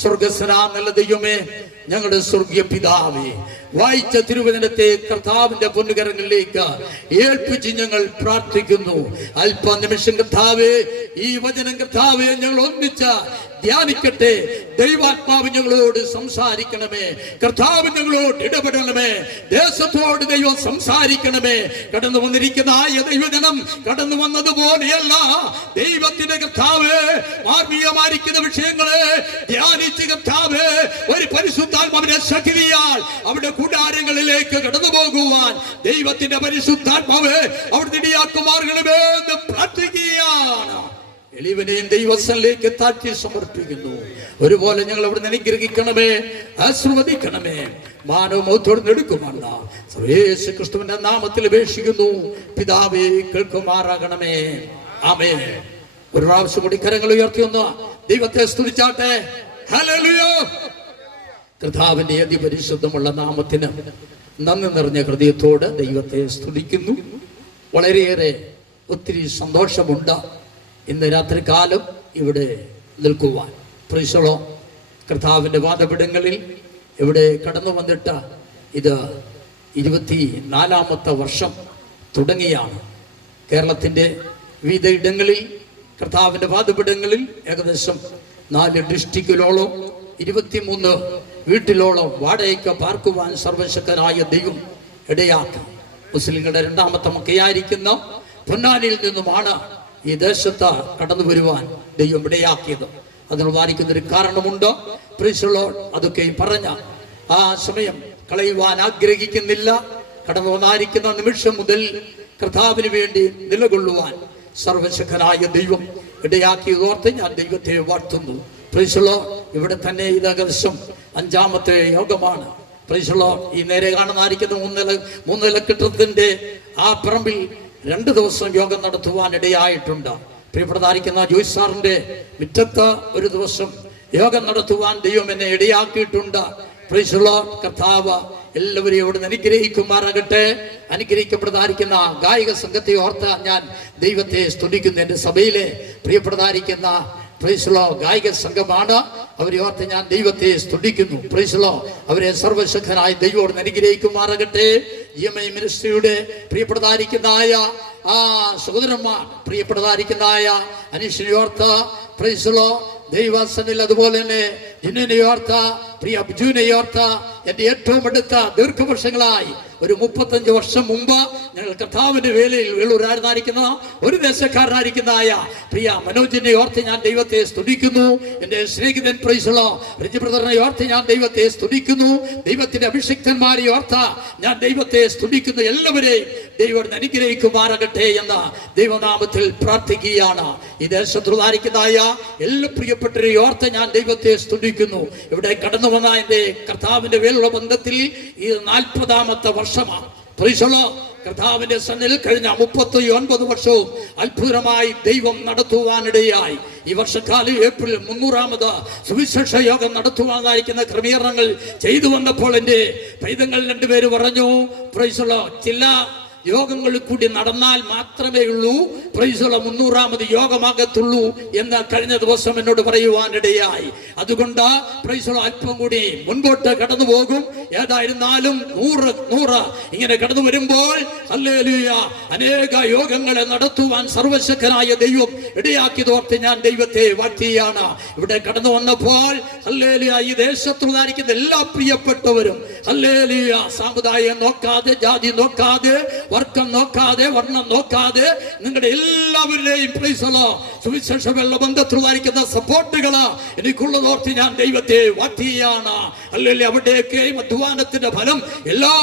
സ്വർഗസ്വനായ ദൈവമേ, ഞങ്ങളുടെ സ്വർഗീയ പിതാവേ, വായിച്ച തിരുവചനത്തെ കർത്താവിന്റെ പൊന്നുകരങ്ങളിലേക്ക് ഏൽപ്പിച്ച് ഞങ്ങൾ പ്രാർത്ഥിക്കുന്നു. അല്പനിമിഷം കർത്താവേ, ഈ വചനം കർത്താവേ ഞങ്ങൾ ഒന്നിച്ച് ധ്യാനിക്കട്ടെ. ദൈവാത്മാവ് ഞങ്ങളോട് സംസാരിക്കണമേ. കർത്താവ് ഞങ്ങളോട് ഇടപെടണമേ. ദേശത്തോട് ദൈവം സംസാരിക്കണമേ. കടന്നു വന്നിരിക്കുന്ന ആയ ദൈവജനം കടന്നു വന്നതുപോലെയല്ല ദൈവത്തിന്റെ കർത്താവ് മാർമികമായിരിക്കുന്ന വിഷയങ്ങളെ ധ്യാനിച്ച് കർത്താവ് ഒരു പരിശുദ്ധാത്മാവിനെ ശക്തിയാൽ അവിടെ കൂടാരങ്ങളിലേക്ക് കടന്നു പോകുവാൻ ദൈവത്തിന്റെ പരിശുദ്ധാത്മാവ് അവിടെ ഇടയാക്കുമാറുകളെ പ്രാർത്ഥിക്കുകയാണ്. എളിവനെയും ദൈവസ്ഥലേക്ക് താഴ്ത്തി സമർപ്പിക്കുന്നു. ഒരുപോലെ ഞങ്ങൾ അവിടെ അനുഗ്രഹിക്കണമേ, ആശീർവദിക്കണമേ. മാനവമോത്തോട് നെടുക്കുമല്ല യേശു ക്രിസ്തുവിന്റെ നാമത്തിൽ അപേക്ഷിക്കുന്നു പിതാവേ, കേൾക്കുമാറാകണമേ. ആമേൻ. ഒരു പ്രാവശ്യം കൂടി കരങ്ങൾ ഉയർത്തി ഒന്ന് ദൈവത്തെ സ്തുതിച്ചാട്ടെ. ഹല്ലേലൂയ. കർത്താവിന്റെ അതിപരിശുദ്ധമുള്ള നാമത്തിന് നന്ദി നിറഞ്ഞ ഹൃദയത്തോട് ദൈവത്തെ സ്തുതിക്കുന്നു. വളരെയേറെ ഒത്തിരി സന്തോഷമുണ്ട് ഇന്ന് രാത്രികാലം ഇവിടെ നിൽക്കുവാൻ. പ്രീശളോ, കർത്താവിൻ്റെ വാദപീഠങ്ങളിൽ ഇവിടെ കടന്നു വന്നിട്ട് ഇത് 24ാമത്തെ വർഷം തുടങ്ങിയാണ്. കേരളത്തിൻ്റെ വിവിധ ഇടങ്ങളിൽ കർത്താവിൻ്റെ വാദപീഠങ്ങളിൽ ഏകദേശം 4 ഡിസ്ട്രിക്റ്റിലോളം 23 വീട്ടിലോളം വാടകയ്ക്ക് പാർക്കുവാൻ സർവശക്തനായ ദൈവം ഇടയാക്കി. മുസ്ലിങ്ങളുടെ 2ാമത്തെ മക്കയായിരിക്കുന്ന പൊന്നാനിയിൽ നിന്നുമാണ് ഈ ദേശത്ത് കടന്നു വരുവാൻ ദൈവം ഇടയാക്കിയത്. അതിന് വായിക്കുന്നൊരു കാരണമുണ്ട്. Price the Lord. അതൊക്കെ പറഞ്ഞ ആ സമയം കളയുവാൻ ആഗ്രഹിക്കുന്നില്ല. കടന്നു വന്നായിരിക്കുന്ന നിമിഷം മുതൽ കർത്താവിന് വേണ്ടി നിലകൊള്ളുവാൻ സർവശക്തനായ ദൈവം ഇടയാക്കിയതോർത്ത് ഞാൻ ദൈവത്തെ വാഴ്ത്തുന്നു. Price the Lord. ഇവിടെ തന്നെ ഇത് ഏകദേശം 5ാമത്തെ യോഗമാണ്. Price the lord. ഈ നേരെ കാണുന്നതായിരിക്കുന്ന 3 നില കെട്ടിടത്തിന്റെ ആ പറമ്പിൽ 2 ദിവസം യോഗം നടത്തുവാൻ ഇടയായിട്ടുണ്ട്. പ്രിയപ്പെട്ടതായിരിക്കുന്ന ജോയ്സ് സാറിന്റെ മുറ്റത്ത് ഒരു ദിവസം യോഗം നടത്തുവാൻ ദൈവം എന്നെ ഇടയാക്കിയിട്ടുണ്ട്. Price the Lord. കർത്താവ് എല്ലാവരെയും ഇവിടെ അനുഗ്രഹിക്കുമാറാകട്ടെ. അനുഗ്രഹിക്കപ്പെട്ടതായിരിക്കുന്ന ഗായക സംഘത്തെ ഓർത്ത് ഞാൻ ദൈവത്തെ സ്തുതിക്കുന്നു. എൻ്റെ സഭയിലെ പ്രിയപ്പെട്ടതായിരിക്കുന്ന പ്രൈസ് ദി ലോർഡ് ഗായക സംഘമാണ്. അവരെ ഓർത്ത് ഞാൻ ദൈവത്തെ സ്തുതിക്കുന്നു. Price the Lord. അവരെ സർവശക്തനായ ദൈവം അനുഗ്രഹിക്കുമാറാകട്ടെ. EMI മിനിസ്ട്രിയുടെ പ്രിയപ്പെട്ടതായിരിക്കുന്നതായ ആ സഹോദരന്മാർ, പ്രിയപ്പെട്ടതായിരിക്കുന്നതായ അനീഷിനെ ഓർത്ത് പ്രൈസ് ദി ലോർഡ് ദൈവസന്നിൽ, അതുപോലെ തന്നെ ജിന്നിനെ ഓർത്ത്, പ്രിയ ബിജുവിനെ ഓർത്ത്, എൻ്റെ ഏറ്റവും അടുത്ത ദീർഘവർഷങ്ങളായി ഒരു 35 വർഷം മുമ്പ് ഞങ്ങൾ കർത്താവിന്റെ വേലയിൽ വേളൂരായിരുന്നായിരിക്കുന്ന ഒരു ദേശക്കാരനായിരിക്കുന്നതായ പ്രിയ മനോജിനെ ഓർത്ത് ഞാൻ ദൈവത്തെ സ്തുതിക്കുന്നു. എൻ്റെ സ്നേഹിതൻ പ്രൈസ് ദി ലോർഡ് റിജി ബ്രദറിനെ ഓർത്ത് ഞാൻ ദൈവത്തെ സ്തുതിക്കുന്നു. ദൈവത്തിന്റെ അഭിഷിക്തന്മാരെ ഓർത്ത് ഞാൻ ദൈവത്തെ സ്തുതിക്കുന്നു. എല്ലാവരെയും ദൈവം അനുഗ്രഹിക്കുമാറാകട്ടെ എന്ന ദൈവനാമത്തിൽ പ്രാർത്ഥിക്കുകയാണ്. ഈ ദേശത്തുള്ളതായിരിക്കുന്നതായ എല്ലാ പ്രിയപ്പെട്ടവരെ ഓർത്ത് ഞാൻ ദൈവത്തെ സ്തുതിക്കുന്നു. ഇവിടെ കടന്നു വന്ന എൻ്റെ കർത്താവിന്റെ വേലുള്ള ബന്ധത്തിൽ ഈ 40ാമത്തെ വർഷമാണ്. Price the Lord. കർത്താവിന്റെ സന്നിധിയിൽ കഴിഞ്ഞ 39 വർഷവും അത്ഭുതമായി ദൈവം നടത്തുവാനിടയായി. ഈ വർഷക്കാലം ഏപ്രിൽ 300ാമത് സുവിശേഷ യോഗം നടത്തുവാനായിരിക്കുന്ന ക്രമീകരണങ്ങൾ ചെയ്തു വന്നപ്പോൾ എൻ്റെ പൈതങ്ങൾ 2 പേര് പറഞ്ഞു, പ്രൈസ് ദി ലോർഡ്, ചില യോഗങ്ങളിൽ കൂടി നടന്നാൽ മാത്രമേ ഉള്ളൂ പ്രൈസ് ദി ലോർഡ് 300ാമത് യോഗമാകത്തുള്ളൂ എന്ന് കഴിഞ്ഞ ദിവസം എന്നോട് പറയുവാനിടയായി. അതുകൊണ്ട് പ്രൈസ് ദി ലോർഡ് അല്പം കൂടി മുൻപോട്ട് കടന്നു പോകും. ഏതായിരുന്നാലും 100 ഇങ്ങനെ കടന്നു വരുമ്പോൾ ഹല്ലേലൂയ അനേക യോഗങ്ങളെ നടത്തുവാൻ സർവശക്തനായ ദൈവം ഇടയാക്കിയതോർത്ത് ഞാൻ ദൈവത്തെ വാഴ്ത്തുകയാണ്. ഇവിടെ കടന്നു വന്നപ്പോൾ ഹല്ലേലൂയ ഈ ദേശത്തുള്ളതായിരിക്കുന്ന എല്ലാ പ്രിയപ്പെട്ടവരും ഹല്ലേലൂയ സമുദായം നോക്കാതെ, ജാതി നോക്കാതെ, വർക്കം നോക്കാതെ, വർണ്ണം നോക്കാതെ നിങ്ങളുടെ എല്ലാവരുടെയും പ്രൈസ് ദി ലോർഡ് സുവിശേഷ വെള്ള ബന്ധത്തിലുള്ളതായിരിക്കുന്ന സപ്പോർട്ടുകള് എനിക്കുള്ളതോർത്ത് ഞാൻ ദൈവത്തെ വാഴ്ത്തുകയാണ്. ഹല്ലേലൂയ. അവിടേക്ക് അധ്വാനത്തിന്റെ ഫലം എല്ലാ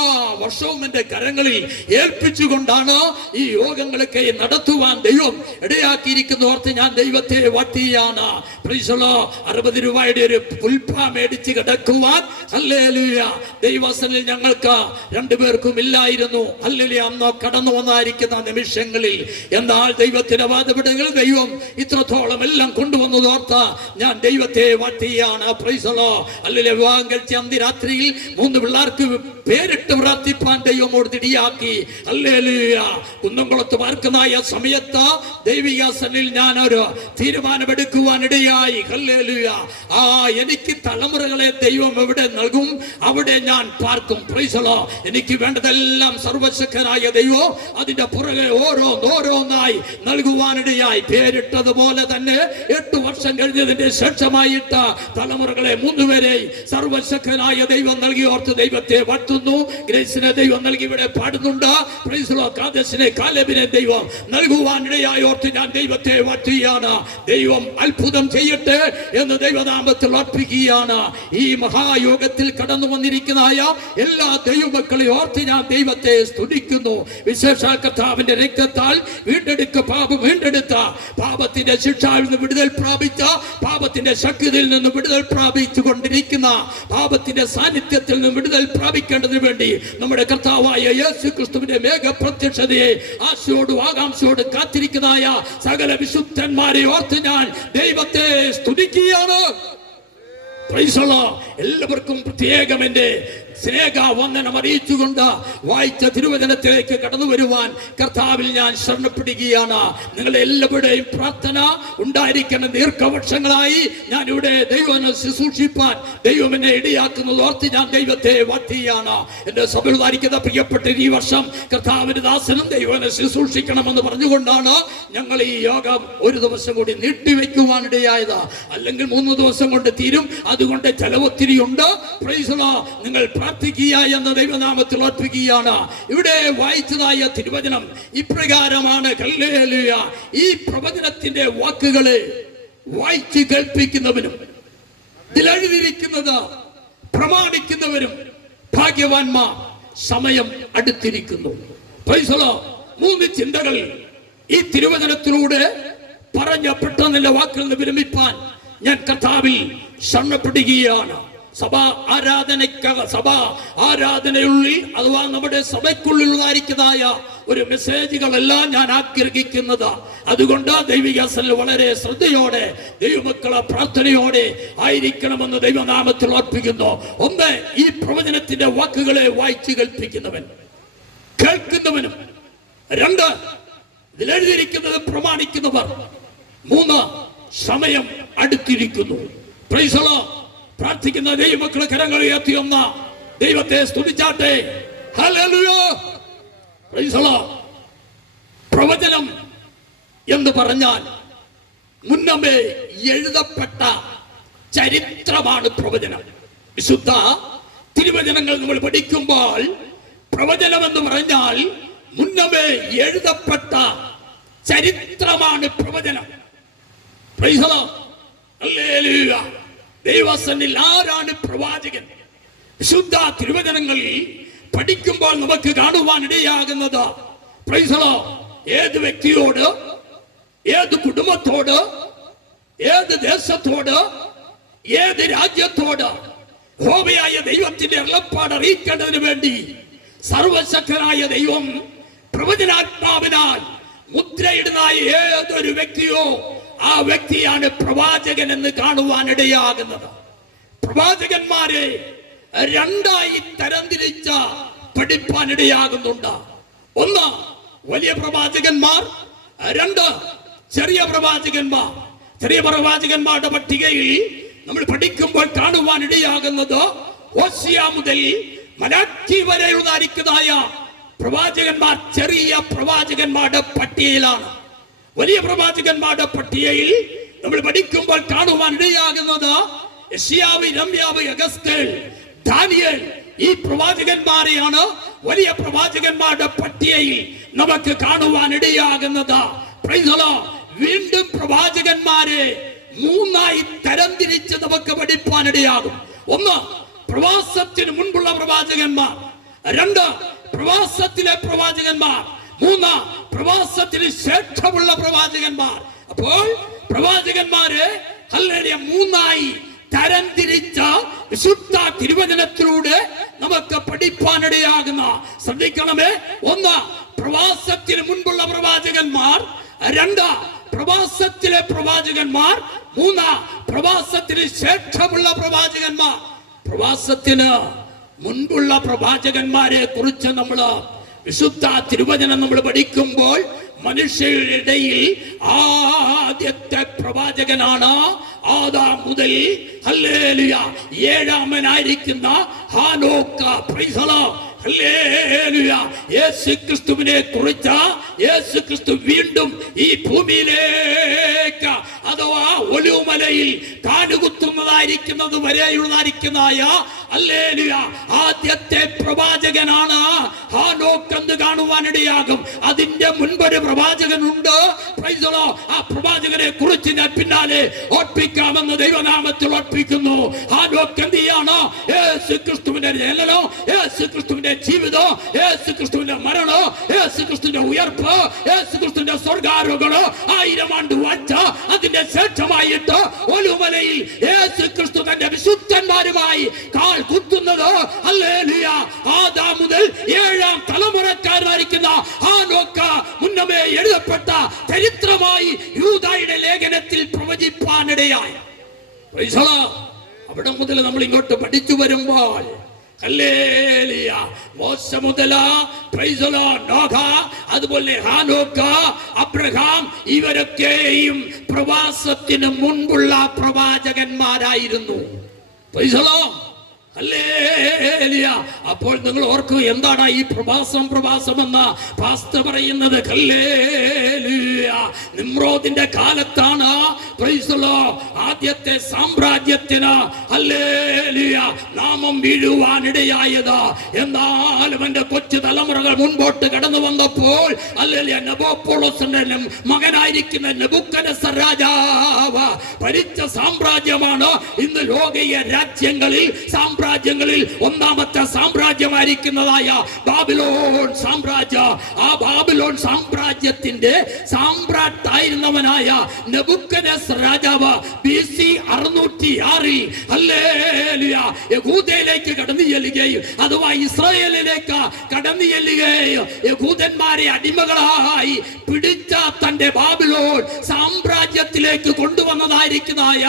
വർഷവും എൻ്റെ കരങ്ങളിൽ ഏൽപ്പിച്ചുകൊണ്ടാണ് ഈ യോഗങ്ങളൊക്കെ നടത്തുവാൻ ദൈവം ഇടയാക്കിയിരിക്കുന്നതോർത്ത് ഞാൻ ദൈവത്തെ വാഴ്ത്തുകയാണ്. Praise the Lord. 60 രൂപയുടെ ഒരു പുൽപ്പ മേടിച്ച് കിടക്കുവാൻ ഹല്ലേലൂയ ദൈവസനിൽ ഞങ്ങൾക്ക് 2 പേർക്കും ഇല്ലായിരുന്നു. ഹല്ലേലൂയ. അന്ന് കടന്നു വന്നായിരിക്കുന്ന നിമിഷങ്ങളിൽ എന്നാൽ ദൈവത്തിന്റെ വാദപീഠങ്ങളിൽ ദൈവം ഇത്രത്തോളം എല്ലാം കൊണ്ടുവന്നതോർത്ത് ഞാൻ ദൈവത്തെ വാഴ്ത്തുകയാണ്. Praise the Lord. ഹല്ലേലൂയ. വിവാഹം കഴിച്ച അന്ത്യരാത്രിയിൽ 3 3 പിള്ളേർക്ക് പേരിട്ട് പ്രാർത്ഥിപ്പാൻ ദൈവമോട് ഇടയാക്കി. ഹല്ലേലൂയ. കുന്നംകുളത്ത് പാർക്കുന്നതായ സമയത്ത് ദൈവിക സന്നിധിയിൽ ഞാൻ ഒരു തീരുമാനമെടുക്കുവാൻ ഇടയായി. ഹല്ലേലൂയ. എനിക്ക് തലമുറകളെ ദൈവം എവിടെ നൽകും അവിടെ ഞാൻ പാർക്കും. Price the Lord. എനിക്ക് വേണ്ടതെല്ലാം സർവശക്തനായ ദൈവം അതിന്റെ പുറകെ ഓരോന്നായി നൽകുവാനിടയായി. പേരിട്ടതുപോലെ തന്നെ 8 വർഷം കഴിഞ്ഞതിന്റെ ശേഷമായിട്ട് തലമുറകളെ 3 പേരെ സർവശക്തനായ ദൈവം നൽകി ഓർത്ത് ദൈവത്തെ വാഴ്ത്തുന്നു. ഗ്രേസിനെ ദൈവം നൽകി ഇവിടെ പാടുന്നുണ്ട്. Praise the lord. കാദേശിനെ കാലേബിനെ ദൈവം നൽകുവാനിടയായി ഓർത്ത് ഞാൻ ദൈവത്തെ വാഴ്ത്തുകയാണ്. ദൈവം അത്ഭുതം ചെയ്യട്ടെ എന്ന് ദൈവനാമത്തിൽ അർപ്പിക്കുകയാണ്. ഈ മഹായോഗത്തിൽ കടന്നു വന്നിരിക്കുന്നതായ എല്ലാ ദൈവമക്കളെ ഓർത്ത് ഞാൻ ദൈവത്തെ സ്തുതിക്കുന്നു. വിശേഷാൽ കർത്താവിന്റെ രക്തത്താൽ വീണ്ടെടുത്ത പാപത്തിന്റെ ശിക്ഷയിൽ നിന്ന് വിടുതൽ പ്രാപിച്ച, പാപത്തിന്റെ ശക്തിയിൽ നിന്ന് വിടുതൽ പ്രാപിച്ചു കൊണ്ടിരിക്കുന്ന, പാപത്തിന്റെ സാന്നിധ്യത്തിൽ നിന്ന് വിടുതൽ പ്രാപിക്കേണ്ടതിന് വേണ്ടി നമ്മുടെ കർത്താവായ യേശു ക്രിസ്തുവിന്റെ മേഘപ്രത്യക്ഷതയെ ആശയോടും ആകാംക്ഷയോടും കാത്തിരിക്കുന്നതായ സകല വിശുദ്ധന്മാരെ ഓർത്ത് ഞാൻ ദൈവത്തെ സ്തുതിക്കുകയാണ്. എല്ലാവർക്കും പ്രത്യേകം എന്റെ സ്നേഹവന്ദനം അറിയിച്ചുകൊണ്ട് വായിച്ച തിരുവചനത്തിലേക്ക് കടന്നു വരുവാൻ കർത്താവിൽ ഞാൻ ശരണപ്പെടുകയാണ്. നിങ്ങളുടെ എല്ലാവരുടെയും പ്രാർത്ഥന ഉണ്ടായിരിക്കുന്ന ദീർഘവർഷങ്ങളായി ഞാൻ ഇവിടെ ദൈവനെ ശുശ്രൂഷിപ്പാൻ ദൈവം എന്നെ ഇടയാക്കുന്നത് ഓർത്ത് ഞാൻ ദൈവത്തെ വാഴ്ത്തുകയാണ്. എന്റെ സഭയിൽ ധാരിക്കുന്ന പ്രിയപ്പെട്ട ഈ വർഷം കർത്താവിന്റെ ദാസനും ദൈവനെ ശുശ്രൂഷിക്കണമെന്ന് പറഞ്ഞുകൊണ്ടാണ് ഞങ്ങൾ ഈ യോഗം ഒരു ദിവസം കൂടി നീട്ടിവെക്കുവാനിടയായത്. അല്ലെങ്കിൽ 3 ദിവസം കൊണ്ട് തീരും. അതുകൊണ്ട് ചെലവൊത്തിരി ഉണ്ട്. Price the Lord. നിങ്ങൾ പ്രാർത്ഥിക്കുക എന്ന് ദൈവനാമത്തിൽ അർപ്പിക്കുകയാണ്. ഇവിടെ വായിച്ചതായ തിരുവചനം ഇപ്രകാരമാണ്. ഹല്ലേലൂയ. ഈ പ്രവചനത്തിന്റെ വാക്കുകളെ വായിച്ച് കേൾപ്പിക്കുന്നവനും ഇതിലെഴുതിയിരിക്കുന്നത് പ്രമാണിക്കുന്നവരും ഭാഗ്യവാന്മാർ. സമയം അടുത്തിരിക്കുന്നു. Price the Lord. 3 ചിന്തകൾ ഈ തിരുവചനത്തിലൂടെ പറഞ്ഞ പെട്ടെന്നുള്ള വാക്കുകൾ നിന്ന് വിരമിപ്പാൻ ഞാൻ കർത്താവിൽ ശരണപ്പെടുകയാണ്. സഭാ ആരാധനയുള്ളിൽ അഥവാ നമ്മുടെ സഭയ്ക്കുള്ളിലുള്ളതായിരിക്കുന്നതായ ഒരു മെസ്സേജുകളെല്ലാം ഞാൻ ആഗ്രഹിക്കുന്നത്. അതുകൊണ്ട് ദൈവിക സന്നിധിയിൽ വളരെ ശ്രദ്ധയോടെ ദൈവമക്കളെ പ്രാർത്ഥനയോടെ ആയിരിക്കണമെന്ന് ദൈവനാമത്തിൽ അർപ്പിക്കുന്നു. 1, ഈ പ്രവചനത്തിന്റെ വാക്കുകളെ വായിച്ചു കേൾക്കുന്നവനും. 2, ഇതിലെഴുതിയിരിക്കുന്നത് പ്രമാണിക്കുന്നവർ. 3, സമയം അടുത്തിരിക്കുന്നു. Price the Lord. പ്രാർത്ഥിക്കുന്ന ദൈവമക്കളെ കരങ്ങൾ ഉയർത്തി ഒന്ന് ദൈവത്തെ സ്തുതിച്ചാട്ടെ. ഹല്ലേലൂയ. Price the Lord. പ്രവചനം എന്ന് പറഞ്ഞാൽ മുന്നമേ എഴുതപ്പെട്ട ചരിത്രമാണ് പ്രവചനം. വിശുദ്ധ തിരുവചനങ്ങൾ നമ്മൾ പഠിക്കുമ്പോൾ പ്രവചനം എന്ന് പറഞ്ഞാൽ മുന്നമേ എഴുതപ്പെട്ട ചരിത്രമാണ് പ്രവചനം. Price the Lord. ഹല്ലേലൂയ. ദൈവസന്നിധിയിൽ ആരാണ് പ്രവാചകൻ? വിശുദ്ധ തിരുവചനങ്ങളിൽ പഠിക്കുമ്പോൾ നമുക്ക് കാണുവാൻ ഇടയാകുന്നത് പ്രൈസ് ദി ലോർഡ്. ഏത് വ്യക്തിയോട്, ഏത് കുടുംബത്തോട്, ഏത് ദേശത്തോട്, ഏത് രാജ്യത്തോട് യഹോവയായ ദൈവത്തിന്റെ അരുളപ്പാട് അറിയിക്കേണ്ടതിന് വേണ്ടി സർവശക്തനായ ദൈവം പ്രവചനാത്മാവിനാൽ മുദ്രയിടുന്ന ഏതൊരു വ്യക്തിയോ ആ വ്യക്തിയാണ് പ്രവാചകൻ എന്ന് കാണുവാനിടയാകുന്നത്. പ്രവാചകന്മാരെ 2ആയി തരംതിരിച്ച പഠിപ്പാനിടയാകുന്നുണ്ട്. 1, വലിയ പ്രവാചകന്മാർ. 2, ചെറിയ പ്രവാചകന്മാർ. ചെറിയ പ്രവാചകന്മാരുടെ പട്ടികയിൽ നമ്മൾ പഠിക്കുമ്പോൾ കാണുവാനിടയാകുന്നത് ഹോശിയ മുതൽ മലാക്കി വരെയുള്ളതായിരിക്കുന്നതായ പ്രവാചകന്മാർ ചെറിയ പ്രവാചകന്മാരുടെ പട്ടികയിലാണ്. വലിയ പ്രവാചകന്മാരുടെ പട്ടികയിൽ നമ്മൾ പഠിക്കുമ്പോൾ കാണുവാൻ ഇടയാകുന്നത് യെശയ്യാവ്, യിരെമ്യാവ്, യെഹെസ്കേൽ, ദാനിയേൽ. ഈ പ്രവാചകന്മാരെയാണ് വലിയ പ്രവാചകന്മാരുടെ പട്ടികയിൽ നമുക്ക് കാണുവാൻ ഇടയാകുന്നത്. Price the Lord. വീണ്ടും പ്രവാചകന്മാരെ 3ആയി തരംതിരിച്ച് നമുക്ക് പഠിപ്പാനിടയാകും. 1, പ്രവാസത്തിന് മുൻപുള്ള പ്രവാചകന്മാർ. 2, പ്രവാസത്തിലെ പ്രവാചകന്മാർ. 3, പ്രവാസത്തിന് ശേഷമുള്ള പ്രവാചകന്മാർ. അപ്പോൾ പ്രവാചകന്മാരെ 3ആയി തരംതിരിച്ച വിശുദ്ധ തിരുവചനത്തിലൂടെ നമുക്ക് പഠിപ്പാനിടയാകുന്ന, ശ്രദ്ധിക്കണമേ, 1, പ്രവാസത്തിന് മുൻപുള്ള പ്രവാചകന്മാർ. 2, പ്രവാസത്തിലെ പ്രവാചകന്മാർ. 3, പ്രവാസത്തിന് ശേഷമുള്ള പ്രവാചകന്മാർ. പ്രവാസത്തിന് മുൻപുള്ള പ്രവാചകന്മാരെ കുറിച്ച് നമ്മൾ വിശുദ്ധ തിരുവചനം നമ്മൾ പഠിക്കുമ്പോൾ മനുഷ്യരുടെ ഇടയിൽ ആദ്യത്തെ പ്രവാചകനാണ് ആദാം മുതൽ ഹല്ലേലൂയ ഏഴാമനായിരിക്കുന്ന ഹാനോക്ക്. Praise the Lord. ഹല്ലേലൂയ. യേശുക്രിസ്തുവിനെ കുറിച്ച് യേശുക്രിസ്തു വീണ്ടും ഈ ഭൂമിയിലേക്ക് അഥവാ ഒലിവുമലയിൽ കാലുകുത്തുന്നതായിരിക്കുന്നത് വരെയുള്ളതായിരിക്കുന്നതായ ഹല്ലേലൂയ ആദ്യത്തെ പ്രവാചകനാണ് ഹാനോക്ക് എന്ന് കാണുവാനിടയാകും. അതിന്റെ മുൻപൊരു പ്രവാചകനുണ്ട്. Praise the lord. ആ പ്രവാചകനെ കുറിച്ച് ഞാൻ പിന്നാലെ ഓർപ്പിക്കാമെന്ന് ദൈവനാമത്തിൽ ഓർപ്പിക്കുന്നു. ഹാനോക്ക് എന്ത് ചെയ്യാണ്? യേശുക്രിസ്തുവിന്റെ ജനനം, യേശുക്രിസ്തുവിന്റെ ജീവിതം, യേശുക്രിസ്തുവിന്റെ മരണം, യേശുക്രിസ്തുവിന്റെ ഉയർപ്പ്, യേശുക്രിസ്തുവിന്റെ സ്വർഗാരോഹണം 1000 ആണ്ട് വാഴ്ച. അതിന്റെ ശേഷമായിട്ട് ഒലിവുമലയിൽ യേശുക്രിസ്തു തന്റെ വിശുദ്ധന്മാരുമായി കാൽ കുത്തുന്നത് ഹല്ലേലൂയ ആദാം മുതൽ 7ാം തലമുറക്കാരനായിരിക്കുന്ന ഹാനോക്ക് മുന്നമേ എഴുതപ്പെട്ട ചരിത്രമായി യൂദായുടെ ലേഖനത്തിൽ പ്രവചിപ്പാനിടയായി. Price the Lord. അവിടെ മുതൽ നമ്മൾ ഇങ്ങോട്ട് പഠിച്ചു വരുമ്പോൾ ഹല്ലേലൂയ മോശ മുതൽ പ്രൈസ് ദി ലോർഡ് നോഹ, അതുപോലെ ഹാനോക്ക്, അബ്രഹാം ഇവരൊക്കെയും പ്രവാസത്തിന് മുൻപുള്ള പ്രവാചകന്മാരായിരുന്നു. Praise the Lord. ഹല്ലേലൂയ. അപ്പോൾ നിങ്ങൾ ഓർക്കുക, എന്താണ് ഈ പ്രവാസം എന്ന പാസ്റ്റർ പറയുന്നത്? ഹല്ലേലൂയ. നിമ്രോദിന്റെ കാലത്താണ് പ്രൈസ് ദി ലോർഡ് ആദ്യത്തെ സാമ്രാജ്യത്തിന് ഹല്ലേലൂയ നാമം വീഴുവാനിടയായത്. എന്നാലും എന്റെ കൊച്ചു തലമുറകൾ മുൻപോട്ട് കടന്നു വന്നപ്പോൾ ഹല്ലേലൂയ നെബൂഖദ്നേസറിന്റെ മകനായിരിക്കുന്ന നെബൂഖദ്നേസർ രാജാവ് ഭരിച്ച സാമ്രാജ്യമാണ് ഇന്ന് ലോകീയ രാജ്യങ്ങളിൽ ഒന്നാമത്തെ സാമ്രാജ്യമായിരിക്കുന്നതായ ബാബിലോൺ സാമ്രാജ്യം. ആ ബാബിലോൺ സാമ്രാജ്യത്തിന്റെ സാമ്രാട്ടായിരുന്നവനായ നെബൂഖദ്നേസർ രാജാവ് BC 606 ഹല്ലേലൂയ യഹൂദയിലേക്ക് കടന്നു ചെല്ലുകയും അഥവാ ഇസ്രായേലിലേക്ക് കടന്നു ചെല്ലുകയും യഹൂദന്മാരെ അടിമകളായി പിടിച്ച തന്റെ ബാബിലോൺ സാമ്രാജ്യത്തിലേക്ക് കൊണ്ടുവന്നതായിരിക്കുന്നതായ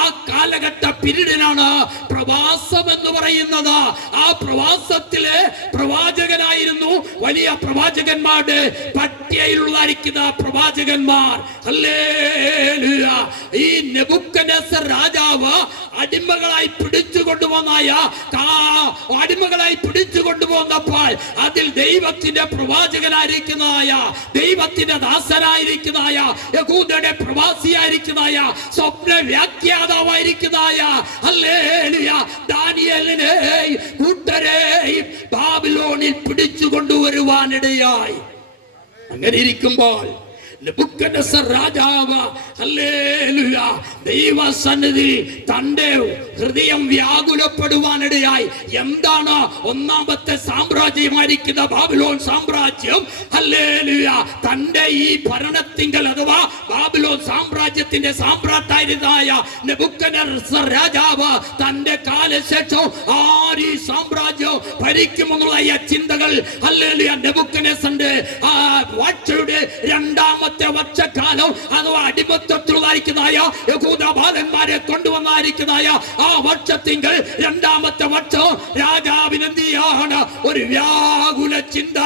ആ കാലഘട്ട പീരീഡിനാണ് പ്രവാസം എന്ന് പറയുന്നത്. ആ പ്രവാസത്തിലെ പ്രവാചകനായിരുന്നു വലിയ പ്രവാചകന്മാരുടെ പട്ടികയിലുള്ളതായിരിക്കുന്ന പ്രവാചകന്മാർ. ഹല്ലേലൂയ. ഈ നെബൂഖദ്നേസർ രാജാവ് അടിമകളായി പിടിച്ചുകൊണ്ടുപോകുന്നപ്പോൾ അതിൽ ദൈവത്തിന്റെ പ്രവാചകനായിരിക്കുന്നതായ ദൈവത്തിന്റെ ദാസനായിരിക്കുന്നതായ യഹൂദയുടെ പ്രവാസിയായിരിക്കുന്നതായ സ്വപ്ന വ്യാഖ്യാതാവായിരിക്കുന്നതായ ഹല്ലേലൂയ ദാനിയേലിനെയും കൂട്ടരെയും ബാബിലോണിൽ പിടിച്ചു കൊണ്ടുവരുവാനിടയായി. അങ്ങനെ ഇരിക്കുമ്പോൾ നെബൂഖദ്നേസർ രാജാവ് ഹല്ലേലൂയ ദൈവസന്നിധി തന്റെ ഹൃദയം വ്യാകുലപ്പെടുവാനിടയായി. എന്താണ്? ഒന്നാമത്തെ സാമ്രാജ്യമായിരിക്കുന്ന ബാബിലോൺ സാമ്രാജ്യം ഹല്ലേലൂയ തന്റെ ഈ ഭരണത്തിങ്കൽ അഥവാ ബാബിലോൺ സാമ്രാജ്യത്തിന്റെ സാമ്രാട്ടായിരുന്നായ നെബൂഖദ്നേസർ രാജാവ് തന്റെ കാലശേഷം ആര് ഈ സാമ്രാജ്യം ഭരിക്കുമെന്നുള്ള ചിന്തകൾ ഹല്ലേലൂയ നെബൂഖദ്നേസറിന്റെ വാഴ്ചയുടെ രണ്ടാമത്തെ വർഷക്കാലം അഥവാ അടിമത്തത്തിലുള്ളതായിരിക്കുന്നതായ യഹൂദ ബാലന്മാരെ കൊണ്ടുവന്നായിരിക്കുന്നതായ ആ വർഷത്തിങ്കൽ രണ്ടാമത്തെ വർഷം രാജാവിന് എന്ത് ചെയ്യാണ്? ഒരു വ്യാകുല ചിന്ത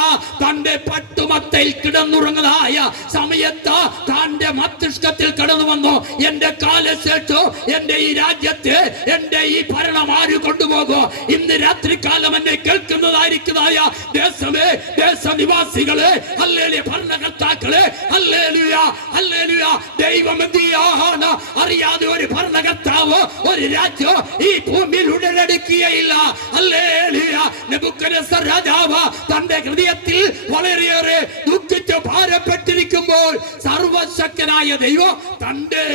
തന്റെ പട്ടുമത്തയിൽ കിടന്നുറങ്ങുന്നതായ സമയത്ത് തന്റെ മസ്തിഷ്കത്തിൽ കടന്നു വന്നു. എന്റെ കാലശേഷം എന്റെ ഈ രാജ്യത്തെ എന്റെ ഈ ഭരണം ആര് കൊണ്ടുപോകും? ഇന്ന് രാത്രികാലം എന്നെ കേൾക്കുന്നതായിരിക്കുന്നതായ ദേശമേ, ദേശനിവാസികളെ, ഹല്ലേലൂയ ഭരണകർത്താക്കളെ, ഹല്ലേലൂയ ഹല്ലേലൂയ ദൈവം എന്ത് ചെയ്യാണ്? അറിയാതെ ഒരു ഭരണകർത്താവ് ഒരു രാജ്യം ഈ ഭൂമിയിൽ ഉടലെടുക്കുകയില്ല. ഹല്ലേലൂയ. നെബൂഖദ്നേസർ രാജാവ് തന്റെ ഹൃദയത്തിൽ വളരെയേറെ ദുഃഖിച്ച് ഭാരപ്പെട്ടിരിക്കുമ്പോൾ സർവശക്തനായ ദൈവം തന്റെ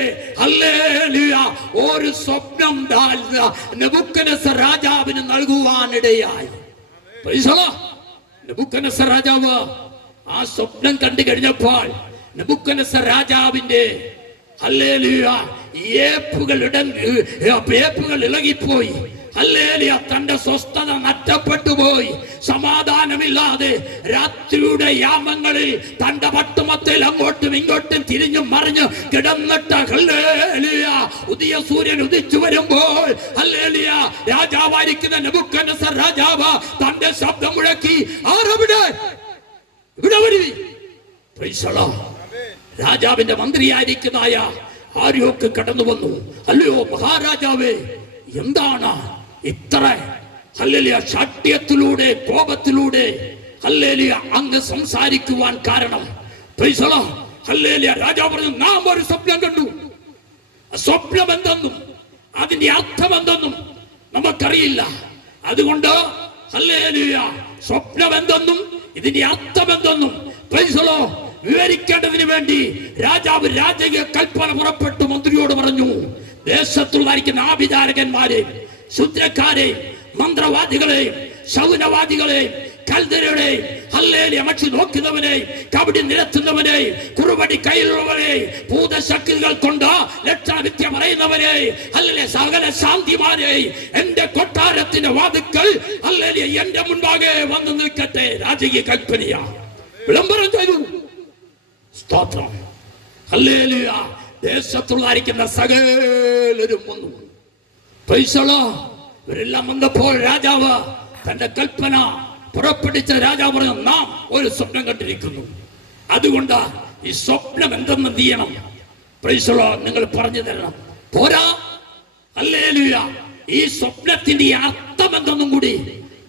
ഹല്ലേലൂയ ഒരു സ്വപ്നം നെബൂഖദ്നേസർ രാജാവിന് നൽകുവാനിടയായി. നെബൂഖദ്നേസർ രാജാവ് ആ സ്വപ്നം കണ്ടു കഴിഞ്ഞപ്പോൾ നെബൂഖദ്നേസർ രാജാവിന്റെ ഹല്ലേലൂയ ഏപ്പുകൾ ഇളകിപ്പോയി. ഹല്ലേലൂയ, തന്റെ സ്വസ്ഥത നഷ്ടപ്പെട്ടു പോയി. സമാധാനമില്ലാതെ രാത്രിയുടെ യാമങ്ങളിൽ തന്റെ പട്ടുമത്തിൽ അങ്ങോട്ടും ഇങ്ങോട്ടും തിരിഞ്ഞും മറിഞ്ഞു കിടന്നിട്ട് ഹല്ലേലൂയ, ഉദയ സൂര്യൻ ഉദിച്ചു വരുമ്പോൾ ഹല്ലേലൂയ, രാജാവായിരിക്കുന്ന നെബൂഖദ്നേസർ രാജാവ് തന്റെ ശബ്ദം മുഴക്കി, ആരവിടെ? ഇവിടെ വരുവി. Price the Lord. രാജാവിന്റെ മന്ത്രിയായിരിക്കുന്നതായ ആര്യോക്ക് കടന്നു വന്നു. അല്ലയോ മഹാരാജാവേ, എന്താണ് ഇത്ര ഹല്ലേലൂയ ശാഠ്യത്തിലൂടെ, കോപത്തിലൂടെ ഹല്ലേലൂയ അങ്ങ് സംസാരിക്കുവാൻ കാരണം? Price the Lord. ഹല്ലേലൂയ. രാജാവ് പറഞ്ഞു, നാം ഒരു സ്വപ്നം കണ്ടു. സ്വപ്നം എന്തെന്നും അതിന്റെ അർത്ഥം എന്തെന്നും നമുക്കറിയില്ല. അതുകൊണ്ട് ഹല്ലേലൂയ, സ്വപ്നം എന്തെന്നും ഇതിന്റെ അർത്ഥം എന്തെന്നും പ്രൈസ് ദി ലോർഡ് വിവരിക്കേണ്ടതിന് വേണ്ടി രാജാവ് രാജകീയ കൽപ്പന പുറപ്പെട്ടു മന്ത്രിയോട് പറഞ്ഞു, ദേശത്തുള്ളതായിരിക്കുന്ന ആഭിചാരകന്മാരെയും ശുദ്രക്കാരെയും മന്ത്രവാദികളെയും ശകുനവാദികളെയും കൽദയരുടെയും ഹല്ലേലൂയ മക്ഷി നോക്കുന്നവനെയും കബഡി നിരത്തുന്നവനെയും കുറുവടി കയ്യിലുള്ളവനെയും ഭൂതശക്തികൾ കൊണ്ട് ലക്ഷണവിദ്യ പറയുന്നവരെയും ഹല്ലേലൂയ സകല ശാന്തിമാരെയും എന്റെ കൊട്ടാരത്തിന്റെ വാതുക്കൽ ഹല്ലേലൂയ എന്റെ മുൻപാകെ വന്നു നിൽക്കട്ടെ. രാജകീയ കൽപ്പനയാ, വിളംബരം ചെയ്തു. സ്തോത്രം. ഹല്ലേലൂയ. ദേശത്തുള്ളായിരിക്കുന്ന സകലരും വന്നു. Praise the Lord. ഇവരെല്ലാം വന്നപ്പോൾ രാജാവ് തന്റെ കൽപ്പന പുറപ്പെടുവിച്ച രാജാവ് പറഞ്ഞു, നാം ഒരു സ്വപ്നം കണ്ടിരിക്കുന്നു. അതുകൊണ്ട് ഈ സ്വപ്നം എന്തെന്ന് എന്ത് ചെയ്യണം? പ്രൈസ് ദി ലോർഡ്, നിങ്ങൾ പറഞ്ഞു തരണം. പോരാ, ഹല്ലേലൂയ, ഈ സ്വപ്നത്തിന്റെ അർത്ഥം എന്തെന്നും കൂടി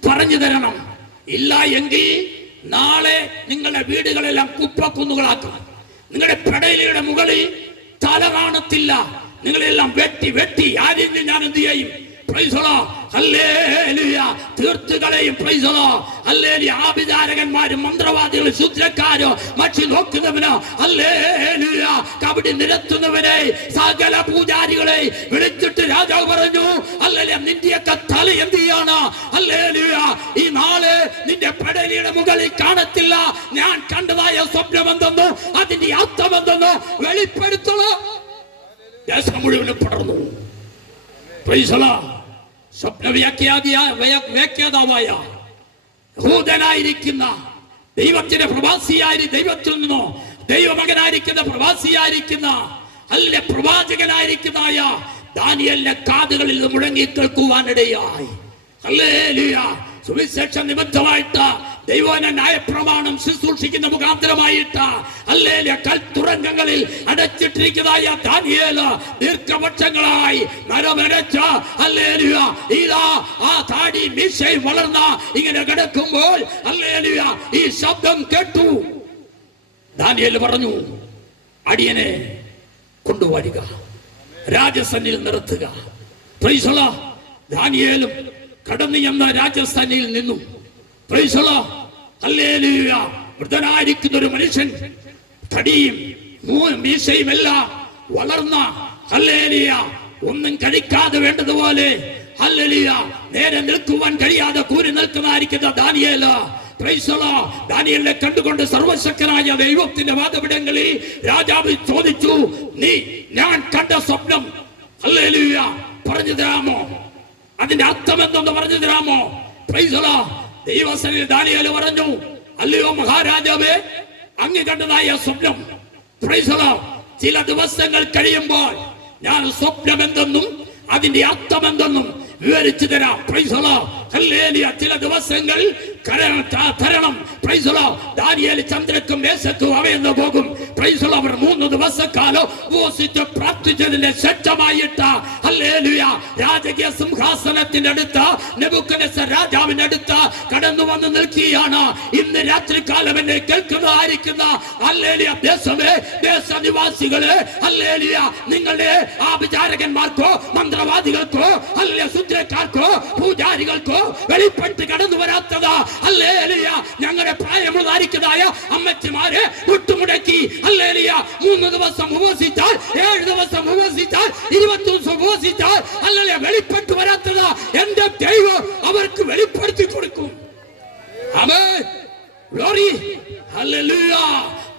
പറഞ്ഞു തരണം. ഇല്ല എങ്കിൽ നാളെ നിങ്ങളുടെ വീടുകളെല്ലാം കുപ്പക്കുന്നുകളാക്കും. നിങ്ങളുടെ പെടലിയുടെ മുകളിൽ തല കാണത്തില്ല. നിങ്ങളെല്ലാം വെട്ടി വെട്ടി ആരെയും ഞാൻ എന്ത് ചെയ്യും? Praise the Lord. ഹല്ലേലൂയ. തീർത്തുകളെയും പ്രൈസ് ദി ലോർഡ്. ഹല്ലേലൂയ. ആഭിചാരകന്മാരും മന്ത്രവാദികളും ശുദ്രക്കാരും മക്ഷി നോക്കുന്നവനോ ഹല്ലേലൂയ കബഡി നിരത്തുന്നവനെ സകല പൂജാരികളെ വിളിച്ചിട്ട് രാജാവ് പറഞ്ഞു, ഹല്ലേലൂയ, നിന്റെയൊക്കെ തല എന്ത് ചെയ്യാണ്? ഹല്ലേലൂയ, ഈ നാളെ നിന്റെ പെടലിയുടെ മുകളിൽ കാണത്തില്ല. ഞാൻ കണ്ടതായ സ്വപ്നം എന്തെന്നോ അതിന്റെ അർത്ഥം എന്തെന്നോ വെളിപ്പെടുത്തണം. ദേശം മുഴുവനും പടർന്നു. Praise the lord. സ്വപ്ന വ്യാഖ്യാതാവായ യഹൂദനായിരിക്കുന്ന ദൈവത്തിന്റെ പ്രവാസിയായി, ദൈവത്തിൽ നിന്നോ ദൈവമകനായിരിക്കുന്ന പ്രവാസിയായിരിക്കുന്ന അല്ല പ്രവാചകനായിരിക്കുന്നതായ ദാനിയേലിന്റെ കാതുകളിൽ നിന്ന് മുഴങ്ങി കേൾക്കുവാനിടയായി. ഹല്ലേലൂയ. സുവിശേഷ നിബദ്ധമായിട്ട് ദൈവന ന്യായപ്രമാണം ശുശ്രൂഷിക്കുന്ന മുഖാന്തരമായിട്ട് ഹല്ലേലൂയ കൽത്തുറങ്കങ്ങളിൽ അടച്ചിട്ടിരിക്കുന്നതായ ദാനിയേല് ദീർഘവർഷങ്ങളായി നരമരച്ച ഹല്ലേലൂയ ഇതാ ആ താടി മീശയും വളർന്ന ഇങ്ങനെ കിടക്കുമ്പോൾ ഹല്ലേലൂയ ഈ ശബ്ദം കേട്ടു. ദാനിയേൽ പറഞ്ഞു, അടിയനെ കൊണ്ടുവരിക, രാജസന്നിൽ നിർത്തുക. Price the Lord. ദാനിയേലും കടന്നു ചെന്ന രാജസ്ഥാനിൽ നിന്നു. Price the Lord. ഹല്ലേലൂയ. വൃദ്ധനായിരിക്കുന്ന ഒരു മനുഷ്യൻ തടിയും മീശയും എല്ലാം വളർന്ന ഹല്ലേലൂയ ഒന്നും കഴിക്കാതെ വേണ്ടതുപോലെ ഹല്ലേലൂയ നേരെ നിൽക്കുവാൻ കഴിയാതെ കൂരി നിൽക്കുന്നതായിരിക്കുന്ന ദാനിയേല് പ്രൈസ് ദി ലോർഡ് ദാനിയേലിനെ കണ്ടുകൊണ്ട് സർവശക്തനായ ദൈവത്തിന്റെ വാദപീഠങ്ങളിൽ രാജാവ് ചോദിച്ചു, നീ ഞാൻ കണ്ട സ്വപ്നം ഹല്ലേലൂയ പറഞ്ഞു തരാമോ? അതിന്റെ അർത്ഥം എന്തെന്ന് പറഞ്ഞു തരാമോ? Price the Lord. ദൈവസന്നിധിയിൽ ദാനിയേൽ പറഞ്ഞു, അല്ലയോ മഹാരാജാവേ, അങ്ങ് കണ്ടതായ സ്വപ്നം പ്രൈസ് ദി ലോർഡ് ചില ദിവസങ്ങൾ കഴിയുമ്പോൾ ഞാൻ സ്വപ്നം എന്തെന്നും അതിന്റെ അർത്ഥം എന്തെന്നും വിവരിച്ചു തരാം. Praise the Lord. ഹല്ലേലൂയ. ചില ദിവസങ്ങൾ തരണം. Praise the lord. ദാനിയേൽ ചന്ദ്രക്കും മേശക്കും അവയെന്ന് പോകും. Praise the lord. അവർ 3 ദിവസക്കാലം ഉപവസിച്ച് പ്രാർത്ഥിച്ചതിന്റെ ശക്തമായിട്ട് ഹല്ലേലൂയ രാജകീയ സിംഹാസനത്തിന്റെ അടുത്ത് നെബൂഖദ്നേസർ രാജാവിന്റെ അടുത്ത് കടന്നു വന്ന് നിൽക്കുകയാണ്. ഇന്ന് രാത്രികാലം എന്നെ കേൾക്കുന്നതായിരിക്കുന്ന ഹല്ലേലൂയ ദേശമേ, ദേശനിവാസികളെ ഹല്ലേലൂയ, നിങ്ങളുടെ ആഭിചാരകന്മാർക്കോ മന്ത്രവാദികൾക്കോ ഹല്ലേലൂയ ശുദ്രക്കാർക്കോ പൂജാരികൾക്കോ വെളിപ്പെട്ട് കടന്നു വരാത്തത് ഹല്ലേലൂയ ഞങ്ങളുടെ പ്രായമുള്ളതായിരിക്കുന്നതായ അമ്മച്ചിമാരെ മുട്ടുമുടക്കി ഹല്ലേലൂയ 3 ദിവസം ഉപവസിച്ചാൽ 7 ദിവസം ഉപവസിച്ചാൽ 20 ദിവസം ഉപവസിച്ചാൽ ഹല്ലേലൂയ വെളിപ്പെട്ട് വരാത്തത് എന്റെ ദൈവം അവർക്ക് വെളിപ്പെടുത്തി കൊടുക്കും. ആമേൻ. ഗ്ലോറി. ഹല്ലേലൂയ.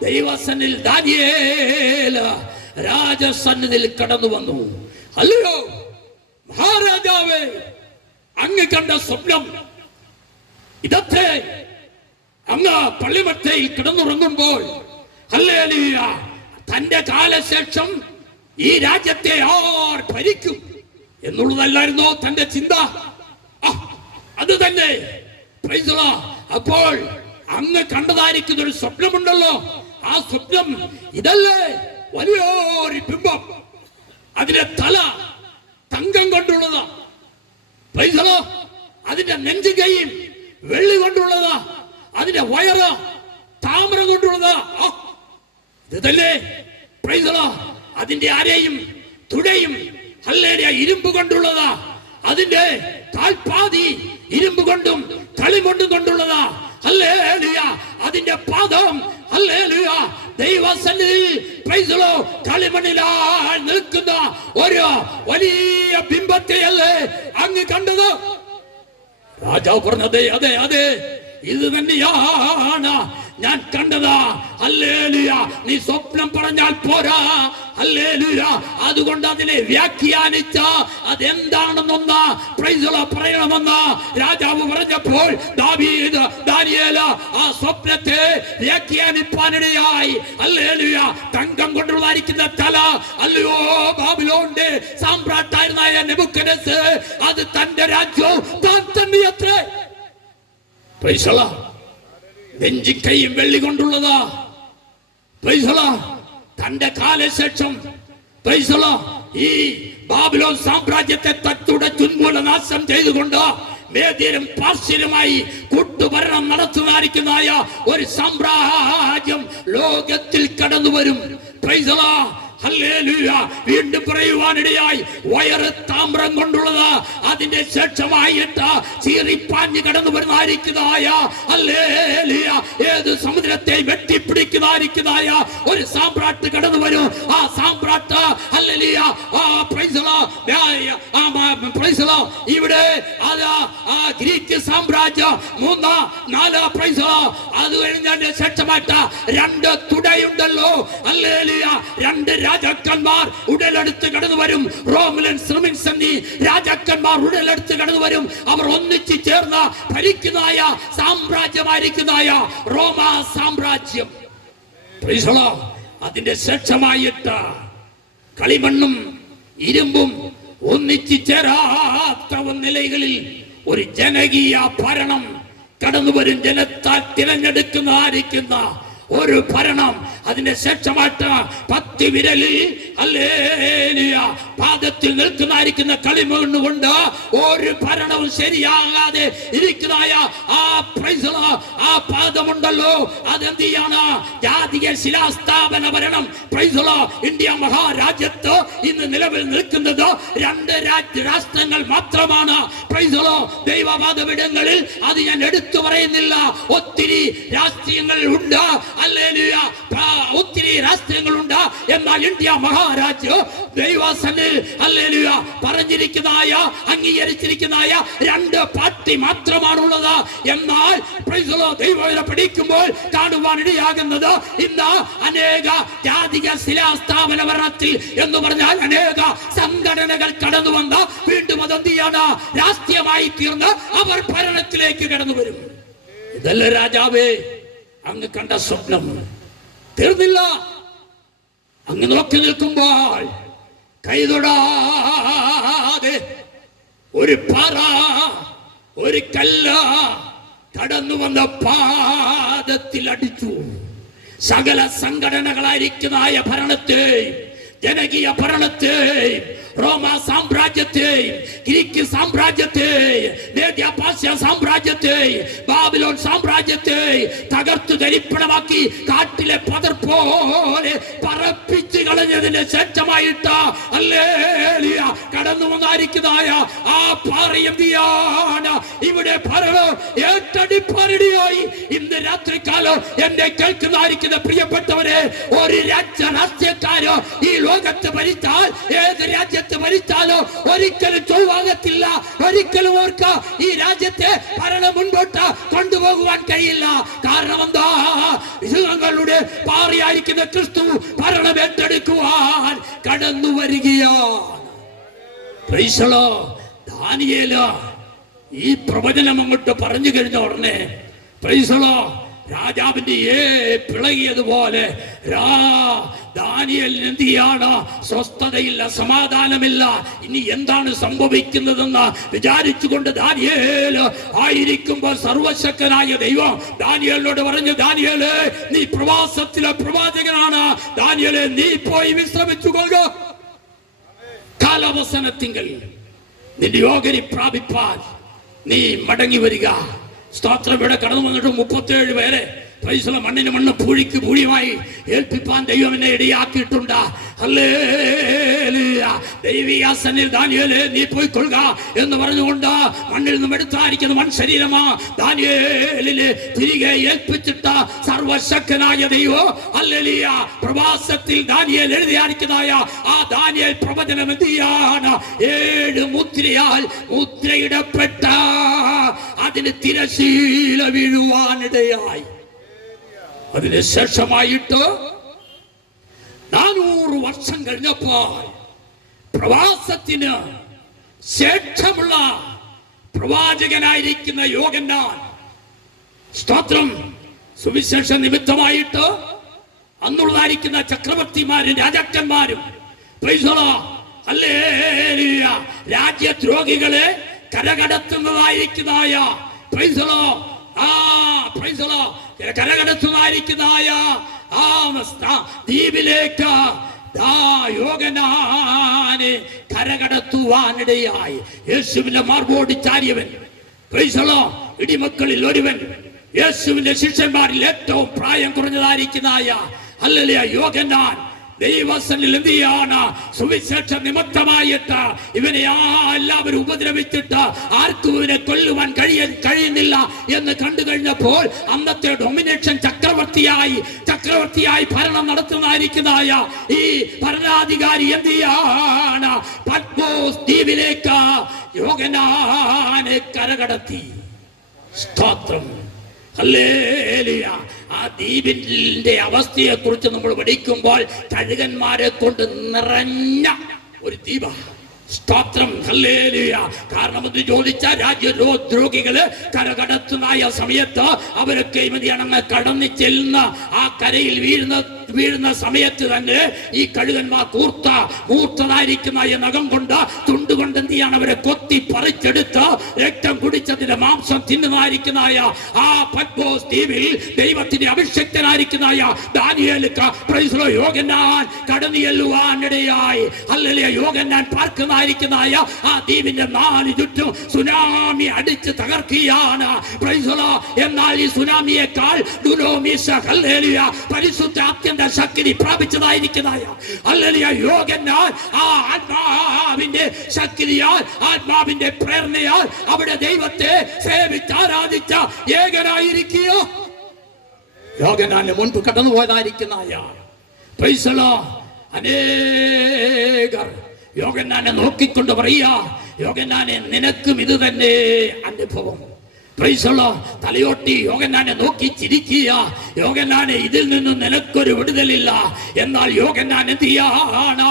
ദൈവസന്നിധിയിൽ ദാനിയേൽ രാജസന്നിധിയിൽ കടന്നു വന്നു. അല്ലയോ മഹാരാജാവേ, അങ്ങ് കണ്ട സ്വപ്നം ഇതത്രേ. അങ്ങ് പള്ളിമത്തയിൽ കിടന്നുറങ്ങുമ്പോൾ ഹല്ലേലൂയ തന്റെ കാലശേഷം ഈ രാജ്യത്തെ ആർ ഭരിക്കും എന്നുള്ളതല്ലായിരുന്നോ തന്റെ ചിന്ത? അത് തന്നെ. അപ്പോൾ അങ്ങ് കണ്ടതായിരിക്കുന്ന ഒരു സ്വപ്നമുണ്ടല്ലോ, ആ സ്വപ്നം ഇതല്ലേ? വലിയൊരു ബിംബം, അതിന്റെ തല തങ്കം കൊണ്ടുള്ളതാ, അതിന്റെ നെഞ്ചുകൈയും വെള്ളി കൊണ്ടുള്ളതാ, അതിന്റെ വയറ് താമ്രം കൊണ്ടുള്ളതാ. ഇത് തന്നെ അതിന്റെ അരയും തുടയും ഹല്ലേലൂയ ഇരുമ്പ് കൊണ്ടുള്ളതാ, അതിന്റെ കാൽപാതി ഇരുമ്പ് കൊണ്ടും കളികൊണ്ടും കൊണ്ടുള്ളതാ. ഹല്ലേലൂയ അതിന്റെ പാദം ഹല്ലേലൂയ ദൈവസന്നിധിയിൽ കളിമണ്ണിലാൽ നിൽക്കുന്ന ഒരു വലിയ ബിംബത്തെയല്ലേ അങ്ങ് കണ്ടത്? രാജാവ് പറഞ്ഞത് അതെ അതെ, ഇത് തന്നെയാണ് ഞാൻ കണ്ടതാ. ഹല്ലേലൂയ നീ സ്വപ്നം പറഞ്ഞാൽ പോരാ. ഹല്ലേലൂയ അതുകൊണ്ട് അതിനെ വ്യാഖ്യാനിച്ച അതെന്താണെന്നൊന്ന് പറയണമെന്ന് രാജാവ് പറഞ്ഞപ്പോൾ ദാവീദ് ദാനിയേല് ആ സ്വപ്നത്തെ വ്യാഖ്യാനിപ്പാനിടയായി. ഹല്ലേലൂയ തങ്കം കൊണ്ടുള്ളതായിരിക്കുന്ന തല അല്ലയോ ബാബിലോണിന്റെ സാമ്രാട്ടായിരുന്നായ നെബൂഖദ്നേസർ, അത് തന്റെ രാജ്യവും താൻ തന്നെയത്രേ. നെഞ്ചിക്കൈയും വെള്ളി കൊണ്ടുള്ളതാ. തന്റെ കാലശേഷം ഈ ബാബിലോൺ സാമ്രാജ്യത്തെ തച്ചുടച്ചുന്മൂലനാശം ചെയ്തുകൊണ്ട് മേദ്യരും പാർശ്യരുമായി കൂട്ടുഭരണം നടത്തുന്നതായിരിക്കുന്നതായ ഒരു സാമ്രാജ്യം ലോകത്തിൽ കടന്നു വരും. ഹല്ലേലൂയ വീണ്ടും പറയുവാനിടയായി വയറ് താമ്രം കൊണ്ടുള്ളത്, അതിന്റെ ശേഷമായിട്ട് ചീറിപ്പാഞ്ഞ് കടന്നു വരുന്നതായിരിക്കുന്നതായ ഹല്ലേലൂയ ഏത് സമുദ്രത്തെ വെട്ടിപ്പിടിക്കുന്നതായിരിക്കുന്നതായ ഒരു സാമ്രാട്ട് കടന്നു വരും. ആ സാമ്രാട്ട് ഹല്ലേലൂയ ഇവിടെ ആ ഗ്രീക്ക് സാമ്രാജ്യം 3, 4 അത് കഴിഞ്ഞതിന്റെ ശേഷമായിട്ട് 2 തുടയുണ്ടല്ലോ. ഹല്ലേലൂയ 2 രാജാക്കന്മാർ ഉടലെടുത്ത് കടന്നു വരും. റോമൻ സിർമിൻസ് എന്നീ രാജാക്കന്മാർ ഉടലെടുത്ത് കടന്നു വരും. അവർ ഒന്നിച്ച് ചേർന്ന് ഭരിക്കുന്നതായ സാമ്രാജ്യമായിരിക്കുന്നതായ റോമ സാമ്രാജ്യം. അതിന്റെ ശേഷമായിട്ട് കളിമണ്ണും ഇരുമ്പും ഒന്നിച്ച് ചേരാത്ത നിലകളിൽ ഒരു ജനകീയ ഭരണം കടന്നു വരും. ജനത്താൽ തിരഞ്ഞെടുക്കുന്നതായിരിക്കുന്ന ഒരു ഭരണം. അതിന്റെ ശേഷമായിട്ട് 10 വിരലിൽ ഹല്ലേലൂയ പാദത്തിൽ നിൽക്കുന്നതായിരിക്കുന്ന കളിമണ്ണുകൊണ്ട് ഒരു ഭരണവും ശരിയാകാതെ ഇരിക്കുന്നതായ ആ പാദമുണ്ടല്ലോ, അതെന്ത് ചെയ്യാണ്? ജാതീയ ശിലാസ്ഥാപന ഭരണം. ഇന്ത്യ മഹാരാജ്യത്ത് ഇന്ന് നിലവിൽ നിൽക്കുന്നത് 2 രാഷ്ട്രങ്ങൾ മാത്രമാണ്. ദൈവവാദവിടങ്ങളിൽ അത് ഞാൻ എടുത്തു പറയുന്നില്ല. ഒത്തിരി രാഷ്ട്രീയങ്ങൾ ഉണ്ട്, ഹല്ലേലൂയ ഒത്തിരി രാഷ്ട്രങ്ങളുണ്ട്. എന്നാൽ ഇന്ത്യ മഹാരാജ്യം ദൈവസന്നിധിയിൽ ഹല്ലേലൂയ പറഞ്ഞിരിക്കുന്നതായ അംഗീകരിച്ചിരിക്കുന്നതായ 2 പാർട്ടി മാത്രമാണുള്ളത്. എന്നാൽ ദൈവം പഠിക്കുമ്പോൾ കാണുവാനിടയാകുന്നത് ഇന്ന് അനേക ജാതിക ശിലാസ്ഥാപന ഭരണത്തിൽ എന്ന് പറഞ്ഞാൽ അനേക സംഘടനകൾ കടന്നു വന്ന് വീണ്ടും അതെന്തിയാണ് രാഷ്ട്രീയമായി തീർന്ന് അവർ ഭരണത്തിലേക്ക് കടന്നു വരും. ഇതല്ല രാജാവേ അങ്ങ് കണ്ട സ്വപ്നം. തീർന്നില്ല. അങ്ങ് നോക്കി നിൽക്കുമ്പോൾ കൈതൊടാതെ ഒരു പാറ, ഒരു കല്ല കടന്നു വന്ന പാദത്തിൽ അടിച്ചു. സകല സംഘടനകളായിരിക്കുന്നതായ ഭരണത്തെ, ജനകീയ ഭരണത്തെ, റോമ സാമ്രാജ്യത്തെ, ഗ്രീക്ക് സാമ്രാജ്യത്തെ, മേദ്യപാർശ്യ സാമ്രാജ്യത്തെ, ബാബിലോൺ സാമ്രാജ്യത്തെ തകർത്തു ധരിപ്പണമാക്കി കാട്ടിലെ പതർ പോലെ പറപ്പിച്ച് കളഞ്ഞതിന് ശേഷമായിട്ട് ഹല്ലേലൂയ കടന്നു വന്നായിരിക്കുന്നതായ ആ പാറയെന്തിയാണ് ഇവിടെ ഭരണം ഏറ്റടിപ്പരടിയായി. ഇന്ന് രാത്രികാലം എന്നെ കേൾക്കുന്നതായിരിക്കുന്ന പ്രിയപ്പെട്ടവരെ, ഒരു രാഷ്ട്രീയക്കാരോ ഈ ലോകത്ത് ഭരിച്ചാൽ, ഏത് രാജ്യത്ത് ഭരിച്ചാലോ ഒരിക്കലും ചൊവ്വാകത്തില്ല. ഒരിക്കലും ഓർക്ക ഈ രാജ്യത്തെ ഭരണം മുൻപോട്ട് കൊണ്ടുപോകുവാൻ കഴിയില്ല. കാരണം എന്താ? യുഗങ്ങളുടെ പാറയായിരിക്കുന്ന ക്രിസ്തു ഭരണം ഏറ്റെടുക്കുവാൻ കടന്നു വരികയാണ്. ദാനിയേല് ഈ പ്രവചനം അങ്ങോട്ട് പറഞ്ഞു കഴിഞ്ഞ ഉടനെ രാജാവിന്റെ പിളകിയതുപോലെ ദാനിയേലിന് എന്ത് ചെയ്യാണ്? സ്വസ്ഥതയില്ല, സമാധാനമില്ല. ഇനി എന്താണ് സംഭവിക്കുന്നതെന്ന് വിചാരിച്ചുകൊണ്ട് ദാനിയേൽ ആയിരിക്കുമ്പോൾ സർവശക്തനായ ദൈവം ദാനിയേലിനോട് പറഞ്ഞു, ദാനിയേലേ, നീ പ്രവാസത്തിലെ പ്രവാചകനാണ്. ദാനിയേലേ, നീ പോയി വിശ്രമിച്ചുകൊള്ളുക. കാലാവസാനത്തിങ്കൽ നിന്റെ യോഗ്യത പ്രാപിപ്പാൻ നീ മടങ്ങി വരിക. സ്തോത്രം. ഇവിടെ കടന്നു വന്നിട്ട് 37 പേരെ മണ്ണിന് മണ്ണ് പൂഴിക്ക് പൂഴിയുമായി ഏൽപ്പിപ്പാൻ ദൈവം എന്നെ ഇടയാക്കിയിട്ടുണ്ട്. ഹല്ലേലൂയ. ദൈവീയാസനിൽ ദാനിയേലേ, നീ പോയി കൊള്ളുക എന്ന് പറഞ്ഞുകൊണ്ട് മണ്ണിൽ നിന്നും എടുത്തായിരിക്കുന്ന മൺ ശരീരമാ ദാനിയേലിനെ തിരികെ ഏൽപ്പിച്ചിട്ട് സർവശക്തനായ ദൈവം ഹല്ലേലൂയ പ്രവാസത്തിൽ ദാനിയേൽ എഴുതിയായിരിക്കുന്നതായ ആ ദാനിയേൽ പ്രവചനം എന്ത് ചെയ്യാണ്? 7 മുദ്രയാൽ മുദ്രയിടപ്പെട്ട അതിന് തിരശീല വീഴുവാനിടയായി. അതിനുശേഷമായിട്ട് 400 വർഷം കഴിഞ്ഞപ്പോൾ പ്രവാസത്തിന് ശേഷമുള്ള പ്രവാചകനായിരിക്കുന്ന യോഹന്നാൻ, സ്തോത്രം, സുവിശേഷ നിമിത്തമായിട്ട് അന്നുള്ളതായിരിക്കുന്ന ചക്രവർത്തിമാരും രാജാക്കന്മാരും രാജ്യദ്രോഹികളെ കരകടത്തുന്നതായിരിക്കുന്നതായ കരകടത്തുന്നതായിരിക്കുന്നതായ ആ ദ്വീപിലേക്ക് യോഹന്നാനെ കരകടത്തുവാനിടയായി. യേശുവിന്റെ മാർബോടി ചാരിയവൻ, ഇടിമക്കളിൽ ഒരുവൻ, യേശുവിന്റെ ശിഷ്യന്മാരിൽ ഏറ്റവും പ്രായം കുറഞ്ഞതായിരിക്കുന്നതായ യോഹന്നാൻ ദൈവസന്നിൽ എന്ത് ചെയ്യാണ്? സുവിശേഷ നിമിത്തമായിട്ട് ഇവനെ എല്ലാവരും ഉപദ്രവിച്ചിട്ട് ആർക്കും ഇവനെ കൊല്ലുവാൻ കഴിയുന്നില്ല എന്ന് കണ്ടു കഴിഞ്ഞപ്പോൾ അന്നത്തെ ഡൊമിനേഷൻ ചക്രവർത്തിയായി ഭരണം നടത്തുന്നതായിരിക്കുന്നതായ ഈ ഭരണാധികാരി എന്ത് ചെയ്യാണ്? പത്മോസ് ദ്വീപിലേക്ക് യോഹന്നാനെ കരകടത്തി. സ്തോത്രം. ഹല്ലേലൂയ. ആ ദ്വീപിന്റെ അവസ്ഥയെ കുറിച്ച് നമ്മൾ പഠിക്കുമ്പോൾ കഴുകന്മാരെ കൊണ്ട് നിറഞ്ഞ ഒരു ദ്വീപ. സ്തോത്രം. ഹല്ലേലൂയ. കാരണം അത് ചോദിച്ച രാജ്യദ്രോഹികള് കരകടത്തുന്ന സമയത്ത് അവരൊക്കെ ഇവതിയണങ്ങ് കടന്നു ചെല്ലുന്ന ആ കരയിൽ വീഴുന്ന സമയത്ത് തന്നെ ഈ കഴുകന്മാർ മൂർത്തതായിരിക്കുന്ന നഖം കൊണ്ട് തുണ്ടുകൊണ്ട് എന്ത് ചെയ്യാണ്? അവരെ കൊത്തി പറിച്ചെടുത്ത് രക്തം കുടിച്ചതിന്റെ മാംസം തിന്നുന്നതായിരിക്കുന്ന ആ പത്മോസ് ദ്വീപിൽ ദൈവത്തിന്റെ അഭിഷക്തനായിരിക്കുന്ന ദാനിയേലിക്ക് യോഹന്നാൻ കടന്നു ചെല്ലുവാനിടയായി. ഹല്ലേലൂയ. യോഹന്നാൻ പാർക്കുന്നതായിരിക്കുന്ന ആ ദ്വീപിന്റെ 4 ചുറ്റും സുനാമി അടിച്ച് തകർക്കുകയാണ്. എന്നാൽ ഈ സുനാമിയേക്കാൾ പരിശുദ്ധ അത്യന്ത ശക്തി പ്രാപിച്ചതായിരിക്കുന്ന യോഹന്നാൻ ആ ആത്മാവിന്റെ ശക്തിയാൽ, ആത്മാവിന്റെ പ്രേരണയാൽ അവിടെ ദൈവത്തെ സേവിച്ച് ആരാധിച്ച ഏകനായിരിക്കുക. യോഹന്നാന്റെ മുൻപ് കടന്നുപോയതായിരിക്കുന്ന അനേകർ യോഹന്നാനെ നോക്കിക്കൊണ്ട് പറയുക, യോഹന്നാനെ, നിനക്കും ഇത് തന്നെ അനുഭവം. തലയോട്ടി യോഹന്നാനെ നോക്കി ചിരിക്കുക. യോഹന്നാനെ, ഇതിൽ നിന്നും നിനക്കൊരു വിടുതലില്ല. എന്നാൽ യോഹന്നാൻ എന്ത് ചെയ്യാണ്?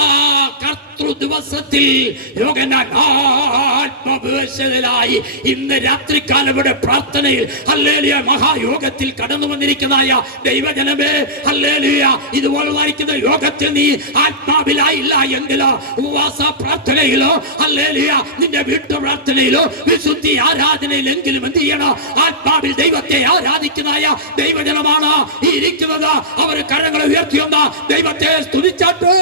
ആ ദിവസത്തിൽ യോഹന്നാൻ ആത്മവിവശതയിലായി. ഇന്ന് രാത്രികാലം ഇവിടെ പ്രാർത്ഥനയിൽ ഹല്ലേലൂയ മഹായോഗത്തിൽ കടന്നു വന്നിരിക്കുന്ന ദൈവജനമേ, ഹല്ലേലൂയ, ഇതുപോലുള്ളതായിരിക്കുന്ന യോഗത്തിൽ നീ ആത്മാവിലായില്ല എങ്കിലോ ഉപവാസ പ്രാർത്ഥനയിലോ ഹല്ലേലൂയ നിന്റെ വീട്ടു പ്രാർത്ഥനയിലോ വിശുദ്ധി ആരാധനയിലെങ്കിലും എന്ത് ചെയ്യണം? ആത്മാവിൽ ദൈവത്തെ ആരാധിക്കുന്ന ദൈവജനമാണ് ഈ ഇരിക്കുന്നത്. അവർ കരങ്ങളെ ഉയർത്തിയൊന്ന ദൈവത്തെ സ്തുതിച്ചാട്ട്.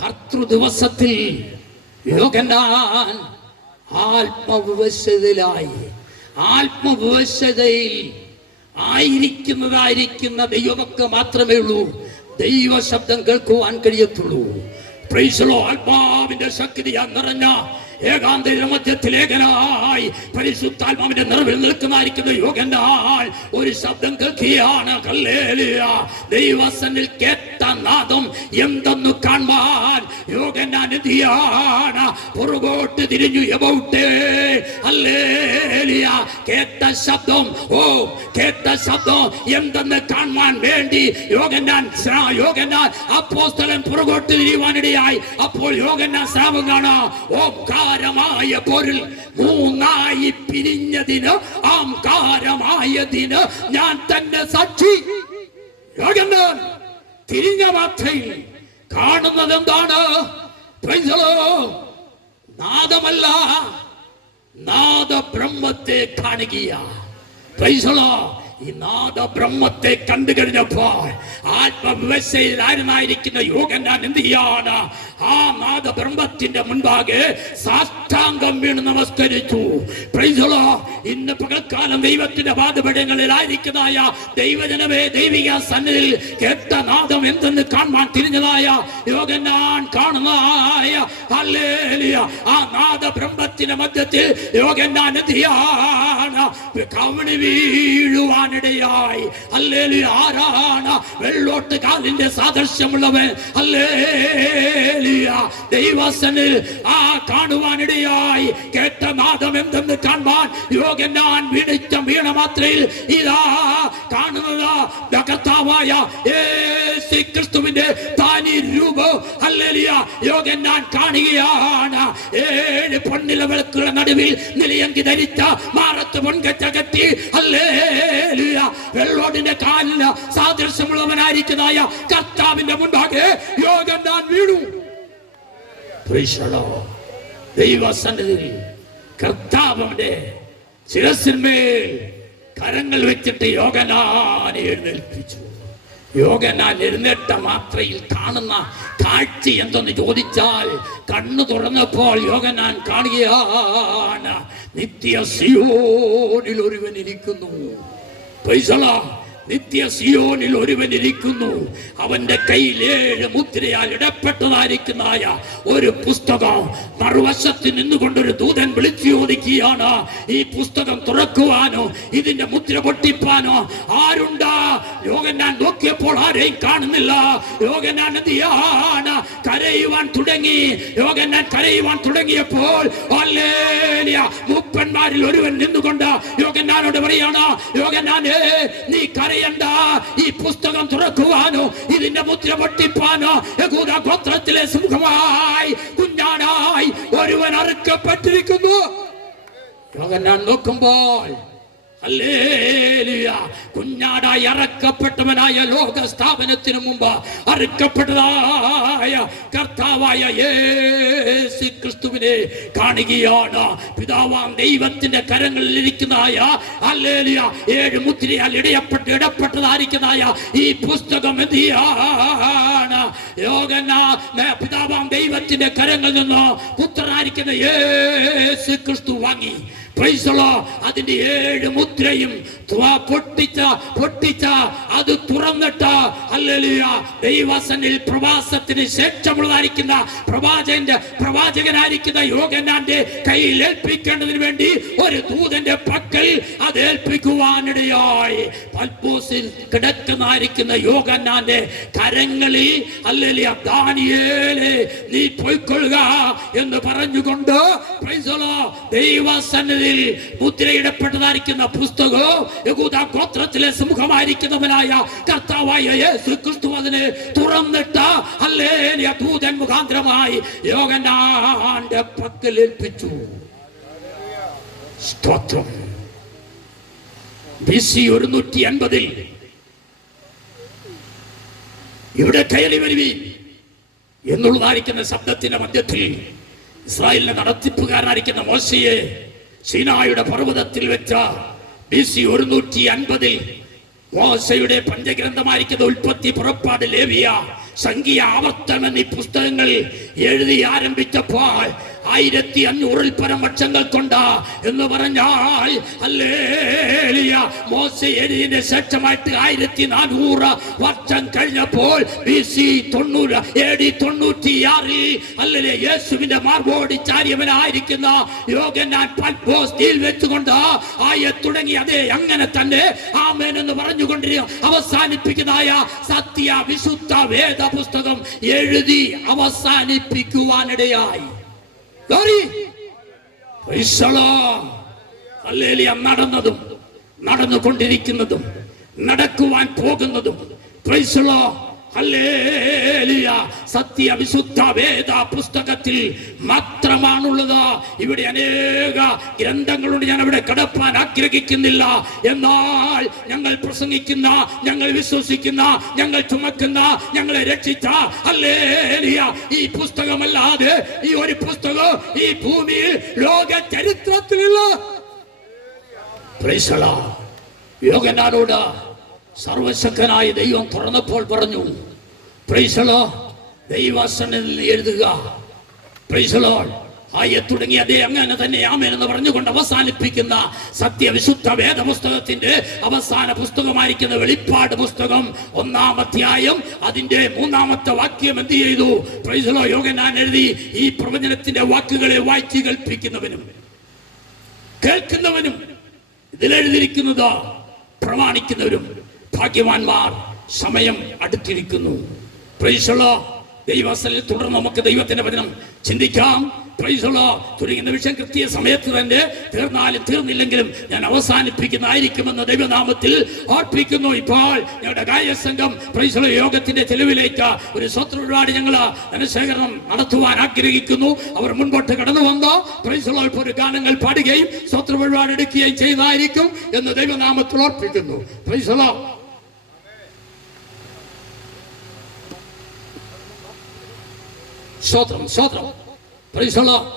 കർത്തൃ ദിവസത്തിൽ യോഹന്നാൻ ആത്മവിവശതയിൽ ആയിരിക്കുന്ന ദൈവമൊക്കെ മാത്രമേ ഉള്ളൂ ദൈവ ശബ്ദം കേൾക്കുവാൻ കഴിയത്തുള്ളൂ. ആത്മാവിന്റെ ശക്തിയാൽ നിറഞ്ഞ ഏകാന്തയുടെ മധ്യത്തിൽ ഏകനായി പരിശുദ്ധാത്മാവിന്റെ നിറവിൽ നിൽക്കുന്നതായിരിക്കുന്ന യോഹന്നാൻ ഒരു ശബ്ദം കേൾക്കുകയാണ്. ദൈവസന്നിൽ കേട്ട നാദം എന്തെന്ന് കാണുവാൻ യോഹന്നാൻ പുറകോട്ട് തിരിഞ്ഞു. എബൌട്ടേ ഹല്ലേലൂയ. കേട്ട ശബ്ദം എന്തെന്ന് കാണുവാൻ വേണ്ടി യോഹന്നാൻ അപ്പോസ്തലൻ പുറകോട്ട് തിരിയുവാനിടയായി. അപ്പോൾ യോഹന്നാൻ സ്രാവം കാണാ. ഓംകാരമായ പൊരുൾ മൂന്നായി പിരിഞ്ഞതിന് ആംകാരമായതിന് ഞാൻ തന്നെ സാക്ഷി. യോഹന്നാൻ തിരിഞ്ഞ മാത്രയിൽ കാണുന്നത് എന്താണ്? നാദമല്ല, നാദബ്രഹ്മത്തെ കാണുകയാ. ഈ നാദബ്രഹ്മത്തെ കണ്ടു കഴിഞ്ഞപ്പോൾ ആത്മവ്യവസ്ഥയിലായിരുന്നായിരിക്കുന്ന യോഹന്നാൻ എന്ത് ചെയ്യാണ്? ആ നാദബ്രഹ്മത്തിന്റെ മുൻപാകെ സാഷ്ടാംഗം വീണ് നമസ്കരിച്ചു. ഇന്ന് പകൽക്കാലം ദൈവത്തിന്റെ പാദപീഠങ്ങളിലായിരിക്കുന്നതായ ദൈവജനമേ, ദൈവിക സന്നിധിയിൽ കേട്ട നാദം എന്തെന്ന് കാണാൻ തിരിഞ്ഞതായ യോഹന്നാൻ കാണുന്നതായ ഹല്ലേലൂയ ആ നാദബ്രഹ്മത്തിന്റെ മധ്യത്തിൽ യോഹന്നാൻ എന്ത് ചെയ്യാണ്? കവണി വീഴുവാനിടയായി. ഹല്ലേലൂയ. ആരാണ് വെള്ളോട്ട് കാലിന്റെ സാദൃശ്യമുള്ളവൻ? ഹല്ലേലൂയ. ദൈവസന്നിധിയിൽ ആ കാണുവാനിടയായി. കേട്ട നാദം എന്തെന്ന് കാണാൻ യോഹന്നാൻ വീണ മാത്രയിൽ ഇതാ കാണുന്നത് കർത്താവായ യേശു ക്രിസ്തുവിന്റെ തനി രൂപം. ഹല്ലേലൂയ. യോഹന്നാൻ കാണുകയാണ്. 7 പൊന്നില വിളക്കുകളുടെ നടുവിൽ നിലയങ്കി ധരിച്ച മാറത്ത് പൊൻകച്ച കെട്ടി ഹല്ലേലൂയ വെള്ളോടിന്റെ കാലിന് സാദൃശ്യമുള്ളവനായിരിക്കുന്നതായ കർത്താവിന്റെ മുൻപാകെ യോഹന്നാൻ വീണു. ദൈവസന്നിധിയിൽ കർത്താവിന്റെ ശിരസിന്മേൽ കരങ്ങൾ വെച്ചിട്ട് യോഹന്നാനെ എഴുന്നേൽപ്പിച്ചു. യോഹന്നാൻ എഴുന്നേറ്റ മാത്രയിൽ കാണുന്ന കാഴ്ച എന്തെന്ന് ചോദിച്ചാൽ, കണ്ണു തുറന്നപ്പോൾ യോഹന്നാൻ കാണുകയാണ് നിത്യ സിയോനിൽ ഒരുവൻ ഇരിക്കുന്നു. നിത്യ സിയോനിൽ ഒരുവൻ ഇരിക്കുന്നു. അവന്റെ കയ്യിൽ 7 മുദ്രയാൽ ഇടപ്പെട്ടതായിരിക്കുന്നതായ ഒരു പുസ്തകം. മറുവശത്ത് നിന്നുകൊണ്ടൊരു ദൂതൻ വിളിച്ചു ചോദിക്കുകയാണ്, ഈ പുസ്തകം തുറക്കുവാനോ ഇതിന്റെ മുദ്ര പൊട്ടിപ്പാനോ ആരുണ്ടാ? യോഹന്നാൻ നോക്കിയപ്പോൾ ആരെയും കാണുന്നില്ല. യോഹന്നാൻ എന്തിയാണ്? കരയുവാൻ തുടങ്ങി. യോഹന്നാൻ കരയുവാൻ തുടങ്ങിയപ്പോൾ ഹല്ലേലൂയ മൂപ്പന്മാരിൽ ഒരുവൻ നിന്നുകൊണ്ട് യോഹന്നാനോട് പറയാണ്, യോഹന്നാനേ, നീ കരയണ്ട. ഈ പുസ്തകം തുറക്കുവാനോ ഇതിന്റെ മുദ്ര പൊട്ടിപ്പാനോ യഹൂദാ ഗോത്രത്തിലെ സിംഹമായി കുഞ്ഞാടായി ഒരുവൻ അറുക്കപ്പെട്ടിരിക്കുന്നു. യോഹന്നാൻ നോക്കുമ്പോൾ ഹല്ലേലൂയ കുഞ്ഞാടായി അറക്കപ്പെട്ടവനായ ലോക സ്ഥാപനത്തിനു മുമ്പ് അറുക്കപ്പെട്ടതായ കർത്താവായ യേശു ക്രിസ്തുവിനെ കാണുകയാണ്. പിതാവാം ദൈവത്തിന്റെ കരങ്ങളിൽ ഇരിക്കുന്നതായ ഹല്ലേലൂയ 7 മുദ്രയാൽ ഇടപ്പെട്ടതായിരിക്കുന്നതായ ഈ പുസ്തകം എന്തിയാണ്? യോഹന്നാൻ പിതാവാം ദൈവത്തിന്റെ കരങ്ങളിൽ നിന്ന് പുത്രനായിരിക്കുന്ന യേശു ക്രിസ്തു വാങ്ങി. അതിന്റെ 7 മുദ്രയും പൊട്ടിച്ച അത് തുറന്നിട്ട് ഹല്ലേലൂയ ദൈവസന്നിധിയിൽ പ്രവാസത്തിന് ശേഷമുള്ളതായിരിക്കുന്ന പ്രവാചകനായിരിക്കുന്ന യോഹന്നാന്റെ കയ്യിൽ ഏൽപ്പിക്കേണ്ടതിന് വേണ്ടി ഒരു ദൂതന്റെ പക്കൽ അത് ഏൽപ്പിക്കുവാനിടയായി. പത്മോസിൽ കിടക്കുന്നതായിരിക്കുന്ന യോഹന്നാന്റെ കരങ്ങളിൽ ഹല്ലേലൂയ ദാനിയേലേ, നീ പോയിക്കൊള്ളുക എന്ന് പറഞ്ഞുകൊണ്ട് ദൈവസന്നിധി മുദ്രയിടപ്പെട്ടതായിരിക്കുന്ന പുസ്തകവും യഹൂദാ ഗോത്രത്തിലെ സിംഹമായിരിക്കുന്നവനായ കർത്താവായ യേശു ക്രിസ്തു അതിനെ തുറന്നിട്ട് ഹല്ലേലൂയ ദൂതൻ മുഖാന്തരമായി യോഹന്നാന്റെ പക്കൽ ഏൽപ്പിച്ചു. സ്തോത്രം. BC 180 ഇവിടെ കയറി വരുവീൻ എന്നുള്ളതായിരിക്കുന്ന ശബ്ദത്തിന്റെ മധ്യത്തിൽ ഇസ്രായേലിന്റെ നടത്തിപ്പുകാരനായിരിക്കുന്ന മോശയെ സീനായുടെ പർവ്വതത്തിൽ വെച്ച BC 150 മോശയുടെ പഞ്ചഗ്രന്ഥമായിരിക്കുന്ന ഉൽപ്പത്തി, പുറപ്പാട്, ലേവ്യ, സംഖ്യ, ആവർത്തനം എന്നീ പുസ്തകങ്ങൾ എഴുതി ആരംഭിച്ചപ്പോൾ 1500 പരം വർഷങ്ങൾ കൊണ്ട് എന്ന് പറഞ്ഞാൽ ഹല്ലേലൂയ, മോശെ എഴുതിയതിന്റെ ശേഷമായിട്ട് 1400 വർഷം കഴിഞ്ഞപ്പോൾ BC 90 AD 96 ഹല്ലേലൂയ, യേശുവിന്റെ മാർബോടി ചാരിയവനായിരിക്കുന്ന യോഹന്നാൻ പത്മോസിൽ വെച്ചുകൊണ്ട് തുടങ്ങി. അതേ, അങ്ങനെ തന്നെ ആമേൻ എന്ന് പറഞ്ഞുകൊണ്ടിരിക്കുക അവസാനിപ്പിക്കുന്നതായ സത്യ വിശുദ്ധ വേദ പുസ്തകം എഴുതി അവസാനിപ്പിക്കുവാനിടയായി. നടന്നതും നടന്നുകൊണ്ടിരിക്കുന്നതും നടക്കുവാൻ പോകുന്നതും ഹല്ലേലൂയ സത്യ വിശുദ്ധ വേദ പുസ്തകത്തിൽ മാത്രമാണുള്ളത്. ഇവിടെ അനേക ഗ്രന്ഥങ്ങളുണ്ട്, ഞാൻ അവിടെ കടപ്പാൻ ആഗ്രഹിക്കുന്നില്ല. എന്നാൽ ഞങ്ങൾ പ്രസംഗിക്കുന്ന, ഞങ്ങൾ വിശ്വസിക്കുന്ന, ഞങ്ങൾ ചുമക്കുന്ന, ഞങ്ങളെ രക്ഷിച്ച ഹല്ലേലൂയ ഈ പുസ്തകമല്ലാതെ ഈ ഒരു പുസ്തകം ഈ ഭൂമിയിൽ ലോക ചരിത്രത്തിലില്ല. Praise the lord. യോഹന്നാനോട് സർവശക്തനായ ദൈവം തുറന്നപ്പോൾ പറഞ്ഞു, പ്രൈസ് ദി ലോർഡ്, ദൈവവചനത്തിൽ എഴുതുക. Praise the lord. തുടങ്ങി അതേ അങ്ങനെ തന്നെ ആമേൻ എന്ന് പറഞ്ഞുകൊണ്ട് അവസാനിപ്പിക്കുന്ന സത്യവിശുദ്ധ വേദപുസ്തകത്തിന്റെ അവസാന പുസ്തകമായിരിക്കുന്ന വെളിപ്പാട് പുസ്തകം 1-ാം അധ്യായം അതിന്റെ 3-ാമത്തെ വാക്യം എന്ത് ചെയ്തു? Price the Lord. യോഹന്നാൻ എഴുതി, ഈ പ്രവചനത്തിന്റെ വാക്കുകളെ വായിച്ചു കേൾപ്പിക്കുന്നവനും കേൾക്കുന്നവനും ഇതിലെഴുതിയിരിക്കുന്നത് പ്രമാണിക്കുന്നവരും ഭാഗ്യവാന്മാർ, സമയം അടുത്തിരിക്കുന്നു. Price the lord. ദൈവവചനത്തിൽ തുടർന്ന് നമുക്ക് ദൈവത്തിന്റെ വചനം ചിന്തിക്കാം. Price the Lord. തുടങ്ങുന്ന വിഷയം കൃത്യ സമയത്ത് തന്നെ തീർന്നാലും തീർന്നില്ലെങ്കിലും ഞാൻ അവസാനിപ്പിക്കുന്നതായിരിക്കുമെന്ന് ദൈവനാമത്തിൽ ഓർപ്പിക്കുന്നു. ഇപ്പോൾ ഞങ്ങളുടെ ഗായകസംഘം പ്രൈസ് ദി ലോർഡ് യോഗത്തിന്റെ ചെലവിലേക്ക് ഒരു സ്വത്രപാട് ഞങ്ങൾ ധനശേഖരണം നടത്തുവാൻ ആഗ്രഹിക്കുന്നു. അവർ മുൻപോട്ട് കടന്നു വന്നോ പ്രൈസ് ദി ലോർഡ് ഒരു ഗാനങ്ങൾ പാടുകയും സ്വത്രപാട് എടുക്കുകയും ചെയ്തായിരിക്കും എന്ന് ദൈവനാമത്തിൽ ഓർപ്പിക്കുന്നു. Praise the lord. സ്തോത്രം, സ്തോത്രം. Price the Lord.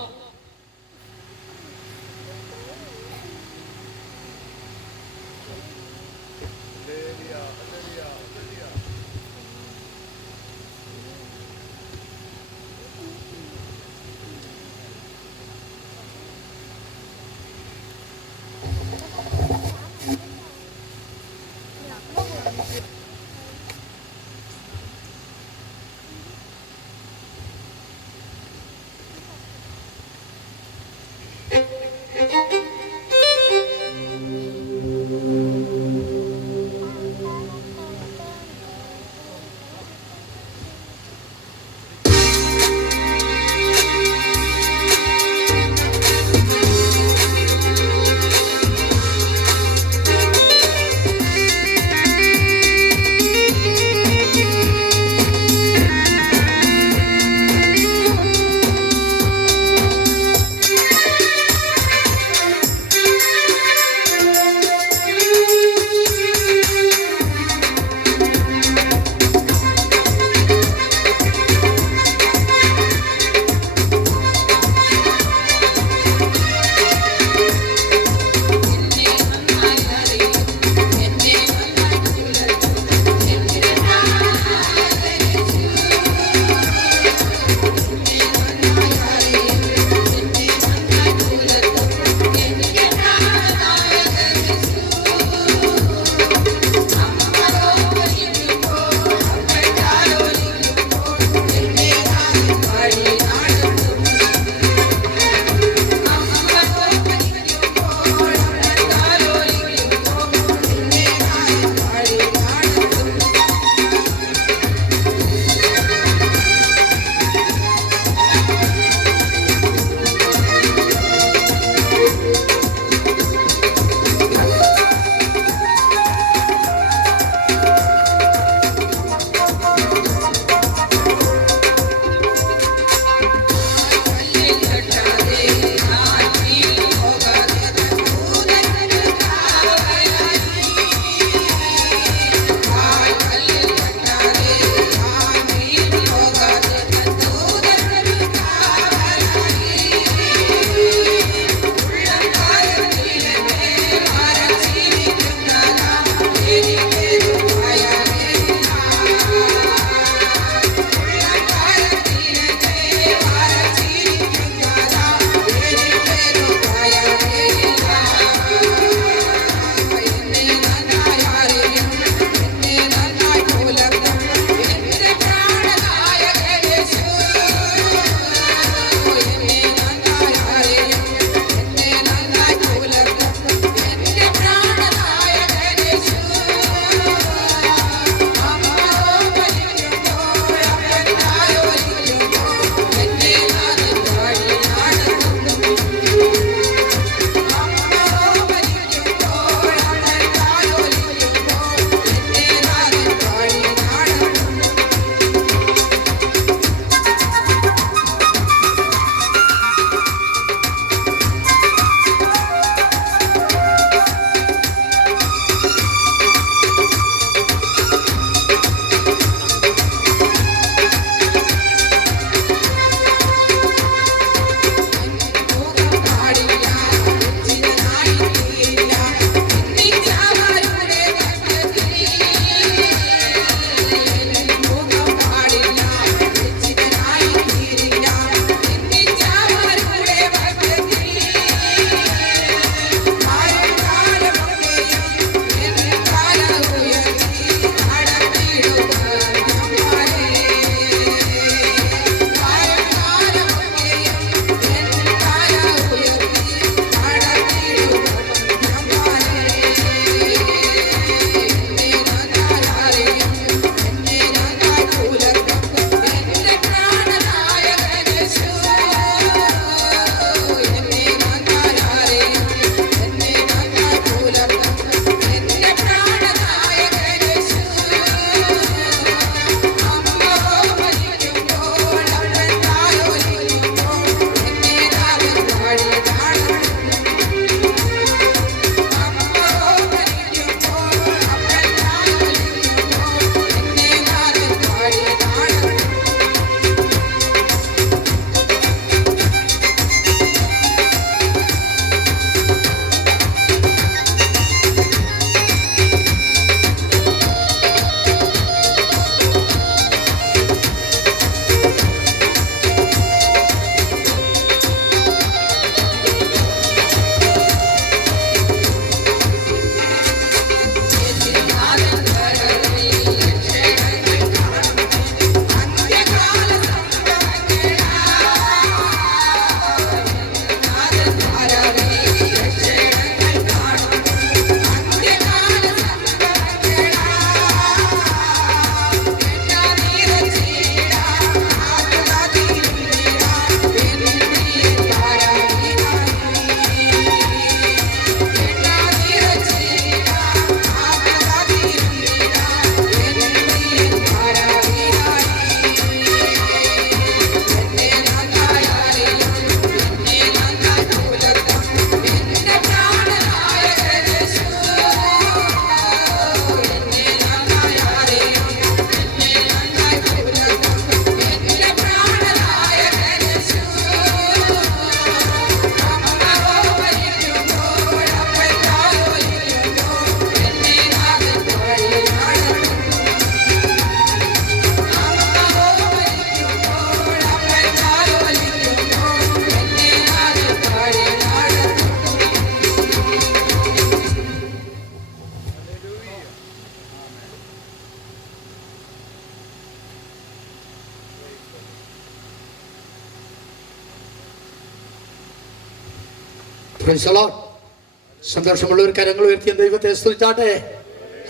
സന്തോഷമുള്ളവർ കരങ്ങൾ ഉയർത്തിയ ദൈവത്തെ സ്തുതിച്ചാട്ടെ.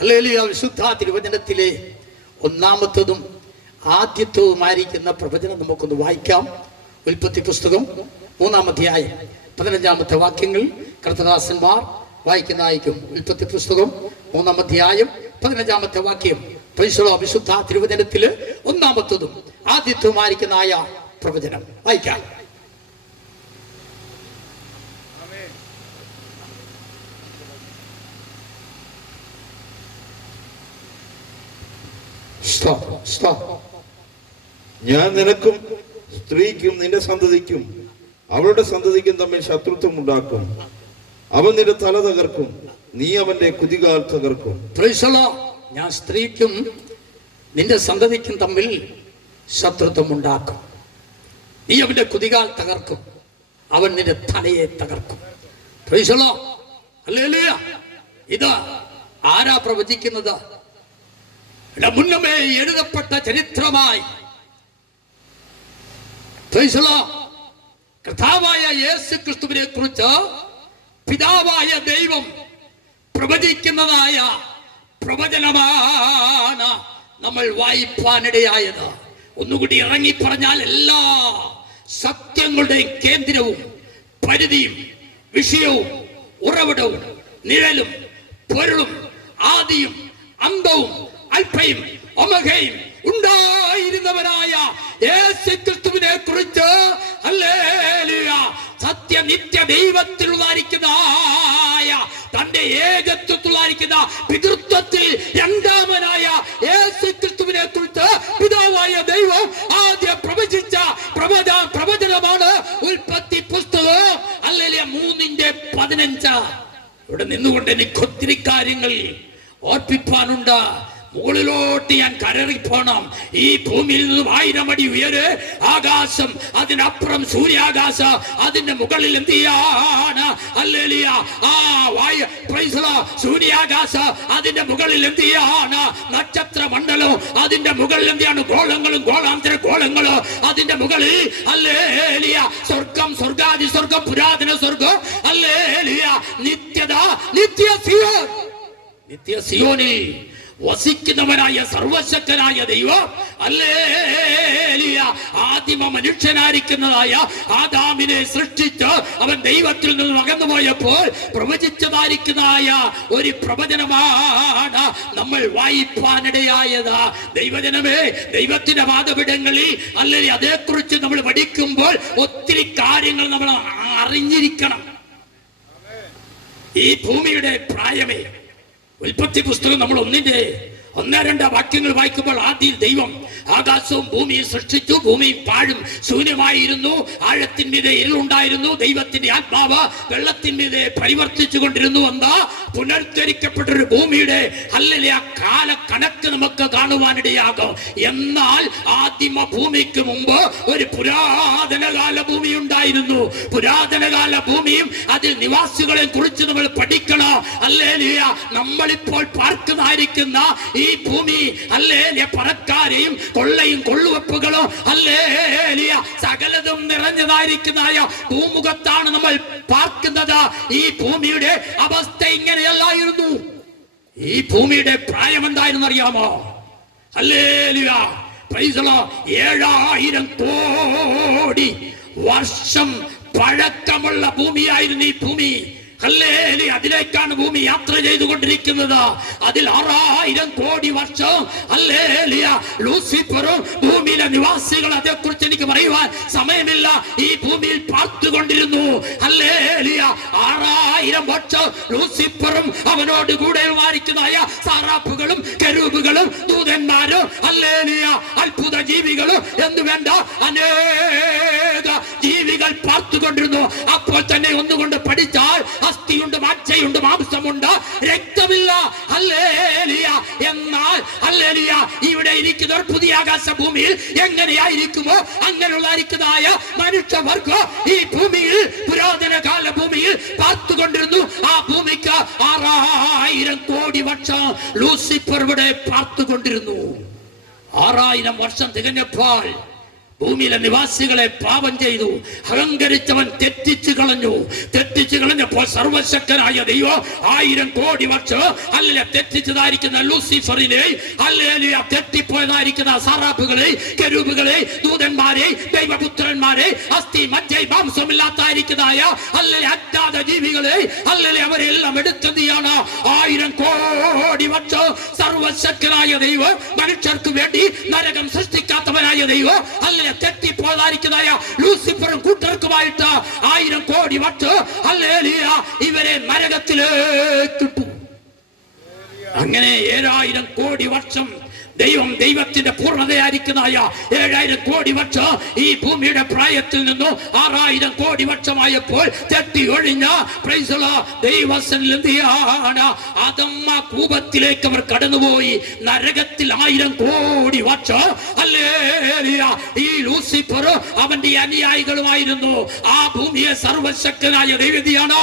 ഹല്ലേലൂയ. വിശുദ്ധ തിരുവചനത്തിലെ ഒന്നാമത്തതും ആദ്യത്വവുമായിരിക്കുന്ന പ്രവചനം നമുക്കൊന്ന് വായിക്കാം. ഉൽപ്പത്തി പുസ്തകം 3-ാം അധ്യായം 15-ാമത്തെ വാക്യങ്ങൾ കർത്തദാസന്മാർ വായിക്കുന്നതായിരിക്കും. ഉൽപ്പത്തി പുസ്തകം 3-ാം അധ്യായം 15-ാമത്തെ വാക്യം. വിശുദ്ധ തിരുവചനത്തില് ഒന്നാമത്തതും ആദ്യത്വമായിരിക്കുന്നതായ പ്രവചനം വായിക്കാം. ഞാൻ നിനക്കും സ്ത്രീക്കും നിന്റെ സന്തതിക്കും അവളുടെ സന്തതിക്കും തമ്മിൽ ശത്രുത്വം ഉണ്ടാക്കും. അവൻ നിന്റെ തല തകർക്കും, നീ അവന്റെ കുതികാൽ തകർക്കും. ഞാൻ സ്ത്രീക്കും നിന്റെ സന്തതിക്കും തമ്മിൽ ശത്രുത്വം ഉണ്ടാക്കും, നീ അവന്റെ കുതികാൽ തകർക്കും, അവൻ നിന്റെ തലയെ തകർക്കും. ഹല്ലേലൂയ. ഇത് ആരാ പ്രവചിക്കുന്നത്? മുന്നമേ എഴുതപ്പെട്ട ചരിത്രമായി കർത്താവായ യേശു ക്രിസ്തുവിനെ കുറിച്ച് പിതാവായ ദൈവം പ്രവചിക്കുന്നതായ പ്രവചനമാണ് നമ്മൾ വായിപ്പാനിടയായത്. ഒന്നുകൂടി ഇറങ്ങി പറഞ്ഞാൽ എല്ലാ സത്യങ്ങളുടെയും കേന്ദ്രവും പരിധിയും വിഷയവും ഉറവിടവും നിഴലും പൊരുളും ആദിയും അന്തവും അൽഫയും ഒമേഗയും ഉണ്ടായിരുന്നവനായ യേശു ക്രിസ്തുവിനെ കുറിച്ച് ഹല്ലേലൂയ സത്യനിത്യ ദൈവത്തിലുള്ളായിരിക്കുന്നതായ തന്റെ ഏകത്വത്തിലുള്ളായിരിക്കുന്ന പിതൃത്വത്തിൽ രണ്ടാമനായ യേശു ക്രിസ്തുവിനെ കുറിച്ച് പിതാവായ ദൈവം ആദ്യം പ്രവചിച്ച പ്രവചനമാണ് ഉൽപ്പത്തി പുസ്തകം ഹല്ലേലൂയ 3:15. ഇവിടെ നിന്നുകൊണ്ട് എനിക്ക് ഒത്തിരി കാര്യങ്ങൾ ഓർപ്പിപ്പാനുണ്ട്. മുകളിലോട്ട് ഞാൻ കയറിപ്പോണം. ഈ ഭൂമിയിൽ നിന്നും 1000 അടി ഉയരെ ആകാശം, അതിനപ്പുറം സൂര്യാകാശം, അതിന്റെ മുകളിൽ എന്ത് ചെയ്യാണ്? ഹല്ലേലൂയ. സൂര്യാകാശം, അതിന്റെ മുകളിൽ എന്ത് ചെയ്യാണ്? നക്ഷത്ര മണ്ഡലം, അതിന്റെ മുകളിൽ എന്താണ്? ഗോളങ്ങളും ഗോളാന്തര ഗോളങ്ങളും അതിന്റെ മുകളിൽ. ഹല്ലേലൂയ. സ്വർഗം, സ്വർഗാദി സ്വർഗം, പുരാതന സ്വർഗം. ഹല്ലേലൂയ. നിത്യത, നിത്യ സിയോനിൽ വസിക്കുന്നവനായ സർവശക്തനായ ദൈവം ഹല്ലേലൂയ ആദിമ മനുഷ്യനായിരിക്കുന്നതായ ആദാമിനെ സൃഷ്ടിച്ച് അവൻ ദൈവത്തിൽ നിന്ന് അകന്നുപോയപ്പോൾ പ്രവചിച്ചതായിരിക്കുന്നതായ ഒരു പ്രവചനമാണ് നമ്മൾ വായിപ്പാനിടയായത്. ദൈവജനമേ, ദൈവത്തിന്റെ വാദപിടങ്ങളിൽ അല്ലെങ്കിൽ അതേക്കുറിച്ച് നമ്മൾ പഠിക്കുമ്പോൾ ഒത്തിരി കാര്യങ്ങൾ നമ്മൾ അറിഞ്ഞിരിക്കണം. ഈ ഭൂമിയുടെ പ്രായമേ, ഉൽപ്പത്തി പുസ്തകം നമ്മൾ 1-2 വാക്യങ്ങൾ വായിക്കുമ്പോൾ ആദ്യം ദൈവം ആകാശവും ഭൂമിയെ സൃഷ്ടിച്ചു. ഭൂമി പാഴും ശൂന്യമായിരുന്നു, ആഴത്തിന്മീതെ ഇരുളുണ്ടായിരുന്നു. ദൈവത്തിന്റെ ആത്മാവ് വെള്ളത്തിന്മീതെ പരിവർത്തിച്ചു കൊണ്ടിരുന്നു. എന്താ? പുനരുദ്ധരിക്കപ്പെട്ടൊരു ഭൂമിയുടെ ഹല്ലേലൂയ കാല കണക്ക് നമുക്ക് കാണുവാനിടയാകും. എന്നാൽ ആദിമ ഭൂമിക്ക് മുമ്പ് ഒരു പുരാതനകാല ഭൂമി ഉണ്ടായിരുന്നു. പുരാതനകാല ഭൂമിയും അതിൽ നിവാസികളെ കുറിച്ച് നമ്മൾ പഠിക്കണം. ഹല്ലേലൂയ. നമ്മളിപ്പോൾ പാർക്കുന്നതായിരിക്കുന്ന ഈ ഭൂമി ഹല്ലേലൂയ പറക്കാരെയും കൊള്ളയും കൊള്ളുവെപ്പുകളും ഹല്ലേലൂയ സകലതും നിറഞ്ഞതായിരിക്കുന്നതായ ഭൂമുഖത്താണ് നമ്മൾ പാർക്കുന്നത്. ഈ ഭൂമിയുടെ അവസ്ഥ ഇങ്ങനെയല്ലായിരുന്നു. ഈ ഭൂമിയുടെ പ്രായം എന്തായിരുന്നു അറിയാമോ? ഹല്ലേലൂയ. Price the Lord. 7000 കോടി വർഷം പഴക്കമുള്ള ഭൂമിയായിരുന്നു ഈ ഭൂമി. ഹല്ലേലൂയ. അതിലേക്കാണ് ഭൂമി യാത്ര ചെയ്തുകൊണ്ടിരിക്കുന്നത്. അതിൽ 6000 കോടി വർഷം ഹല്ലേലൂയ ലൂസിഫറും ഭൂമിയിലെ നിവാസികൾ, അതേക്കുറിച്ച് എനിക്ക് പറയുവാൻ സമയമില്ല, ഈ ഭൂമിയിൽ പാർത്തുകൊണ്ടിരുന്നു. ഹല്ലേലൂയ. 6000 വർഷം ലൂസിഫറും അവനോട് കൂടെ വാരിക്കുന്നതായ സാറാപ്പുകളും കെരൂബുകളും ദൂതന്മാരും ഹല്ലേലൂയ അത്ഭുത ജീവികളും എന്ന് വേണ്ട അനേക ജീവികൾ പാർത്തുകൊണ്ടിരുന്നു. അപ്പോൾ തന്നെ ഒന്നുകൊണ്ട് പഠിച്ചാൽ അസ്ഥിയുണ്ട്, മാച്ചയുണ്ട്, മാംസമുണ്ട്, രക്തമില്ല. ഹല്ലേലൂയ. എന്നാൽ ഹല്ലേലൂയ ഇവിടെ ഇരിക്കുന്ന ഒരു പുതിയ ആകാശ ഭൂമിയിൽ എങ്ങനെയായിരിക്കുമോ അങ്ങനെയുള്ളതായിരിക്കുന്നതായ മനുഷ്യവർഗം ഈ ഭൂമിയിൽ പുരാതന കാല ഭൂമിയിൽ പാർത്തുകൊണ്ടിരുന്നു. ആ ഭൂമിക്ക് 6000 കോടി വർഷം ലൂസിഫർ ഇവിടെ പാർത്തുകൊണ്ടിരുന്നു. 6000 വർഷം തികഞ്ഞപ്പോൾ ഭൂമിയിലെ നിവാസികളെ പാപം ചെയ്തു. അഹങ്കരിച്ചവൻ തെറ്റിച്ചു കളഞ്ഞപ്പോൾ സർവശക്തനായ ദൈവം 1000 കോടി വർഷം അല്ലെ തെറ്റിച്ചതായിരിക്കുന്ന ലൂസിഫറിനെ, അല്ലെ തെറ്റിപ്പോയതായിരിക്കുന്ന സറാഫുകളെ, കെരൂബുകളെ, ദൂതന്മാരെ, ദൈവപുത്രന്മാരെ, അസ്ഥി മജ്ജ മാംസമില്ലാത്തായിരിക്കുന്നതായ അല്ലെ അജ്ഞാത ജീവികളെ, അല്ലെ അവരെല്ലാം എടുത്തതിയാണ് 1000 കോടി വർഷം സർവശക്തനായ ദൈവം മനുഷ്യർക്ക് വേണ്ടി നരകം സൃഷ്ടിക്കാത്തവനായ ദൈവം അല്ലെ തെറ്റിപ്പോയതായിരിക്കുന്നതായ ലൂസിഫറും കൂട്ടർക്കുമായിട്ട് 1000 കോടി വർഷം ഹല്ലേലൂയ ഇവരെ നരകത്തിലേക്കിട്ടു. അങ്ങനെ 7000 കോടി വർഷം ദൈവത്തിന്റെ പൂർണ്ണതയായിരിക്കുന്നതായ 7000 കോടി വർഷം ഈ ഭൂമിയുടെ പ്രായത്തിൽ നിന്നും 6000 കോടി വർഷമായപ്പോൾ തെറ്റി ഒഴിഞ്ഞ ദൈവസനിൽ എന്ത് ചെയ്യാണ്? അതമ്മ കൂപത്തിലേക്ക് അവർ കടന്നുപോയി. നരകത്തിൽ 1000 കോടി വർഷം ഹല്ലേലൂയ ഈ ലൂസിഫർ അവന്റെ അനുയായികളുമായിരുന്നു. ആ ഭൂമിയെ സർവശക്തനായ ദൈവതിയാണ്.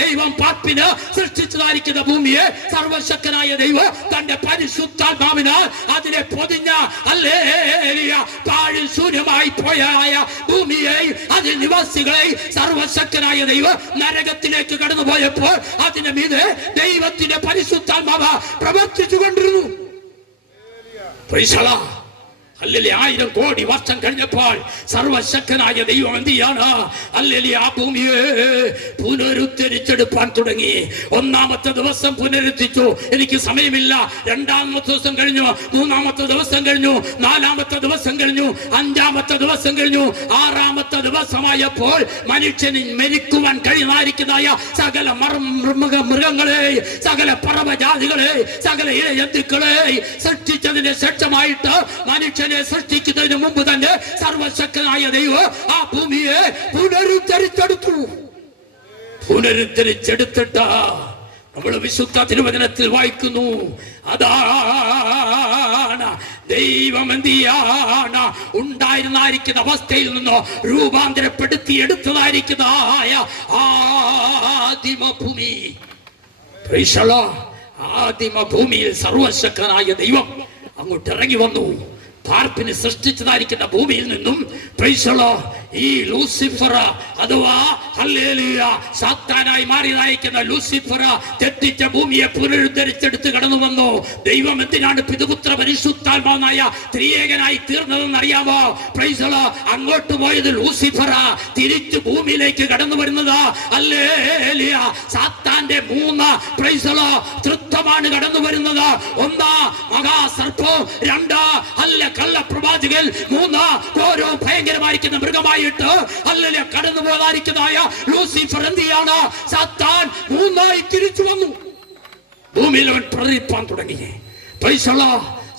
ദൈവം പാപ്പിന് സൃഷ്ടിച്ചതായിരിക്കുന്ന ഭൂമിയെ സർവശക്തനായ ദൈവം തന്റെ പരിശുദ്ധാത്മാവിന് അതിനെ പൊതിഞ്ഞ ഹല്ലേലൂയ പാഴിൽ ശൂന്യമായി പോയ ഭൂമിയെ, അതിൽ നിവാസികളെ സർവശക്തനായ ദൈവം നരകത്തിലേക്ക് കടന്നുപോയപ്പോൾ അതിന്റെ മീതെ ദൈവത്തിന്റെ പരിശുദ്ധാത്മാവ് പ്രവർത്തിച്ചു കൊണ്ടിരുന്നു. അല്ലെ 1000 കോടി വർഷം കഴിഞ്ഞപ്പോൾ സർവശക്തനായ ദൈവം എന്ത് ചെയ്യാണ്? അല്ലെ ആ ഭൂമിയെ പുനരുദ്ധരിച്ചെടുപ്പാൻ തുടങ്ങി. 1-ാമത്തെ ദിവസം പുനരുദ്ധരിച്ചു. എനിക്ക് സമയമില്ല. 2-ാമത്തെ ദിവസം കഴിഞ്ഞു, 3-ാമത്തെ ദിവസം കഴിഞ്ഞു, 4-ാമത്തെ ദിവസം കഴിഞ്ഞു, 5-ാമത്തെ ദിവസം കഴിഞ്ഞു. 6-ാമത്തെ ദിവസമായപ്പോൾ മനുഷ്യന് മരിക്കുവാൻ കഴിയുന്നതായിരിക്കുന്നതായ സകല മൃഗങ്ങളെ, സകല പറവജാതികളെ, സകല ഇഴജന്തുക്കളെ സൃഷ്ടിച്ചതിന് ശേഷമായിട്ട് മനുഷ്യൻ സൃഷ്ടിക്കുന്നതിന് മുമ്പ് തന്നെ സർവശക്തനായ ദൈവം ആ ഭൂമിയെ പുനരുദ്ധരിച്ചെടുത്തിട്ട് നമ്മൾ വിശുദ്ധ തിരുവചനത്തിൽ വായിക്കുന്നു. അതാണ് ദൈവം എന്ത് ചെയ്യാണ്? ഉണ്ടായിരുന്നായിരിക്കുന്ന അവസ്ഥയിൽ നിന്നോ രൂപാന്തരപ്പെടുത്തി എടുത്തതായിരിക്കുന്നതായ ആദിമഭൂമി. ആദിമഭൂമിയിൽ സർവശക്തനായ ദൈവം അങ്ങോട്ട് ഇറങ്ങി വന്നു. പാർപ്പിന് സൃഷ്ടിച്ചതായിരിക്കുന്ന ഭൂമിയിൽ നിന്നും ഈ ലൂസിഫർ അഥവാ ഹല്ലേലൂയ സാത്താനായി മാറിയതായിരിക്കുന്ന ലൂസിഫർ തെറ്റിച്ച ഭൂമിയെ പുനരുദ്ധരിച്ചെടുത്ത് കടന്നു വന്നു. ദൈവം എന്തിനാണ് പിതൃപുത്ര പരിശുദ്ധാത്മാവായ ത്രിയേകനായി തീർന്നതെന്ന് അറിയാമോ? അങ്ങോട്ട് പോയത് ലൂസിഫർ, തിരിച്ചു ഭൂമിയിലേക്ക് കടന്നു വരുന്നത് ഹല്ലേലൂയ സാത്താന്റെ 3 തൃത്വമാണ് കടന്നു വരുന്നത്. 1 മഹാസർപ്പം, 2 കള്ളപ്രവാചകൻ, 3 ഓരോ ഭയങ്കരമായിരിക്കുന്ന മൃഗമായിട്ട് അല്ലല്ലേ കടന്നു പോകാതിരിക്കുന്നതായ ലൂസിഫർ എന്ത് ചെയ്യാണ്? സാത്താൻ 3 തിരിച്ചു വന്നു. ഭൂമിയിൽ അവൻ പ്രചരിപ്പാൻ തുടങ്ങി.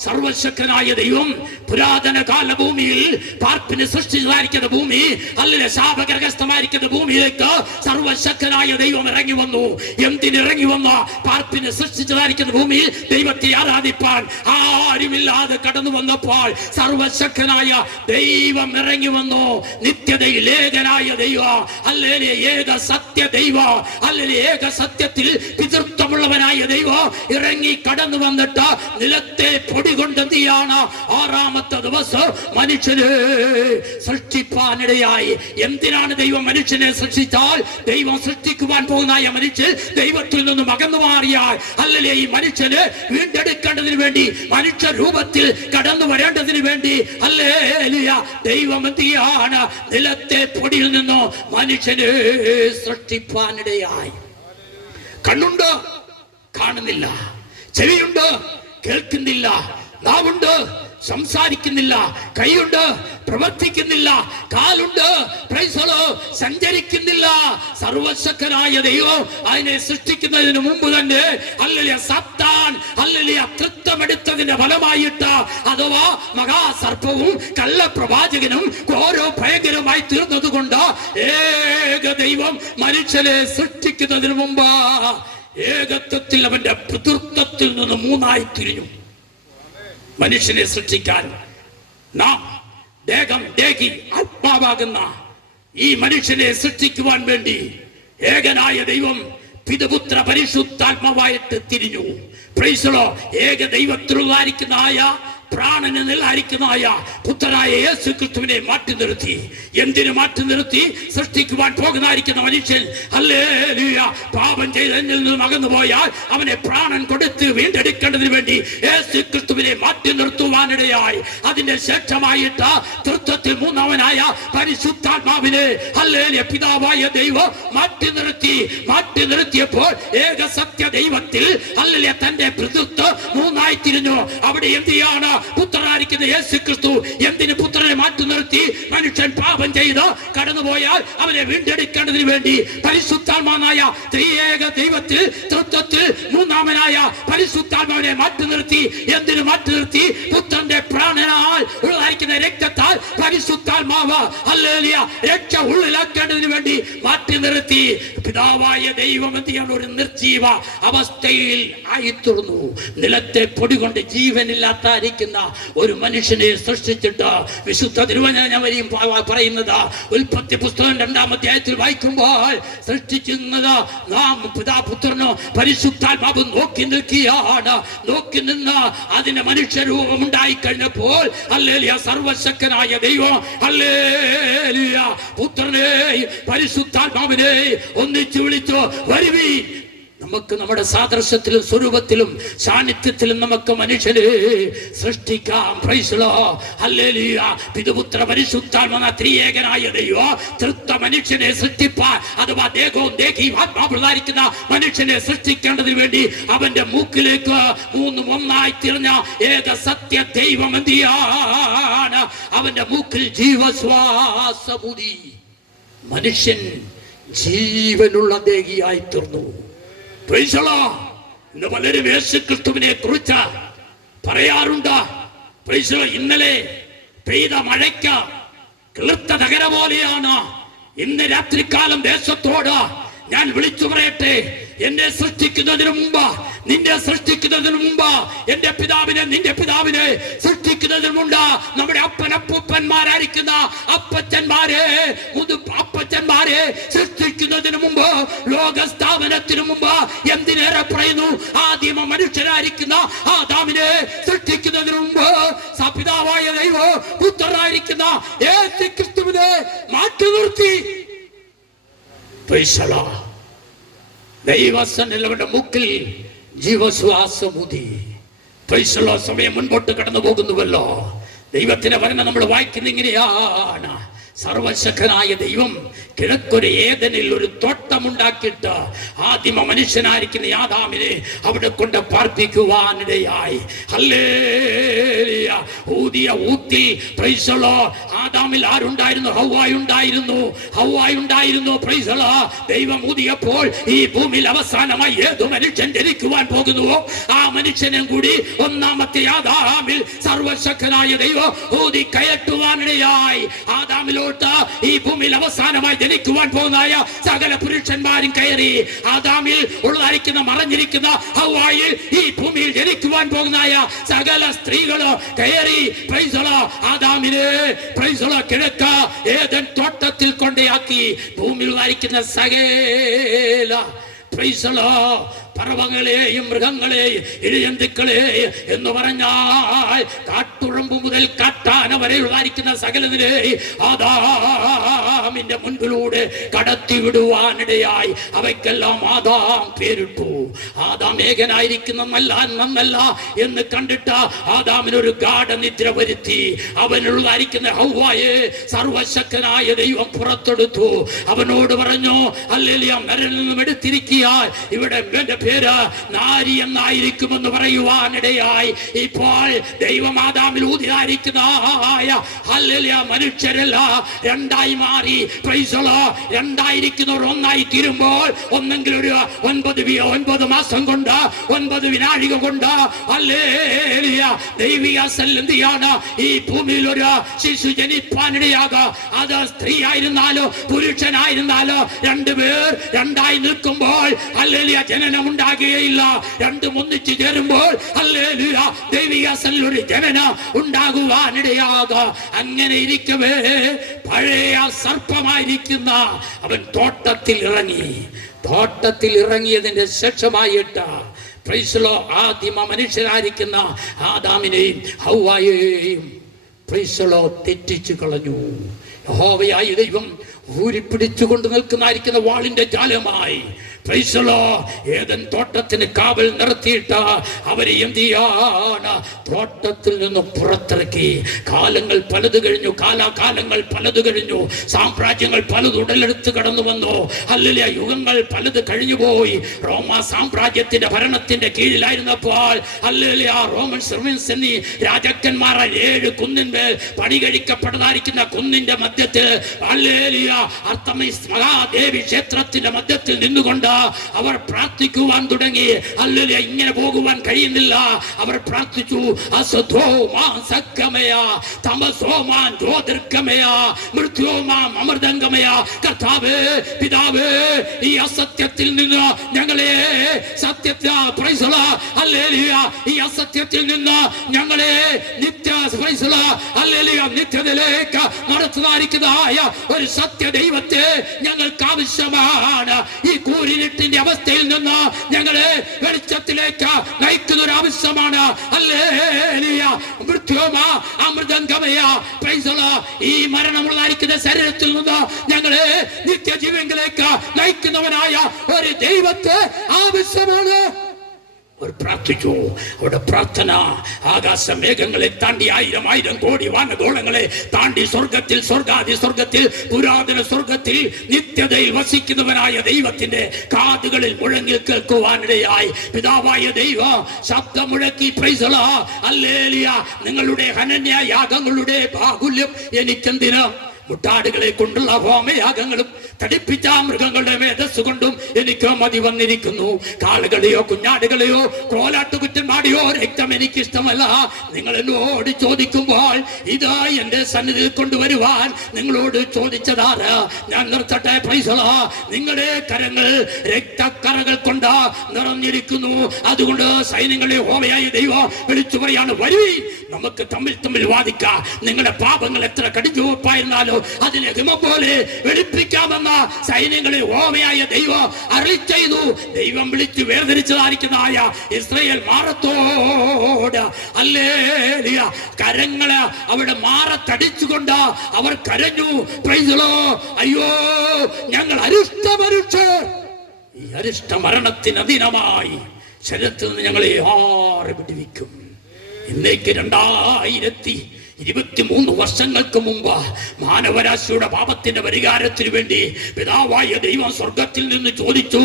സർവശക്തനായ ദൈവം പുരാതന കാല ഭൂമിയിൽ പാർപ്പിന് സൃഷ്ടിച്ചതായിരിക്കുന്ന ഭൂമി അല്ലെ ശാപഗ്രസ്തമായിരിക്കുന്ന ഭൂമിയിലേക്ക് സർവശക്തനായ ദൈവം ഇറങ്ങി വന്നു. എന്തിനിറങ്ങി വന്ന? പാർപ്പിന് സൃഷ്ടിച്ചതായിരിക്കുന്ന ഭൂമിയിൽ ദൈവത്തെ ആരാധിപ്പാൻ ആരുമില്ലാതെ കടന്നു വന്നപ്പോൾ സർവശക്തനായ ദൈവം ഇറങ്ങി വന്നു. നിത്യതയിൽ ഏകനായ ദൈവം അല്ലെ ഏക സത്യ ദൈവം അല്ലെ ഏക സത്യത്തിൽ പിതൃത്വമുള്ളവനായ ദൈവം ഇറങ്ങി കടന്നു വന്നിട്ട് നിലത്തെ കൊണ്ട് എന്ത് ചെയ്യാണ്? 6-ാമത്തെ ദിവസം മനുഷ്യനെ സൃഷ്ടിപ്പാനിടയായി. എന്തിനാണ് ദൈവം മനുഷ്യനെ സൃഷ്ടിച്ചാൽ? ദൈവം സൃഷ്ടിക്കുവാൻ പോകുന്ന മനുഷ്യൻ ദൈവത്തിൽ നിന്നും അകന്നു മാറിയാൽ അല്ലല്ലേ ഈ മനുഷ്യന് വീണ്ടെടുക്കേണ്ടതിന് വേണ്ടി, മനുഷ്യ രൂപത്തിൽ കടന്നു വരേണ്ടതിന് വേണ്ടി ഹല്ലേലൂയ ദൈവം എന്ത് ചെയ്യാണ്? നിലത്തെ പൊടിയിൽ നിന്നും മനുഷ്യനെ സൃഷ്ടിപ്പാനിടയായി. കണ്ണുണ്ട്, കാണുന്നില്ല. ചെവിയുണ്ട്, കേൾക്കുന്നില്ല. നാവുണ്ട്, സംസാരിക്കുന്നില്ല. കൈയുണ്ട്, പ്രവർത്തിക്കുന്നില്ല. കാലുണ്ട്, സഞ്ചരിക്കുന്നില്ല. സർവശക്തനായ ദൈവം അതിനെ സൃഷ്ടിക്കുന്നതിന് മുമ്പ് തന്നെ അല്ലല്ലേ സാത്താൻ അല്ലല്ലേ തൃത്വമെടുത്തതിന്റെ ഫലമായിട്ട് അഥവാ മഹാസർപ്പവും കള്ളപ്രവാചകനും ഓരോ ഭയങ്കരമായി തീർന്നത് കൊണ്ട് ഏക ദൈവം മനുഷ്യനെ സൃഷ്ടിക്കുന്നതിന് മുമ്പ് ഏകത്വത്തിൽ അവന്റെ പിതൃത്വത്തിൽ നിന്ന് 3 തിരിഞ്ഞു. മനുഷ്യനെ സൃഷ്ടിക്കാൻ നാം ദേഹം, ദേഹി, ആത്മാവാകുന്ന ഈ മനുഷ്യനെ സൃഷ്ടിക്കുവാൻ വേണ്ടി ഏകനായ ദൈവം പിതൃപുത്ര പരിശുദ്ധാത്മാവായിട്ട് തിരിഞ്ഞു. ഏക ദൈവത്തിലുള്ളതായിരിക്കുന്നതായ പ്രാണന് നിലായിരിക്കുന്നതായ പുത്രനായ യേശു ക്രിസ്തുവിനെ മാറ്റി നിർത്തി. എന്തിനു മാറ്റി നിർത്തി? സൃഷ്ടിക്കുവാൻ പോകുന്നതായിരിക്കുന്ന മനുഷ്യൻ ഹല്ലേലൂയ പാപം ചെയ്തതിൽ നിന്നും അകന്നു പോയാൽ അവനെ പ്രാണൻ കൊടുത്ത് വീണ്ടെടുക്കേണ്ടതിന് വേണ്ടി യേശു ക്രിസ്തുവിനെ മാറ്റി നിർത്തുവാനിടയായി. അതിന്റെ ശേഷമായിട്ട് തൃത്വത്തിൽ മൂന്നാമനായ പരിശുദ്ധാത്മാവിനെ ഹല്ലേലൂയ പിതാവായ ദൈവം മാറ്റി നിർത്തിയപ്പോൾ ഏക സത്യ ദൈവത്തിൽ ഹല്ലേലൂയ തന്റെ പിതൃത്വം മൂന്നായി തിരിഞ്ഞു. അവിടെ എന്ത് ചെയ്യാണ്? പുത്രനായിരിക്കുന്ന യേശു ക്രിസ്തു എന്തിന് പുത്രനെ മാറ്റി നിർത്തി? മനുഷ്യൻ പാപം ചെയ്ത് കടന്നുപോയാൽ അവനെ വീണ്ടെടുക്കേണ്ടതിന് വേണ്ടി പരിശുദ്ധാത്മാവായ ത്രിയേക ദൈവത്തിൽ തൃത്വത്തിൽ മൂന്നാമനായ പരിശുദ്ധാത്മാവിനെ മാറ്റി നിർത്തി. എന്തിനു മാറ്റി നിർത്തി? പുത്രന്റെ പ്രാണനാൽ ഉള്ളതായിരിക്കുന്ന രക്തത്താൽ പരിശുദ്ധാത്മാവ് ഹല്ലേലൂയ രക്ഷ ഉള്ളിലാക്കേണ്ടതിന് വേണ്ടി മാറ്റി നിർത്തി. പിതാവായ ദൈവം എന്ത് ചെയ്യാൻ? ഒരു നിർജീവ അവസ്ഥയിൽ ആയിത്തീർന്നു. നിലത്തെ പൊടി കൊണ്ട് ജീവനില്ലാത്തായിരിക്കുന്ന ഒരു മനുഷ്യനെ സൃഷ്ടിച്ചിട്ട് വിശുദ്ധ തിരുവചനം പറയുന്നത് ഉൽപ്പത്തി പുസ്തകം 2-ാം അധ്യായത്തിൽ വായിക്കുമ്പോൾ സൃഷ്ടിക്കുന്നത് നാം പിതാപുത്രനോ പരിശുദ്ധാത്മാവ് നോക്കി നിൽക്കുകയാണ്. നോക്കി നിന്ന് അതിന് മനുഷ്യരൂപം ഉണ്ടായി കഴിഞ്ഞപ്പോൾ ഹല്ലേലൂയ സർവശക്തനായ ദൈവം ഹല്ലേലൂയ പുത്രനെ പരിശുദ്ധാത്മാവിനെ ഒന്നിച്ചു വിളിച്ചു, വരുവീൻ, നമുക്ക് നമ്മുടെ സാദൃശ്യത്തിലും സ്വരൂപത്തിലും സാന്നിധ്യത്തിലും നമുക്ക് മനുഷ്യനെ സൃഷ്ടിക്കാം. Price the Lord. ഹല്ലേലൂയ. പിതാപുത്ര പരിശുദ്ധാത്മാ ത്രിയേകനായ ദൈവം തൃത്വ മനുഷ്യനെ സൃഷ്ടിപ്പാൻ അഥവാ ദേഹവും ദേഹിയും ആത്മാവിലായിരിക്കുന്ന മനുഷ്യനെ സൃഷ്ടിക്കേണ്ടതിന് വേണ്ടി അവന്റെ മൂക്കിലേക്ക് മൂന്നും ഒന്നായി തീർന്ന ഏക സത്യ ദൈവം എന്തിയാണ്? അവന്റെ മൂക്കിൽ ജീവശ്വാസമുതി. മനുഷ്യൻ ജീവനുള്ള ദേഹിയായി തീർന്നു. ഇന്ന് പലരും യേശുക്രിസ്തുവിനെ കുറിച്ച് പറയാറുണ്ട്. ഇന്നലെ പെയ്ത മഴയ്ക്ക് കിളിർത്ത നഗര പോലെയാണ് ഇന്ന് രാത്രികാലം ദേശത്തോട് ഞാൻ വിളിച്ചു പറയട്ടെ, എന്നെ സൃഷ്ടിക്കുന്നതിന് മുമ്പ്, നിന്നെ സൃഷ്ടിക്കുന്നതിന് മുമ്പ്, എന്റെ പിതാവിനെ നിന്റെ പിതാവിനെ സൃഷ്ടിക്കുന്നതിന് മുമ്പ് നമ്മുടെ അപ്പനപ്പൂപ്പന്മാരായിരിക്കുന്ന അപ്പച്ചന്മാരെ അപ്പച്ചന്മാരെ സൃഷ്ടിക്കുന്നതിന് മുമ്പ്, ലോകസ്ഥാപനത്തിന് മുമ്പ്, എന്തിനേറെ പറയുന്നു, ആദിമ മനുഷ്യരായിരിക്കുന്ന ആദാമിനെ സൃഷ്ടിക്കുന്നതിന് മുമ്പ് പിതാവായ ദൈവം പുത്രനായിരിക്കുന്ന യേശു ക്രിസ്തുവിനെ മാറ്റി നിർത്തി. ദൈവസന്നിധിയുടെ മുക്കിൽ ജീവശ്വാസമുതി. സമയം മുൻപോട്ട് കടന്നു പോകുന്നുവല്ലോ. ദൈവത്തിന്റെ വചനം നമ്മൾ വായിക്കുന്ന ഇങ്ങനെയാണ്. സർവശക്തനായ ദൈവം കിഴക്കൊരു ഏദനിൽ ഒരു തോട്ടമുണ്ടാക്കിയിട്ട് ആദിമ മനുഷ്യനായിരിക്കുന്ന ആദാമിനെ അവിടെ കൊണ്ട് പാർപ്പിക്കുവാനിടയായി. ഹല്ലേലൂയ. ഊതിയ ഊത്തിൽ പ്രൈസ് ദി ലോർഡ് ആദാമിൽ ആരുണ്ടായിരുന്നു? ഹവ്വായുണ്ടായിരുന്നു. Praise the lord. ദൈവം ഊതിയപ്പോൾ ഈ ഭൂമിയിൽ അവസാനമായി ഏതു മനുഷ്യൻ ജനിക്കുവാൻ പോകുന്നുവോ ആ മനുഷ്യനും കൂടി ഒന്നാമത്തെ ആദാമിൽ സർവശക്തനായ ദൈവം ഊതി കയറ്റുവാനിടയായി. ആദാമിലോ ഈ ഭൂമിയിൽ അവസാനമായി ജനിക്കുവാൻ പോകുന്നതായ സകല പുരുഷന്മാരും കയറി ആദാമിൽ ഉള്ളതായിരിക്കുന്ന മറഞ്ഞിരിക്കുന്ന ഹവ്വായിൽ ഈ ഭൂമിയിൽ ജനിക്കുവാൻ പോകുന്നതായ സകല സ്ത്രീകളോ കയറി പ്രൈസ് ദി ലോർഡ് ആദാമിനെ പ്രൈസ് ദി ലോർഡ് കിഴക്ക് ഏദൻ തോട്ടത്തിൽ കൊണ്ടയാക്കി. ഭൂമിയിൽ ഉള്ളതായിരിക്കുന്ന സകല പ്രൈസ് ദി ലോർഡ് പറവകളെയും മൃഗങ്ങളെയും ഇഴജന്തുക്കളെയും എന്ന് പറഞ്ഞാൽ കാട്ടുറുമ്പ് മുതൽ കാട്ടാന വരെയുള്ളതായിരിക്കുന്ന സകലതിനെ ആദാമിന്റെ മുൻപിലൂടെ കടത്തി വിടുവാനിടയായി. അവയ്ക്കെല്ലാം ആദാം പേരിട്ടു. ആദാം ഏകനായിരിക്കുന്ന നന്നല്ല എന്ന് കണ്ടിട്ട് ആദാമിനൊരു ഗാഢനിദ്ര വരുത്തി. അവനുള്ളതായിരിക്കുന്ന ഹവ്വായെ സർവശക്തനായ ദൈവം പുറത്തെടുത്തു. അവനോട് പറഞ്ഞു, ഹല്ലേലൂയ, മരനിൽ നിന്നും എടുത്തിരിക്കാൻ ഇവിടെ എന്റെ പേര് നാരി എന്നായിരിക്കുമെന്ന് പറയുവാനിടയായി. ഇപ്പോൾ ദൈവം ആദാമിൽ ഊതിയായിരിക്കുന്ന ഹല്ലേലൂയ മനുഷ്യരല്ല രണ്ടായി മാറി. Price the Lord. രണ്ടായിരിക്കുന്നവർ ഒന്നായി തീരുമ്പോൾ ഒന്നെങ്കിൽ ഒരു 9 മാസം കൊണ്ട് 9 വിനാഴിക കൊണ്ട് ഹല്ലേലൂയ ദൈവിക സല്ലന്തിയാണ് ഈ ഭൂമിയിൽ ഒരു ശിശു ജനിപ്പാനിടയാകുക. അത് സ്ത്രീ ആയിരുന്നാലോ പുരുഷനായിരുന്നാലോ രണ്ടുപേർ രണ്ടായി നിൽക്കുമ്പോൾ ഹല്ലേലൂയ ജനനം ഉണ്ടാകുകയില്ല. രണ്ടും ഒന്നിച്ചു ചേരുമ്പോൾ ഹല്ലേലൂയ ദൈവിക ഒരു ജനനം ഉണ്ടാകുവാനിടയാകുക. അങ്ങനെ ഇരിക്കവേ പഴയ സർപ്പമായിരിക്കുന്ന അവൻ തോട്ടത്തിൽ ഇറങ്ങിയതിന്റെ ശേഷമായിട്ട് പ്രൈസ് ദി ലോർഡ്. ആദിമ മനുഷ്യരായിരിക്കുന്ന ആദാമിനെയും ഹവ്വായെയും പ്രൈസ് ദി ലോർഡ് തെറ്റിച്ചു കളഞ്ഞു. യഹോവയായ ദൈവം ഊരിപ്പിടിച്ചുകൊണ്ട് നിൽക്കുന്നതായിരിക്കുന്ന വാളിന്റെ ജാലമായി പ്രൈസ് ദി ലോർഡ് ഏദൻ തോട്ടത്തിന് കാവൽ നിർത്തിയിട്ട് അവരെ എന്ത് ചെയ്യാണ്? തോട്ടത്തിൽ നിന്ന് പുറത്തിറക്കി. കാലങ്ങൾ പലത് കഴിഞ്ഞു, കാലാകാലങ്ങൾ പലത് കഴിഞ്ഞു, സാമ്രാജ്യങ്ങൾ പലത് ഉടലെടുത്ത് കടന്നു വന്നു. ഹല്ലേലൂയ. യുഗങ്ങൾ പലത് കഴിഞ്ഞുപോയി. റോമ സാമ്രാജ്യത്തിന്റെ ഭരണത്തിന്റെ കീഴിലായിരുന്നപ്പോൾ ഹല്ലേലൂയ റോമൻ സർവൻസ് എന്നീ രാജാക്കന്മാരാൽ 7 കുന്നിന്മേൽ പണി കഴിക്കപ്പെട്ടതായിരിക്കുന്ന കുന്നിന്റെ മധ്യത്തിൽ ഹല്ലേലൂയ അർത്തമിസ് മഹാദേവി ക്ഷേത്രത്തിന്റെ മധ്യത്തിൽ നിന്നുകൊണ്ട് അവർ പ്രാർത്ഥിക്കുവാൻ തുടങ്ങി. ഹല്ലേലൂയ. ഇങ്ങനെ പോകുവാൻ കഴിയുന്നില്ല. അവർ പ്രാർത്ഥിച്ചു. അസതോമാ സക്കമയ തമസോമാ ജ്യോതിർഗമയ മൃത്യോമാ അമൃതംഗമയ. കർത്താവേ, പിതാവേ, ഈ അസത്യത്തിൽ നിന്ന് ഞങ്ങളെ സത്യത്തിൽ പ്രൈസ് ദി ലോർഡ് ഹല്ലേലൂയ ഈ അസത്യത്തിൽ നിന്ന് ഞങ്ങളെ ഹല്ലേലൂയ നിത്യതയിലേക്ക് നടത്തുന്നതായിരിക്കുന്നതായ ഒരു സത്യ ദൈവത്തെ ഞങ്ങൾക്ക് ആവശ്യമാണ്. ഈ കൂരിരുട്ടിന്റെ അവസ്ഥയിൽ നിന്ന് ഞങ്ങളെ വെളിച്ചത്തിലേക്ക് നയിക്കുന്ന ഒരു ആവശ്യമാണ്. ഹല്ലേലൂയ. മൃത്യോമാ അമൃതംഗമയ. Praise the lord. ഈ മരണമുള്ളതായിരിക്കുന്ന ശരീരത്തിൽ നിന്ന് ഞങ്ങളെ നിത്യജീവനിലേക്ക് നയിക്കുന്നവനായ ഒരു ദൈവത്തെ ആവശ്യമാണ്. അവർ പ്രാർത്ഥിച്ചു. അവരുടെ പ്രാർത്ഥന ആകാശ മേഘങ്ങളെ താണ്ടി 1000 കോടി വാനഗോളങ്ങളെ താണ്ടി സ്വർഗത്തിൽ, സ്വർഗാദി സ്വർഗത്തിൽ, പുരാതന സ്വർഗത്തിൽ നിത്യതയിൽ വസിക്കുന്നവനായ ദൈവത്തിന്റെ കാതുകളിൽ മുഴങ്ങി കേൾക്കുവാനിടയായി. പിതാവായ ദൈവം ശബ്ദം മുഴക്കി. Price the Lord hallelujah. നിങ്ങളുടെ ഹനന്യ യാഗങ്ങളുടെ ബാഹുല്യം എനിക്കെന്തിന്? മുട്ടാടുകളെ കൊണ്ടുള്ള ഹോമയാഗങ്ങളും തടിപ്പിച്ച മൃഗങ്ങളുടെ മേധസ് കൊണ്ടും എനിക്ക് മതി വന്നിരിക്കുന്നു. കാളുകളെയോ കുഞ്ഞാടുകളെയോ കോലാട്ടുകുറ്റന്മാടിയോ രക്തം എനിക്കിഷ്ടമല്ല. നിങ്ങൾ എന്നോട് ചോദിക്കുമ്പോൾ ഇതാ എന്റെ സന്നിധിയിൽ കൊണ്ടുവരുവാൻ നിങ്ങളോട് ചോദിച്ചതാറ്? ഞാൻ നിർത്തട്ടെ. Price the Lord. നിങ്ങളുടെ കരങ്ങൾ രക്തക്കറകൾ കൊണ്ട് നിറഞ്ഞിരിക്കുന്നു. അതുകൊണ്ട് സൈന്യങ്ങളെ യഹോവയായ ദൈവം വിളിച്ചു പറയാണ്, വരുവീൻ, നമുക്ക് തമ്മിൽ വാദിക്കാം. നിങ്ങളുടെ പാപങ്ങൾ എത്ര കടിച്ചുവപ്പായിരുന്നാലോ അതിനെ ഹിമം പോലെ വെളുപ്പിക്കാമെന്ന സൈന്യങ്ങളെ യഹോവയായ ദൈവം അരുളി ചെയ്തു. ദൈവം വിളിച്ചു വേർതിരിച്ചതായിരിക്കുന്നതായ ഇസ്രായേൽ മാറത്തോട് ഹല്ലേലൂയ കരങ്ങള് അവിടെ മാറത്തടിച്ചുകൊണ്ട് അവർ കരഞ്ഞു. Price the Lord. അയ്യോ, ഞങ്ങൾ അരിഷ്ട മനുഷ്യർ. ഈ അരിഷ്ട മരണത്തിന് അധീനമായി ശരീരത്തിൽ നിന്ന് ഞങ്ങളെ ആരെ വിടുവിക്കും? ഇന്നേക്ക് 2023 വർഷങ്ങൾക്ക് മുമ്പ് മാനവരാശിയുടെ പാപത്തിന്റെ പരിഹാരത്തിന് വേണ്ടി പിതാവായ ദൈവം സ്വർഗത്തിൽ നിന്ന് ചോദിച്ചു.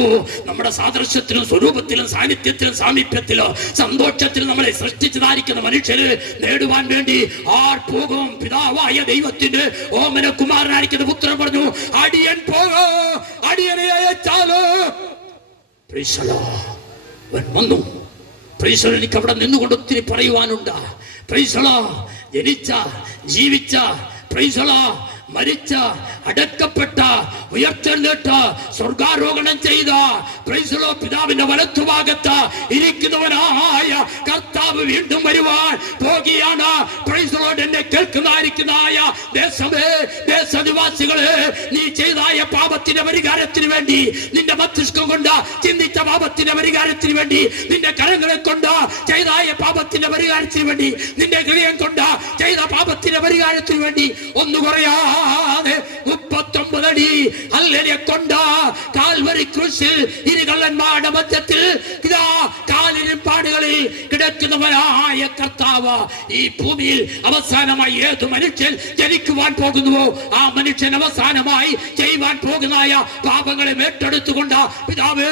നമ്മുടെ സാദൃശ്യത്തിലും സ്വരൂപത്തിലും സാന്നിധ്യത്തിലും സാമീപ്യത്തിലും സന്തോഷത്തിലും നമ്മളെ സൃഷ്ടിച്ചതായിരിക്കുന്ന മനുഷ്യര് നേടുവാൻ വേണ്ടി ആർ പോകും? പിതാവായ ദൈവത്തിന്റെ ഓമന കുമാരനായിരിക്കുന്ന പുത്രൻ പറഞ്ഞു, അടിയൻ പോകോ, അടിയനെ അയച്ചാലോ. Praise the lord. വന്നു. Praise the Lord. എനിക്ക് അവിടെ നിന്നുകൊണ്ട് ഒത്തിരി പറയുവാനുണ്ട്. Price the Lord. ജനിച്ച, ജീവിച്ച, പ്രൈസ് ദി ലോർഡ്, മരിച്ച, അടക്കപ്പെട്ട, ഉയർത്തെഴുന്നേറ്റ, സ്വർഗാരോഹണം ചെയ്ത പ്രൈസ് ദി ലോർഡ് പിതാവിന്റെ വലത്തുഭാഗത്ത് ഇരിക്കുന്നവനായ കർത്താവ് വീണ്ടും വരുവാൻ പോകുകയാണ്. Price the Lord. എന്നെ കേൾക്കുന്നതായിരിക്കുന്നതായ ദേശമേ, ദേശനിവാസികളെ, നീ ചെയ്തായ പാപത്തിന്റെ പരിഹാരത്തിന് വേണ്ടി, നിന്റെ മസ്തിഷ്കം കൊണ്ട് ചിന്തിച്ച പാപത്തിന്റെ പരിഹാരത്തിന് വേണ്ടി, നിന്റെ കരങ്ങളെ കൊണ്ട് ചെയ്തായ പാപത്തിന്റെ പരിഹാരത്തിന് വേണ്ടി, നിന്റെ ഹൃദയം കൊണ്ട് ചെയ്ത പാപത്തിന്റെ പരിഹാരത്തിന് വേണ്ടി ഒന്ന് കുറയാ 39 അടി ഹല്ലേലൂയ കൊണ്ട് കാൽവരി ക്രൂശിൽ ഇരുകള്ളന്മാരുടെ മധ്യത്തിൽ ഇതാ കാലിനും പാടുകളിൽ കിടക്കുന്നവനായ കർത്താവ് ഈ ഭൂമിയിൽ അവസാനമായി ഏത് മനുഷ്യൻ ജനിക്കുവാൻ പോകുന്നുവോ ആ മനുഷ്യൻ അവസാനമായി ചെയ്യുവാൻ പോകുന്നതായ പാപങ്ങളെ ഏറ്റെടുത്തുകൊണ്ട് പിതാവേ,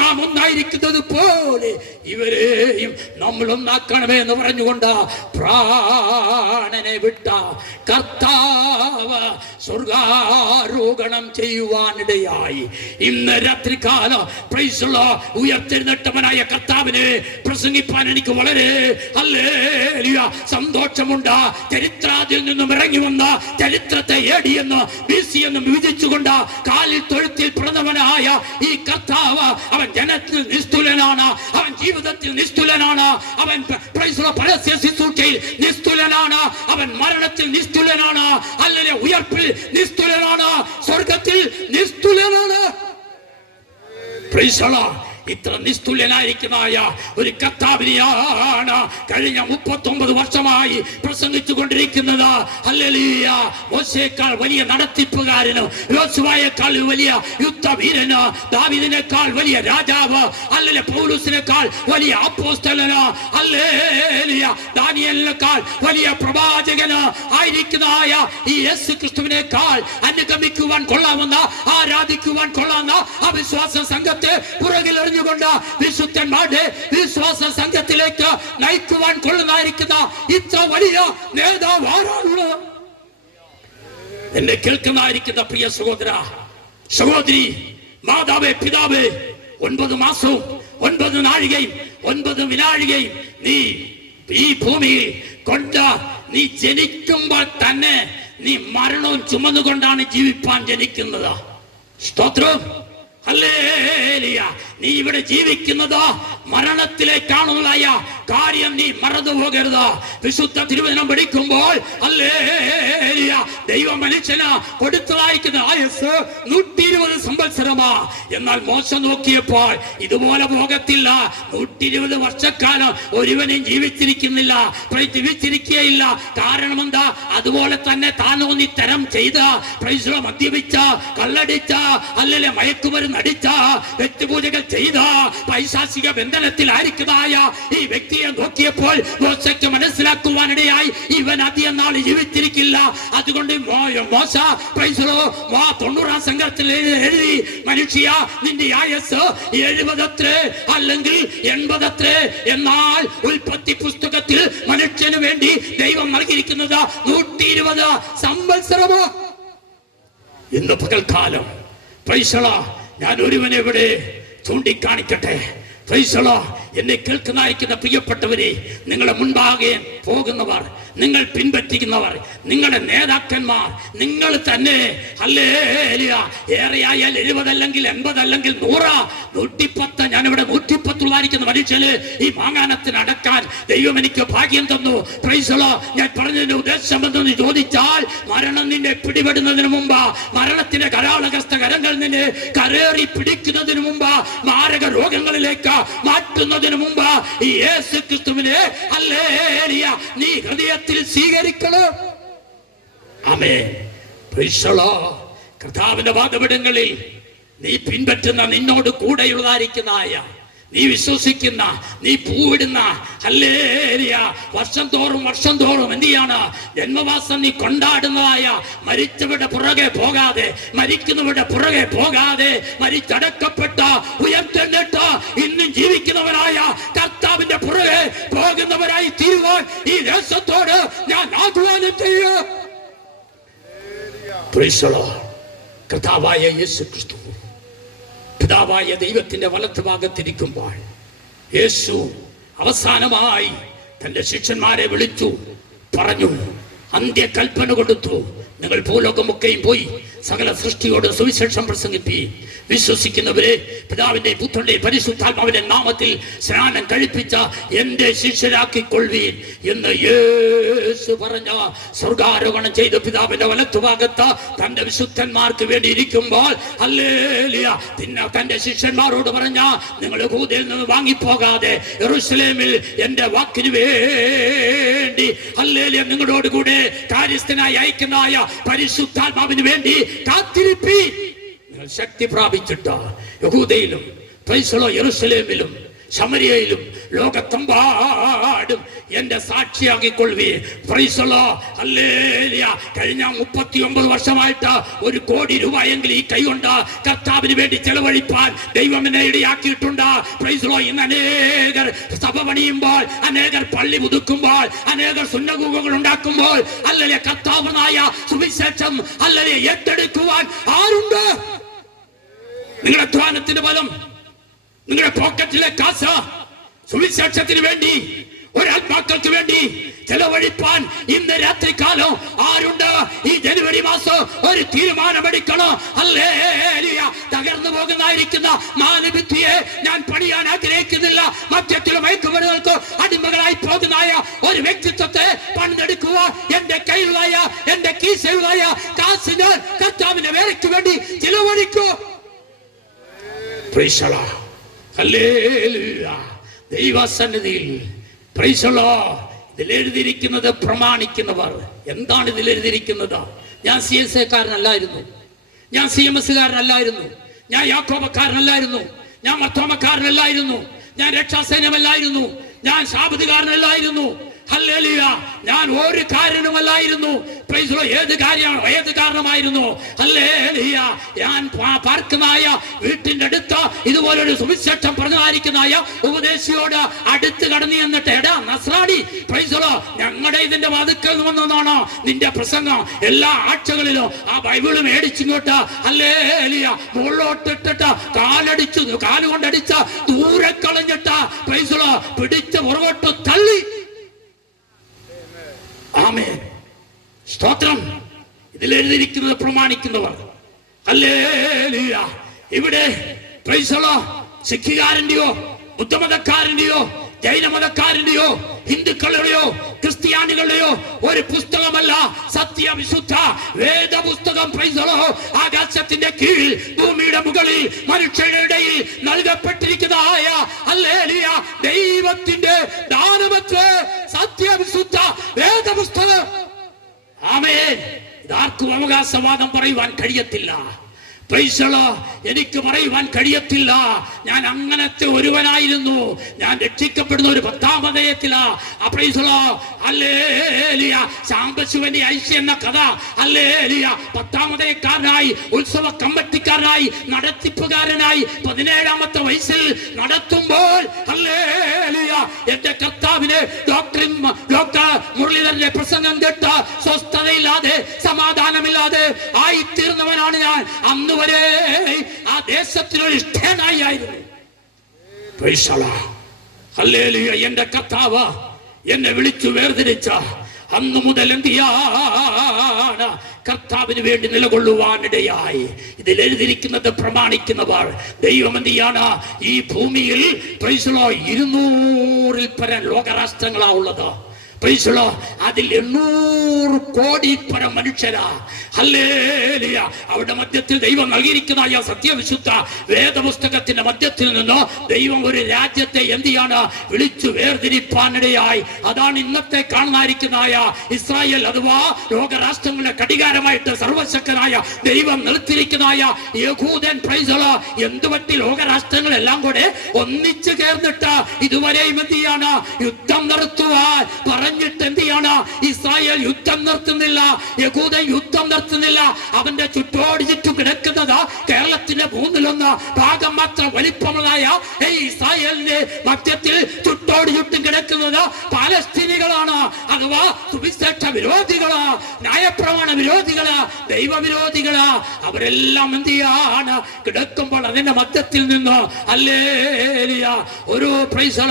നാം ഒന്നായിരിക്കുന്നത് പോലെ ഇവരെയും നമ്മൾ ഒന്നാക്കണമേ എന്ന് പറഞ്ഞുകൊണ്ട് പ്രാണനെ വിട്ട കർത്താവ് സ്വർഗാരോഹണം ചെയ്യുവാനിടയായി. ഇന്ന് രാത്രികാലം പ്രൈസ് ദി ലോർഡ് ഉയർത്തെഴുന്നേറ്റവനായ കർത്താവിനെ പ്രസംഗിപ്പാൻ എനിക്ക് വളരെ ഹല്ലേലൂയ സന്തോഷമുണ്ട്. ചരിത്രാതിൽ നിന്നും ഇറങ്ങി വന്ന ചരിത്രത്തെ എടിയെന്ന് BC എന്നും വിഭജിച്ചുകൊണ്ട് കാലിൽ തൊഴുത്തിൽ പിറന്നവനായ ഈ കർത്താവ് അവൻ ജനത്തിൽ നിസ്തുലനാണ്, അവൻ ജീവിതത്തിൽ നിസ്തുലനാണ്, അവൻ പ്രൈസ് ദി ലോർഡ് പരസ്യ ശുശ്രൂഷയിൽ നിസ്തുലനാണ്, അവൻ മരണത്തിൽ നിസ്തുലനാണ്, ഹല്ലേലൂയ ഉയർപ്പിൽ നിസ്തുലനാണ്, സ്വർഗത്തിൽ നിസ്തുലനാണ്. Price the Lord. ഇത്ര നിസ്തുല്യനായിരിക്കുന്നതായ ഒരു കർത്താവിനെയാണ് കഴിഞ്ഞ 39 വർഷമായി പ്രസംഗിച്ചു കൊണ്ടിരിക്കുന്നത്. ഹല്ലേലൂയ. മോശയേക്കാൾ വലിയ നടത്തിപ്പുകാരന്, യോശുവയേക്കാൾ വലിയ യുദ്ധവീരന്, ദാവീദിനേക്കാൾ വലിയ രാജാവ്, ഹല്ലേലൂയ, പൗലോസിനേക്കാൾ വലിയ അപ്പോസ്തലന്, ഹല്ലേലൂയ, ദാനിയേലിനേക്കാൾ വലിയ പ്രവാചകന് ആയിരിക്കുന്നതായ ഈ യേശു ക്രിസ്തുവിനേക്കാൾ അനുഗമിക്കുവാൻ കൊള്ളാമെന്ന, ആരാധിക്കുവാൻ കൊള്ളാമെന്ന അവിശ്വാസ സംഘത്തെ പുറകിൽ എറിഞ്ഞുകൊണ്ട് വിശുദ്ധന്മാരുടെ വിശ്വാസ സംഘത്തിലേക്ക് നയിക്കുവാൻ കൊള്ളുന്നതായിരിക്കുന്ന ഇത്ര വലിയ നേതാവ് ആരാണുള്ളത്? എന്നെ കേൾക്കുന്നതായിരിക്കുന്ന പ്രിയ സഹോദര, സഹോദരി, മാതാവേ, പിതാവേ, 9 മാസവും 9 നാഴികയും 9 വിനാഴികയും നീ ഈ ഭൂമിയിൽ കൊണ്ട് നീ ജനിക്കുമ്പോൾ തന്നെ നീ മരണവും ചുമന്നുകൊണ്ടാണ് ജീവിപ്പാൻ ജനിക്കുന്നത്. സ്തോത്രം. ഹല്ലേലൂയ. നീ ഇവിടെ ജീവിക്കുന്നത് മരണത്തിലേക്കാണുള്ളതായ കാര്യം നീ മറന്നു പോകരുത്. വിശുദ്ധ തിരുവചനം പഠിക്കുമ്പോൾ ഹല്ലേലൂയ, ദൈവ മനുഷ്യന് കൊടുത്തതായിരിക്കുന്ന ആയുസ് 120 സംവത്സരമാ. എന്നാൽ മോശം നോക്കിയപ്പോൾ ഇതുപോലെ പോകത്തില്ല. 120 വർഷക്കാലം ഒരുവനെയും ജീവിച്ചിരിക്കുന്നില്ല, ജീവിച്ചിരിക്കുകയില്ല. കാരണം എന്താ? അതുപോലെ തന്നെ താനോന്നി തരം ചെയ്ത് മദ്യപിച്ച, കള്ളടിച്ച, അല്ലെങ്കിൽ മയക്കുമരുന്ന് അടിച്ച, വ്യക്തിപൂജകൾ ചെയ്ത, പൈശാചിക ബന്ധനത്തിലായിരിക്കുന്നതായ ഈ വ്യക്തിയെ നോക്കിയപ്പോൾ മോശയ്ക്ക് മനസ്സിലാക്കുവാനിടയായി ഇവൻ അധികം നാൾ ജീവിച്ചിരിക്കില്ല. അതുകൊണ്ട് മോശ 90 സംഘത്തിൽ എഴുതി, മനുഷ്യ, നിന്റെ ആയസ് 70 അല്ലെങ്കിൽ 80. എന്നാൽ ഉൽപ്പത്തി പുസ്തകത്തിൽ മനുഷ്യന് വേണ്ടി ദൈവം നൽകിയിരിക്കുന്നത് 120 സംവത്സരമോ. ഇന്ന് പകൽക്കാലം ഞാൻ ഒരുവനെ ഇവിടെ ചൂണ്ടിക്കാണിക്കട്ടെ. എന്നെ കേൾക്കുന്നതായിരിക്കുന്ന പ്രിയപ്പെട്ടവരെ, നിങ്ങളെ മുൻപാകെ പോകുന്നവർ, നിങ്ങൾ പിൻപറ്റിക്കുന്നവർ, നിങ്ങളുടെ നേതാക്കന്മാർ, നിങ്ങൾ തന്നെ ഹല്ലേലൂയ, ഏറെയായാൽ 70 അല്ലെങ്കിൽ 80 അല്ലെങ്കിൽ 100, 110. ഞാനിവിടെ 110 മനുഷ്യന് ഈ മാങ്ങാനത്തിന് അടക്കാൻ ദൈവം എനിക്ക് ഭാഗ്യം തന്നു. ഞാൻ പറഞ്ഞതിന്റെ ഉദ്ദേശം എന്തെന്ന് ചോദിച്ചാൽ, മരണം നിന്നെ പിടിപെടുന്നതിന് മുമ്പ്, മരണത്തിന്റെ കരാളഹസ്ത കരങ്ങൾ നിന്നെ കരേറി പിടിക്കുന്നതിന് മുമ്പ്, മാരക രോഗങ്ങളിലേക്ക് മാറ്റുന്നതിന് മുമ്പ് ഈ യേശു ക്രിസ്തുവിനെ ഹല്ലേലൂയ നീ ഹൃദയത്തിൽ സ്വീകരിക്കണം. ആമേൻ. Praise the Lord. കർത്താവിന്റെ വാദപീഠങ്ങളിൽ നീ പിൻപറ്റുന്ന, നിന്നോട് കൂടെയുള്ളതായിരിക്കുന്നതായ, നീ വിശ്വസിക്കുന്ന, നീ പൂവിടുന്ന, ഹല്ലേലൂയ, വർഷം തോറും എന്ത് ചെയ്യാണ്? ജന്മവാസം നീ കൊണ്ടാടുന്നതായ, മരിച്ചവരുടെ പുറകെ പോകാതെ, മരിക്കുന്നവരുടെ പുറകെ പോകാതെ, മരിച്ചടക്കപ്പെട്ട, ഉയർത്തെഴുന്നേറ്റ് ഇന്നും ജീവിക്കുന്നവരായ കർത്താവിന്റെ പുറകെ പോകുന്നവരായി തീരുവാൻ ഈ ദേശത്തോട് ഞാൻ ആഹ്വാനം ചെയ്യും. Praise the Lord. കർത്താവായ യേശു ക്രിസ്തു പിതാവായ ദൈവത്തിന്റെ വലത്ത് ഭാഗത്തിരിക്കുമ്പോൾ യേശു അവസാനമായി തന്റെ ശിഷ്യന്മാരെ വിളിച്ചു പറഞ്ഞു, അന്ത്യകൽപ്പന കൊടുത്തു, നിങ്ങൾ ഭൂലോകമൊക്കെയും പോയി സകല സൃഷ്ടിയോട് സുവിശേഷം പ്രസംഗിപ്പീൻ. വിശ്വസിക്കുന്നവരെ പിതാവിന്റെ പുത്രന്റെ പരിശുദ്ധാത്മാവിന്റെ നാമത്തിൽ സ്നാനം കഴിപ്പിച്ച എന്റെ ശിഷ്യരാക്കിക്കൊള്ളുവീൻ എന്ന് യേശു പറഞ്ഞ സ്വർഗാരോഹണം ചെയ്ത് പിതാവിന്റെ വലത്തുഭാഗത്ത് തന്റെ വിശുദ്ധന്മാർക്ക് വേണ്ടി ഇരിക്കുമ്പോൾ ഹല്ലേലൂയ പിന്നെ തന്റെ ശിഷ്യന്മാരോട് പറഞ്ഞ, നിങ്ങൾ യഹൂദയിൽ നിന്ന് വാങ്ങിപ്പോകാതെ യെരൂശലേമിൽ എന്റെ വാക്കിന് വേണ്ടി ഹല്ലേലൂയ നിങ്ങളോട് കൂടെ കാര്യസ്ഥനായി അയക്കുന്നതായ പരിശുദ്ധാത്മാവിന് വേണ്ടി കാത്തിരിപ്പീൻ. നിങ്ങൾ ശക്തി പ്രാപിച്ചിട്ട് യഹൂദയിലും യെരൂശലേമിലും ശമരിയയിലും ലോകത്തെമ്പാടും എന്റെ സാക്ഷിയാക്കിക്കൊള്ളുവീൻ. Praise the Lord. ഹല്ലേലൂയ. കഴിഞ്ഞ 39 വർഷമായിട്ട് 1 കോടി രൂപയെങ്കിലും ഈ കൈകൊണ്ട് കർത്താവിന് വേണ്ടി ചെലവഴിപ്പാൻ ദൈവം എന്നെ ഇടയാക്കിയിട്ടുണ്ട്. Price the Lord. ഇന്ന് അനേകർ സഭ പണിയുമ്പോൾ, അനേകർ പള്ളി പുതുക്കുമ്പോൾ, അനേകർ സുന്നഗോഗുകൾ ഉണ്ടാക്കുമ്പോൾ ഹല്ലേലൂയ കർത്താവിനായ സുവിശേഷം ഹല്ലേലൂയ ഏറ്റെടുക്കുവാൻ ആരുണ്ട്? നിങ്ങളുടെ അധ്വാനത്തിന്റെ ബലം, നിങ്ങളുടെ പോക്കറ്റിലെ കാശ് സുവിശേഷത്തിന് വേണ്ടി, ഒരാത്മാക്കൾക്ക് വേണ്ടി ചെലവഴിപ്പാൻ ഇന്ന് രാത്രികാലം ആരുണ്ട്? ഈ ജനുവരി മാസം ഒരു തീരുമാനമെടുക്കണം. ഹല്ലേലൂയ. തകർന്നു പോകുന്നതായിരിക്കുന്ന മാനവിദ്യയെ ഞാൻ പണിയാൻ ആഗ്രഹിക്കുന്നില്ല. മറ്റത്തിലും മയക്കുമരുന്നുകൾക്ക് അടിമകളായി പോകുന്നതായ ഒരു വ്യക്തിത്വത്തെ പണിതെടുക്കുക. എന്റെ കയ്യിലായ, എന്റെ കീശയിലായ കാശ് ഞാൻ കർത്താവിന്റെ വേലയ്ക്ക് വേണ്ടി ചിലവഴിക്കൂ. Praise the Lord. ഹല്ലേലൂയ. ദൈവസന്നിധിയിൽ പ്രൈസ് ദി ലോർഡ്. ഇതിലെഴുതിയിരിക്കുന്നത് പ്രമാണിക്കുന്നവർ. എന്താണ് ഇതിലെഴുതിയിരിക്കുന്നത്? ഞാൻ CSA കാരനല്ലായിരുന്നു, ഞാൻ CMS കാരനല്ലായിരുന്നു, ഞാൻ യാക്കോബക്കാരനല്ലായിരുന്നു, ഞാൻ മർത്തോമക്കാരനല്ലായിരുന്നു, ഞാൻ രക്ഷാസേനമല്ലായിരുന്നു, ഞാൻ ശാബുദ്കാരനല്ലായിരുന്നു. ഹല്ലേലൂയ. ഞാൻ ഒരു കാരണമല്ലായിരുന്നു. Price the Lord. ഏത് കാരണമായിരുന്നു? ഹല്ലേലൂയ. ഞാൻ പാർക്കുന്നതായ വീട്ടിന്റെ അടുത്ത് ഇതുപോലൊരു സുവിശേഷം പറഞ്ഞതായിരിക്കുന്നതായ ഉപദേശിയോട് അടുത്ത് കടന്നു എന്നിട്ട്, എടാ നസ്രാണി, പ്രൈസ് ദി ലോർഡ്, ഞങ്ങളുടെ ഇതിന്റെ വാതുക്കൽ വന്നതാണോ നിന്റെ പ്രസംഗം? എല്ലാ ആഴ്ചകളിലും ആ ബൈബിള് മേടിച്ചിങ്ങോട്ട് ഹല്ലേലൂയ മുകളിലോട്ടിട്ടിട്ട് കാലുകൊണ്ടടിച്ച് ദൂരെ കളഞ്ഞിട്ട് പ്രൈസ് ദി ലോർഡ് പിടിച്ച് പുറകോട്ട് തള്ളി. ആമേൻ. സ്തോത്രം. ഇതിലെഴുതിയിരിക്കുന്നത് പ്രമാണിക്കുന്നവർ. ഹല്ലേലൂയ. ഇവിടെ പ്രൈസ് ദി ലോർഡ് സിഖുകാരന്റെയോ ബുദ്ധമതക്കാരന്റെയോ ജൈനമതക്കാരന്റെയോ ഹിന്ദുക്കളുടെയോ ക്രിസ്ത്യാനികളുടെയോ ഒരു പുസ്തകമല്ല സത്യവിശുദ്ധ വേദപുസ്തകം. Price the Lord. ആകാശത്തിന്റെ കീഴിൽ ഭൂമിയുടെ മുകളിൽ മനുഷ്യരുടെ ഇടയിൽ നൽകപ്പെട്ടിരിക്കുന്നതായ ഹല്ലേലൂയ ദൈവത്തിന്റെ ദാനമത്രേ സത്യവിശുദ്ധ വേദപുസ്തകം. ആമേൻ. ഇതാർക്കും അവകാശവാദം പറയുവാൻ കഴിയത്തില്ല. Praise the Lord. എനിക്ക് പറയുവാൻ കഴിയത്തില്ല ഞാൻ അങ്ങനത്തെ ഒരുവനായിരുന്നു. ഞാൻ രക്ഷിക്കപ്പെടുന്ന ഒരു 10-ാം അധ്യായത്തിലാ. Praise the Lord. ഹല്ലേലൂയ. സാംബശിവന്റെ ഐശ്വര്യ എന്ന കഥ ഹല്ലേലൂയ 10-ാം അധ്യായക്കാരനായി, ഉത്സവ കമ്മിറ്റിക്കാരനായി, നടത്തിപ്പുകാരനായി 17-ാമത്തെ വയസ്സിൽ നടത്തുമ്പോൾ ഹല്ലേലൂയ എന്റെ കർത്താവിനെ ഡോക്ടർ മുരളീധരന്റെ പ്രസംഗം കേട്ട് സ്വസ്ഥതയില്ലാതെ സമാധാനമില്ലാതെ ആയിത്തീർന്നവനാണ് ഞാൻ. അന്ന് വരെ ആ ദേശത്തിനൊരു ഇഷ്ടനായിരുന്നു. Praise the Lord. ഹല്ലേലൂയ. എന്റെ കർത്താവ് എന്നെ വിളിച്ചു വേർതിരിച്ച അന്ന് മുതൽ എന്തിയാണ് കർത്താവിന് വേണ്ടി നിലകൊള്ളുവാനിടയായി. ഇതിലെഴുതിയിരിക്കുന്നത് പ്രമാണിക്കുന്നവർ. ദൈവം എന്തിയാണ് ഈ ഭൂമിയിൽ പ്രൈസ് ദി ലോർഡ് 200-ൽ പരം ലോകരാഷ്ട്രങ്ങളാ ഉള്ളത്. Price the Lord. അതിൽ 800 കോടി പരം മനുഷ്യരാ. ഹല്ലേലൂയ. അവിടെ മധ്യത്തിൽ ദൈവം നൽകിയിരിക്കുന്ന സത്യവിശുദ്ധ വേദപുസ്തകത്തിന്റെ മധ്യത്തിൽ നിന്ന് ദൈവം ഒരു രാജ്യത്തെ എന്തിയാണ് വിളിച്ചു വേർതിരിപ്പാനിടയായി. അതാണ് ഇന്നത്തെ കാണുന്നതായിരിക്കുന്നതായ ഇസ്രായേൽ അഥവാ ലോകരാഷ്ട്രങ്ങളുടെ കടികാരമായിട്ട് സർവശക്തനായ ദൈവം നിർത്തിയിരിക്കുന്നതായ യഹൂദൻ. Praise the Lord. എന്തുപറ്റി ലോകരാഷ്ട്രങ്ങളെല്ലാം കൂടെ ഒന്നിച്ചു ചേർന്നിട്ട് ഇതുവരെയും എന്തിയാണ് യുദ്ധം നിർത്തുവാൻ പറഞ്ഞിട്ട് എന്തിയാണ് ഇസ്രായേൽ യുദ്ധം നിർത്തുന്നില്ല, യഹൂദൻ യുദ്ധം നിർത്തുന്നില്ല. അവന്റെ ചുറ്റോട് ചുറ്റും കിടക്കുന്നത് കേരളത്തിന്റെ 1/3 ഭാഗം മാത്രം വലിപ്പമുള്ളതായ ഇസ്രായേലിന്റെ മധ്യത്തിൽ ചുറ്റോട് ചുറ്റും കിടക്കുന്നത് പാലസ്തീനികളാണ്. അഥവാ സുവിശേഷ വിരോധികളാ, ന്യായപ്രമാണ വിരോധികളാ, ദൈവവിരോധികളാ. അവരെല്ലാം എന്തിയാണ് കിടക്കുമ്പോൾ അതിന്റെ മധ്യത്തിൽ നിന്ന് ഹല്ലേലൂയ ഒരു പ്രൈസ് ദി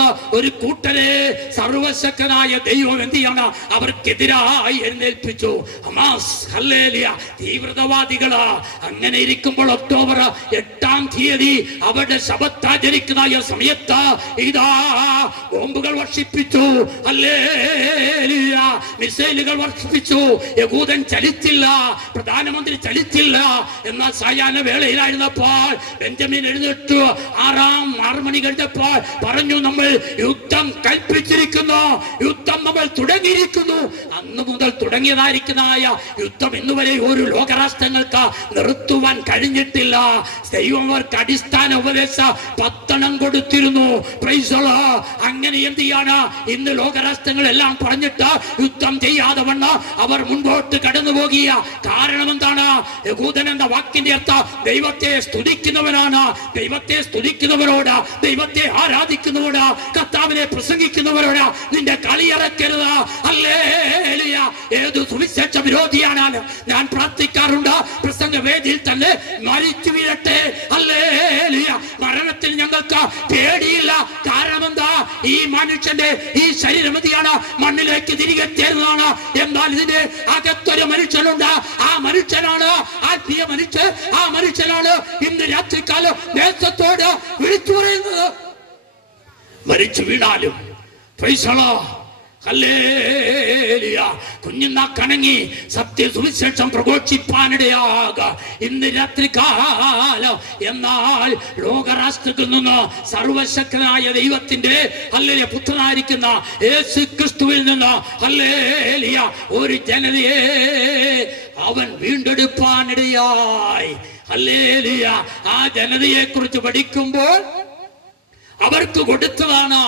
ലോർഡ് ഒരു കൂട്ടരെ സർവശക്തനായ ദൈവം എന്തിയാണ് അവർക്കെതിരായി എഴുന്നേൽപ്പിച്ചു. Hamas hallelujah തീവ്രവാദികളാ. അങ്ങനെ ഇരിക്കുമ്പോൾ ഒക്ടോബർ 8-ാം തീയതി അവരുടെ ശബത്താചരിക്കുന്ന സമയത്ത് ഇതാ ബോംബുകൾ വർഷിപ്പിച്ചു. ഹല്ലേലൂയ മിസൈലുകൾ വർഷിപ്പിച്ചു. യഹൂദൻ ചലിച്ചില്ല, പ്രധാനമന്ത്രി ചലിച്ചില്ല. എന്നാൽ സായാഹ്ന വേളയിലായിരുന്നപ്പോൾ ബെഞ്ചമിൻ എഴുന്നേറ്റു. 6 മണി കഴിഞ്ഞപ്പോൾ പറഞ്ഞു, നമ്മൾ യുദ്ധം കൽപ്പിച്ചിരിക്കുന്നു, യുദ്ധം നമ്മൾ തുടങ്ങിയിരിക്കുന്നു. അന്ന് മുതൽ തുടങ്ങിയതായിരിക്കുന്നതായ യുദ്ധം ഇന്നുവരെ ഒരു ലോകരാഷ്ട്രങ്ങൾക്ക് നിർത്തുവാൻ കഴിഞ്ഞിട്ടില്ല. ദൈവം അവർക്ക് അടിസ്ഥാന ഉപദേശ 10 കൊടുത്തിരുന്നു. Price the Lord. അങ്ങനെ എന്ത് ചെയ്യാണ് ഇന്ന് ലോകരാഷ്ട്രങ്ങളെല്ലാം പറഞ്ഞിട്ട് യുദ്ധം ചെയ്യാതെ വണ്ണം അവർ മുൻപോട്ട് കടന്നു പോകുക. കാരണം എന്താണ്? യഹൂദൻ എന്ന വാക്കിന്റെ അർത്ഥം ദൈവത്തെ സ്തുതിക്കുന്നവനാണ്. ദൈവത്തെ സ്തുതിക്കുന്നവരോട്, ദൈവത്തെ ആരാധിക്കുന്നവരോട്, കർത്താവിനെ പ്രസംഗിക്കുന്നവരോട് നിന്റെ കളിയറക്കരുത്. ഹല്ലേലൂയ. ഏതു സുവിശേഷ വിരോധിയാണെന്ന് ഞാൻ പ്രാർത്ഥിക്കാറുണ്ട്. പ്രസംഗ വേദിയിൽ തന്നെ മരിച്ചു വീഴട്ടെ. ഹല്ലേലൂയ. മരണത്തിൽ ഞങ്ങൾക്ക് പേടിയില്ല. കാരണം എന്താ? ഈ മനുഷ്യന്റെ ഈ ശരീരം എന്തിയാണ് മണ്ണിലേക്ക് തിരികെ ചേർന്നതാണ്. എന്നാൽ ഇതിന്റെ അകത്തൊരു മനുഷ്യനുണ്ട്. ആ മനുഷ്യനാണ് ആത്മീയ മനുഷ്യൻ. ആ മനുഷ്യനാണ് ഇന്ന് രാത്രികാലം ദേശത്തോട് വിളിച്ചു പറയുന്നത്. മരിച്ചു വീണാലും പ്രൈസ് ദി ലോർഡ് ഹല്ലേലൂയ. കുഞ്ഞുനാ കണങ്ങി സത്യ സുവിശേഷം പ്രഘോഷിപ്പാനിടയാക ഇന്ന് രാത്രികാലം. എന്നാൽ ലോകരാഷ്ട്രത്തിൽ നിന്ന് സർവശക്തനായ ദൈവത്തിന്റെ ഹല്ലേലൂയ പുത്രനായിരിക്കുന്ന യേശു ക്രിസ്തുവിൽ നിന്ന് ഹല്ലേലൂയ ഒരു ജനതയെ അവൻ വീണ്ടെടുപ്പാനിടയായി. ഹല്ലേലൂയ. ആ ജനതയെ കുറിച്ച് പഠിക്കുമ്പോൾ അവർക്ക് കൊടുത്തതാണ്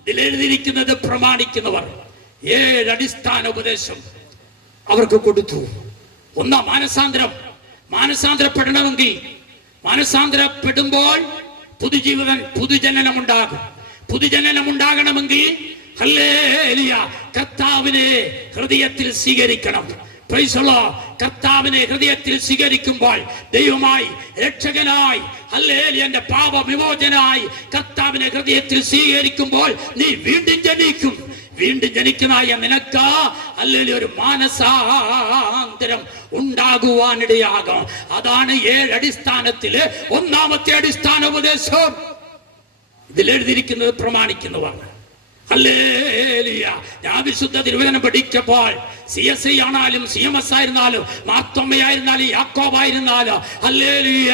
ഇതിലെഴുതിയിരിക്കുന്നത്. പ്രമാണിക്കുന്നവർ 7 അടിസ്ഥാന ഉപദേശം അവർക്ക് കൊടുത്തു. ഒന്നാം മാനസാന്തരപ്പെടണമെങ്കിൽ, മാനസാന്തരപ്പെടുമ്പോൾ പുതുജനനം ഉണ്ടാകണമെങ്കിൽ ഹല്ലേലൂയ കർത്താവിനെ ഹൃദയത്തിൽ സ്വീകരിക്കണം. കർത്താവിനെ ഹൃദയത്തിൽ സ്വീകരിക്കുമ്പോൾ ദൈവമായി രക്ഷകനായി ഹല്ലേലൂയ എന്റെ പാപ വിമോചനായി കർത്താവിനെ ഹൃദയത്തിൽ സ്വീകരിക്കുമ്പോൾ നീ വീണ്ടും ജനിക്കും. വീണ്ടും ജനിക്കനായ നിനക്ക് ഹല്ലേലൂയ ഒരു മാനസാന്തരം ഉണ്ടാകുവാനിടയാകും. അതാണ് 7 അടിസ്ഥാനത്തില് ഒന്നാമത്തെ അടിസ്ഥാന ഉപദേശം. ഇതിലെഴുതിയിരിക്കുന്നത് പ്രമാണിക്കുന്നവർ. ഹല്ലേലൂയ. ഞാൻ വിശുദ്ധ തിരുവചനം പഠിച്ചപ്പോൾ CSI ആണാലും CMS ആയിരുന്നാലും മാർത്തോമയായിരുന്നാലും യാക്കോബായിരുന്നാലും ഹല്ലേലൂയ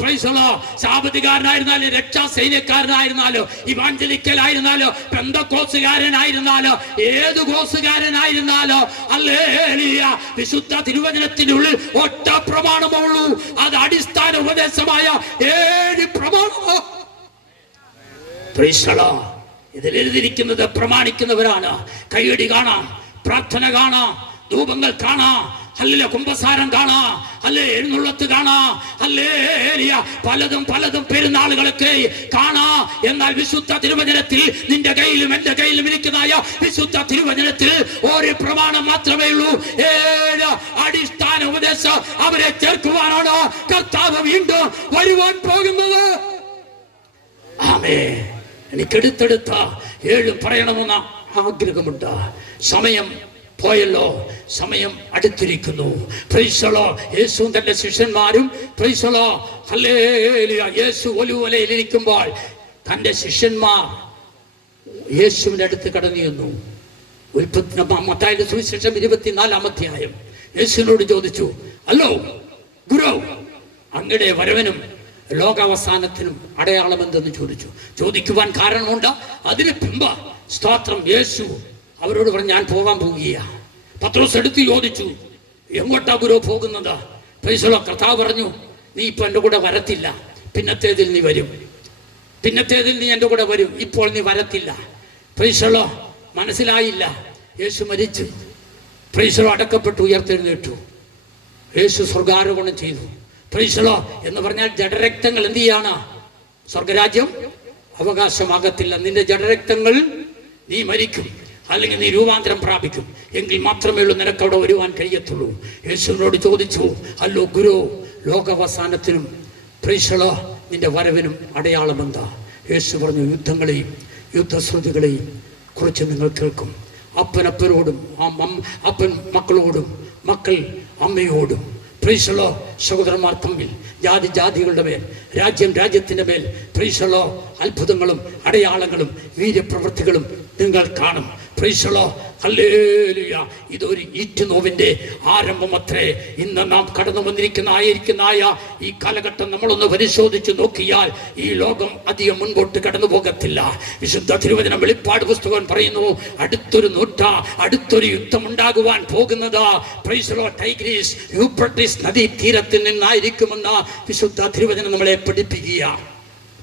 പ്രൈസ് ദി ലോർഡ് ശാബദികാരനായിരുന്നാലും രക്ഷാ സൈന്യക്കാരനായിരുന്നാലും ഇവാഞ്ചലിക്കലായിരുന്നാലും പെന്തക്കോസുകാരനായിരുന്നാലും ഏത് കോസുകാരനായിരുന്നാലും ഹല്ലേലൂയ വിശുദ്ധ തിരുവചനത്തിനുള്ളിൽ ഒറ്റ പ്രമാണമേ ഉള്ളൂ. അത് അടിസ്ഥാന ഉപദേശമായ 7 പ്രമാണമോ. Praise the Lord. ഇതിലെഴുതിയിരിക്കുന്നത് പ്രമാണിക്കുന്നവരാണ്. കൈയടി കാണാം, പ്രാർത്ഥന കാണാം, ധൂപങ്ങൾ കാണാം, ഹല്ലേലൂയ കുംഭസാരം കാണാം, ഹല്ലേലൂയ എഴുന്നള്ളത്ത് കാണാം, ഹല്ലേലൂയ പലതും പെരുന്നാളുകളൊക്കെ കാണാം. എന്നാൽ വിശുദ്ധ തിരുവചനത്തിൽ നിന്റെ കയ്യിലും എന്റെ കയ്യിലും ഇരിക്കുന്നതായ വിശുദ്ധ തിരുവചനത്തിൽ ഒരു പ്രമാണം മാത്രമേ ഉള്ളൂ. 7 അടിസ്ഥാന ഉപദേശം അവരെ ചേർക്കുവാനാണ് കർത്താവ് വീണ്ടും വരുവാൻ പോകുന്നത്. ആമേൻ. എനിക്കെടുത്തെടുത്ത 7 പറയണമെന്ന ആഗ്രഹമുണ്ട്. സമയം പോയല്ലോ, സമയം അടുത്തിരിക്കുന്നു. Price the Lord. യേശുവും തന്റെ ശിഷ്യന്മാരും പ്രൈസ് ദി ലോർഡ് ഹല്ലേലൂയ യേശു ഒലിവുമലയിലിരിക്കുമ്പോൾ തന്റെ ശിഷ്യന്മാർ യേശുവിന്റെ അടുത്ത് കടന്നു ചെന്നു. മത്തായിയുടെ സുവിശേഷം 24-ാം അധ്യായം. യേശുവിനോട് ചോദിച്ചു, അല്ലോ ഗുരു, അങ്ങയുടെ വരവനും ലോകാവസാനത്തിനും അടയാളം എന്തെന്ന് ചോദിക്കുവാൻ കാരണമുണ്ട്. അതിന് പിമ്പ സ്തോത്രം യേശു അവരോട് പറഞ്ഞു, ഞാൻ പോകാൻ പോവുകയാ. പത്രോസ് എടുത്ത് ചോദിച്ചു, എങ്ങോട്ടാ ഗുരു പോകുന്നത്? Price the Lord. കർത്താവ് പറഞ്ഞു, നീ ഇപ്പൊ എൻ്റെ കൂടെ വരത്തില്ല, പിന്നത്തേതിൽ നീ വരും. പിന്നത്തേതിൽ നീ എൻ്റെ കൂടെ വരും, ഇപ്പോൾ നീ വരത്തില്ല. Price the Lord. മനസ്സിലായില്ല. യേശു മരിച്ചു, പ്രൈസ് ദി ലോർഡ് അടക്കപ്പെട്ടു, ഉയർത്തെഴുന്നേറ്റു. യേശു സ്വർഗാരോഹണം ചെയ്തു. Price the Lord. എന്ന് പറഞ്ഞാൽ ജഡരക്തങ്ങൾ എന്ത് ചെയ്യാണ്? സ്വർഗരാജ്യം അവകാശമാകത്തില്ല. നിന്റെ ജഡരക്തങ്ങൾ നീ മരിക്കും, അല്ലെങ്കിൽ നീ രൂപാന്തരം പ്രാപിക്കും. എങ്കിൽ മാത്രമേ ഉള്ളൂ നിനക്ക് അവിടെ വരുവാൻ കഴിയത്തുള്ളൂ. യേശുവിനോട് ചോദിച്ചു, അല്ലോ ഗുരു, ലോകാവസാനത്തിനും പ്രൈസ് ദി ലോർഡ് നിന്റെ വരവിനും അടയാളം എന്താ? യേശു പറഞ്ഞു, യുദ്ധങ്ങളെയും യുദ്ധശ്രുതികളെയും കുറിച്ച് നിങ്ങൾ കേൾക്കും. അപ്പനോടും അപ്പൻ മക്കളോടും മക്കൾ അമ്മയോടും. Price the Lord. സഹോദരന്മാർ തമ്മിൽ, ജാതികളുടെ മേൽ, രാജ്യത്തിന്റെ മേൽ പ്രൈസ് ദി ലോർഡ് അത്ഭുതങ്ങളും അടയാളങ്ങളും വീര്യപ്രവൃത്തികളും നിങ്ങൾ കാണും. Price the Lord. ഹല്ലേലൂയ. ഇതൊരു ഈറ്റുനോവിന്റെ ആരംഭം അത്രേ. ഇന്ന് നാം കടന്നു വന്നിരിക്കുന്ന ഈ കാലഘട്ടം നമ്മളൊന്ന് പരിശോധിച്ച് നോക്കിയാൽ ഈ ലോകം അധികം മുൻപോട്ട് കടന്നു പോകത്തില്ല. വിശുദ്ധ തിരുവചനം വെളിപ്പാട് പുസ്തകം പറയുന്നു, അടുത്തൊരു യുദ്ധം ഉണ്ടാകുവാൻ പോകുന്നത് price the Lord Tigris Euphrates നദീ തീരത്തിൽ നിന്നായിരിക്കുമെന്ന് വിശുദ്ധ തിരുവചനം നമ്മളെ പഠിപ്പിക്കുക.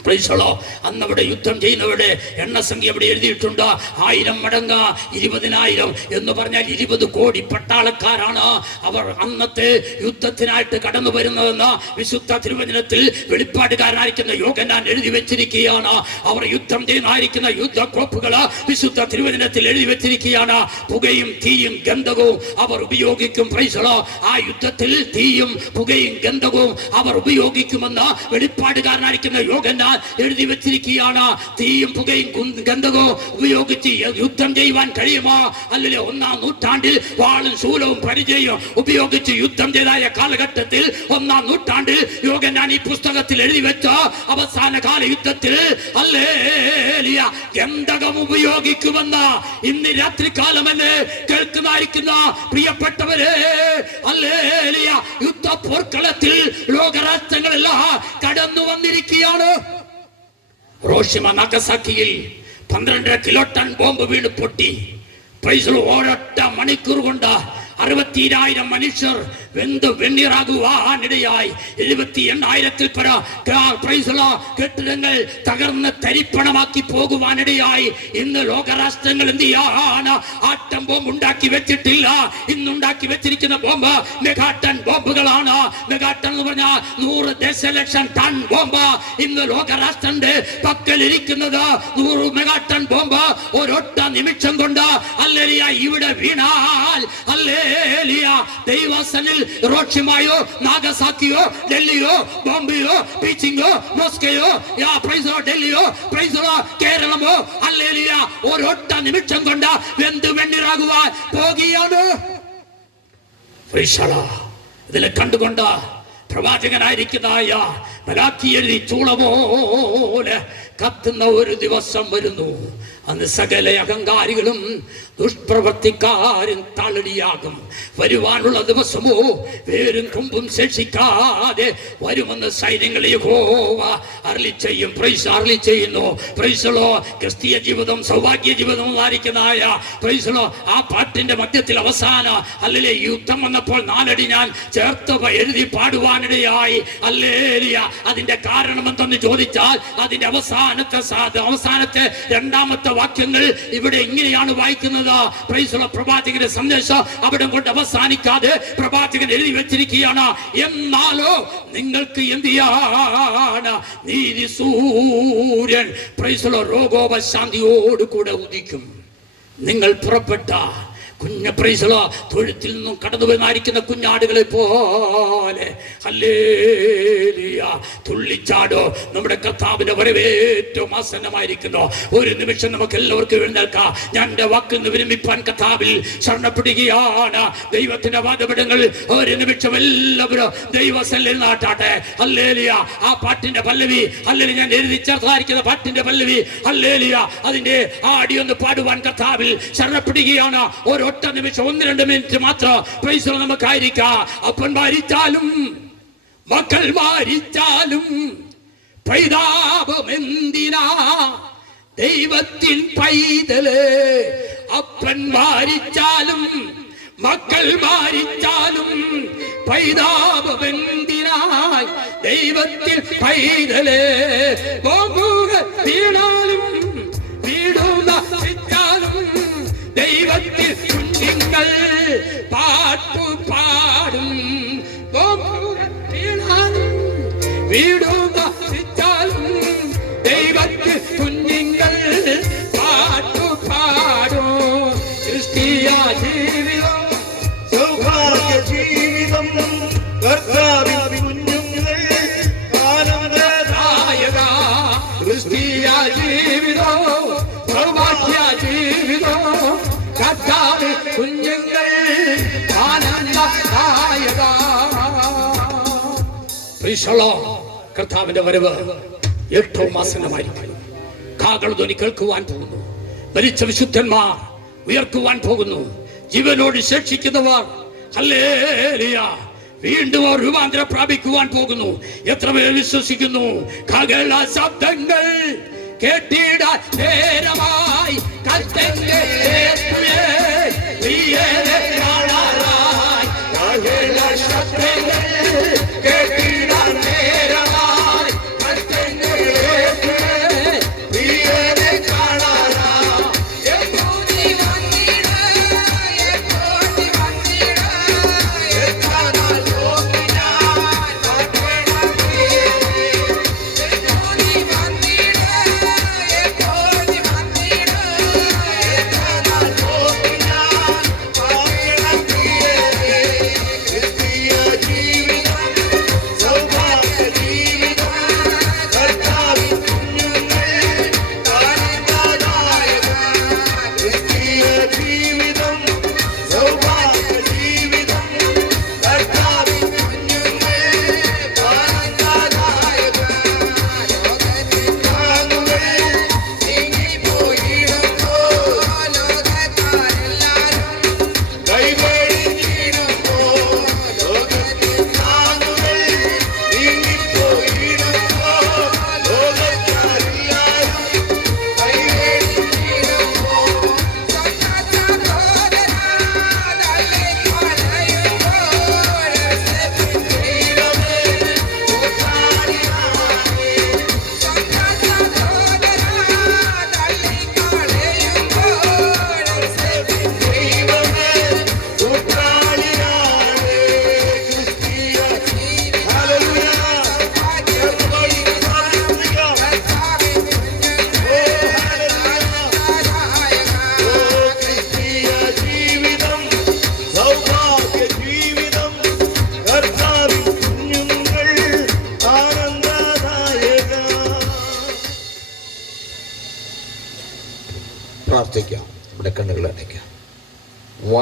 Price the Lord. അന്ന് അവിടെ യുദ്ധം ചെയ്യുന്നവരുടെ എണ്ണസംഖ്യ അവിടെ എഴുതിയിട്ടുണ്ട്. 1000 മടങ്ങ് 20,000 എന്ന് പറഞ്ഞാൽ 20 കോടി പട്ടാളക്കാരാണ് അവർ അന്നത്തെ യുദ്ധത്തിനായിട്ട് കടന്നു വരുന്നതെന്ന് വിശുദ്ധ തിരുവചനത്തിൽ വെളിപ്പാടുകാരനായിരിക്കുന്ന യോഹന്നാൻ എഴുതി വെച്ചിരിക്കുകയാണ്. അവർ യുദ്ധം ചെയ്യുന്നതായിരിക്കുന്ന യുദ്ധക്കോപ്പുകൾ വിശുദ്ധ തിരുവചനത്തിൽ എഴുതി വെച്ചിരിക്കുകയാണ്. പുകയും തീയും ഗന്ധകവും അവർ ഉപയോഗിക്കും. Price the lord. ആ യുദ്ധത്തിൽ തീയും പുകയും ഗന്ധകവും അവർ ഉപയോഗിക്കുമെന്ന് വെളിപ്പാടുകാരനായിരിക്കുന്ന യോഹന്നാൻ ആയതിനാൽ എഴുതി വെച്ചിരിക്കുകയാണ്, തീയും പുകയും ഗന്ധകവും ഉപയോഗിച്ച് യുദ്ധം ചെയ്യുവാൻ കഴിയുമോ? അല്ലെങ്കിൽ 1-ാം നൂറ്റാണ്ടിൽ വാളും ശൂലവും പരിചയവും ഉപയോഗിച്ച് യുദ്ധം ചെയ്തായ കാലഘട്ടത്തിൽ 1-ാം നൂറ്റാണ്ടിൽ യോഹന്നാൻ ഈ പുസ്തകത്തിൽ എഴുതി വെച്ച അവസാന കാല യുദ്ധത്തിൽ ഹല്ലേലൂയ ഗന്ധകം ഉപയോഗിക്കുമെന്ന് ഇന്ന് രാത്രികാലമെന്ന് കേൾക്കുന്നതായിരിക്കുന്ന പ്രിയപ്പെട്ടവരെ, ഹല്ലേലൂയ യുദ്ധ പോർക്കളത്തിൽ ലോകരാഷ്ട്രങ്ങളെല്ലാം കടന്നു വന്നിരിക്കുകയാണ്. ഹിരോഷിമ നാഗസാക്കിയിൽ 12 കിലോടൺ ബോംബ് വീണ് പൊട്ടി. ഒരൊറ്റ മണിക്കൂർ കൊണ്ട് 60,000 മനുഷ്യർ വെണ്ണീറാകുവാനിടയായി. 78,000-ൽ പരം കെട്ടിടങ്ങൾ തകർന്ന് തരിപ്പണമാക്കി പോകുവാനിടയായി. ഇന്ന് ലോകരാഷ്ട്രങ്ങൾ എന്ത് ചെയ്യാണ്? ആറ്റം ബോംബ് ഉണ്ടാക്കി വെച്ചിട്ടില്ല. ഇന്നുണ്ടാക്കി വെച്ചിരിക്കുന്ന ബോംബ് മെഗാടൺ ബോംബുകളാണ്. മെഗാടൺ എന്ന് പറഞ്ഞാൽ 100 ദശലക്ഷം ടൺ ബോംബ്. ഇന്ന് ലോകരാഷ്ട്രന്റെ പക്കലിരിക്കുന്നത് 100 മെഗാടൺ ബോംബ്. ഒരൊറ്റ നിമിഷം കൊണ്ട് ഹല്ലേലൂയ ഇവിടെ വീണാൽ ഹല്ലേലൂയ ദൈവസനിൽ ഹിരോഷിമയോ നാഗസാക്കിയോ ഡൽഹിയോ ബോംബെയോ ബീച്ചിങ്ങോ മോസ്കോയോ ഡൽഹിയോ കേരളമോ ഹല്ലേലൂയ ഒരൊറ്റ നിമിഷം കൊണ്ട് വെണ്ണീറാകുവാൻ പോകുകയാണ്. ഇതിലെ കണ്ടുകൊണ്ട് പ്രവാചകനായിരിക്കുന്നതായ മലാക്കി എഴുതി ചൂള പോലെ കത്തുന്ന ഒരു ദിവസം വരുന്നു. അന്ന് സകല അഹങ്കാരികളും ദുഷ്പ്രവർത്തിക്കാരും തളടിയാകും. വരുവാനുള്ള ദിവസമോ വേരും കൊമ്പും ശേഷിക്കാതെ വരുമെന്ന് സൈന്യങ്ങളെ യഹോവ അരുളി ചെയ്യും. അരുളി ചെയ്യുന്നു. ക്രിസ്തീയ ജീവിതം സൗഭാഗ്യ ജീവിതം ആയിരിക്കുന്നതായ ആ പാട്ടിന്റെ മധ്യത്തിൽ അവസാന അല്ലേ യുദ്ധം വന്നപ്പോൾ 4 അടി ഞാൻ ചേർത്ത് എഴുതി പാടുവാനിടയായി. ഹല്ലേലൂയ. അതിന്റെ കാരണം എന്തെന്ന് ചോദിച്ചാൽ അതിന്റെ അവസാനത്തെ 2ാമത്തെ വാക്യങ്ങൾ ഇവിടെ ഇങ്ങനെയാണ് വായിക്കുന്നത്. പ്രവാചകന്റെ സന്ദേശം അവിടെ കൊണ്ട് അവസാനിക്കാതെ പ്രവാചകൻ എഴുതി വെച്ചിരിക്കുകയാണ്. എന്നാലോ നിങ്ങൾക്ക് എന്ത് ചെയ്യാണ്? നീതി സൂര്യൻ രോഗോപശാന്തിയോട് കൂടെ ഉദിക്കും. നിങ്ങൾ പുറപ്പെട്ട തൊഴുത്തിൽ നിന്നും കടന്നു വന്നായിരിക്കുന്ന കുഞ്ഞാടുകളെ പോലെ ഹല്ലേലൂയ തുള്ളിച്ചാടോ. നമ്മുടെ കർത്താവിന്റെ വരവ് ഏറ്റവും ആസന്നമായിരിക്കുന്നു. ഒരു നിമിഷം നമുക്ക് എല്ലാവർക്കും എഴുന്നേൽക്കാം. ഞാൻ എൻ്റെ വാക്കിൽ നിന്ന് വിരമിപ്പാൻ കർത്താവിൽ ശരണപ്പെടുകയാണ്. ദൈവത്തിന്റെ വാദപീഠങ്ങളിൽ ഒരു നിമിഷം എല്ലാവരും ദൈവസന്നിധിയിൽ നാട്ടാട്ടെ. ഹല്ലേലൂയ. ആ പാട്ടിന്റെ പല്ലവി ഹല്ലേലൂയ ഞാൻ എഴുതി ചേർത്തായിരിക്കുന്ന പാട്ടിന്റെ പല്ലവി ഹല്ലേലൂയ അതിന്റെ ആടിയൊന്ന് പാടുവാൻ കർത്താവിൽ ശരണപ്പെടുകയാണ്. ഒരൊറ്റ നിമിഷം 1-2 മിനിറ്റ് മാത്രം നമുക്കായിരിക്കാം. അപ്പൻ മരിച്ചാലും മക്കൾ മരിച്ചാലും പരിതാപമെന്തിനാ ദൈവത്തിൻ പൈതല്. അപ്പൻ മരിച്ചാലും മക്കൾ മരിച്ചാലും പരിതാപമെന്തിനായി ദൈവത്തിൻ പൈതല്. ബോംബുകൾ വീണാലും വീടുന്ന ദൈവത്തിൽ കുഞ്ഞുങ്ങൾ പാട്ടു പാടും. വീടും ദൈവത്തിൽ കുഞ്ഞുങ്ങൾ പാട്ടു പാടും. ക്രിസ്തീയ ജീവിതം സൗഭാഗ്യ ജീവിതം കർത്താവിൻ കുഞ്ഞുങ്ങൾ ആനന്ദദായക. ക്രിസ്തീയ ജീവിതം സൗഭാഗ്യ ജീവിതം കർത്താവിൻ കുഞ്ഞുങ്ങൾ ആനന്ദദായക. കർത്താവിന്റെ വരവ് ഏറ്റവും ആസന്നമായിരിക്കും. കാഹളധ്വനി കേൾക്കുവാൻ പോകുന്നു. മരിച്ച വിശുദ്ധന്മാർ ഉയർക്കുവാൻ പോകുന്നു. ജീവനോട് ശേഷിക്കുന്നവർ ഹല്ലേലൂയ വീണ്ടും രൂപാന്തരം പ്രാപിക്കുവാൻ പോകുന്നു. എത്ര പേർ വിശ്വസിക്കുന്നു? കാഹള ശബ്ദങ്ങൾ കേട്ടിടാൻ നേരമായി കർത്തന്റെ ശബ്ദങ്ങൾ കേട്ടിടാൻ നേരമായി കർത്തന്റെ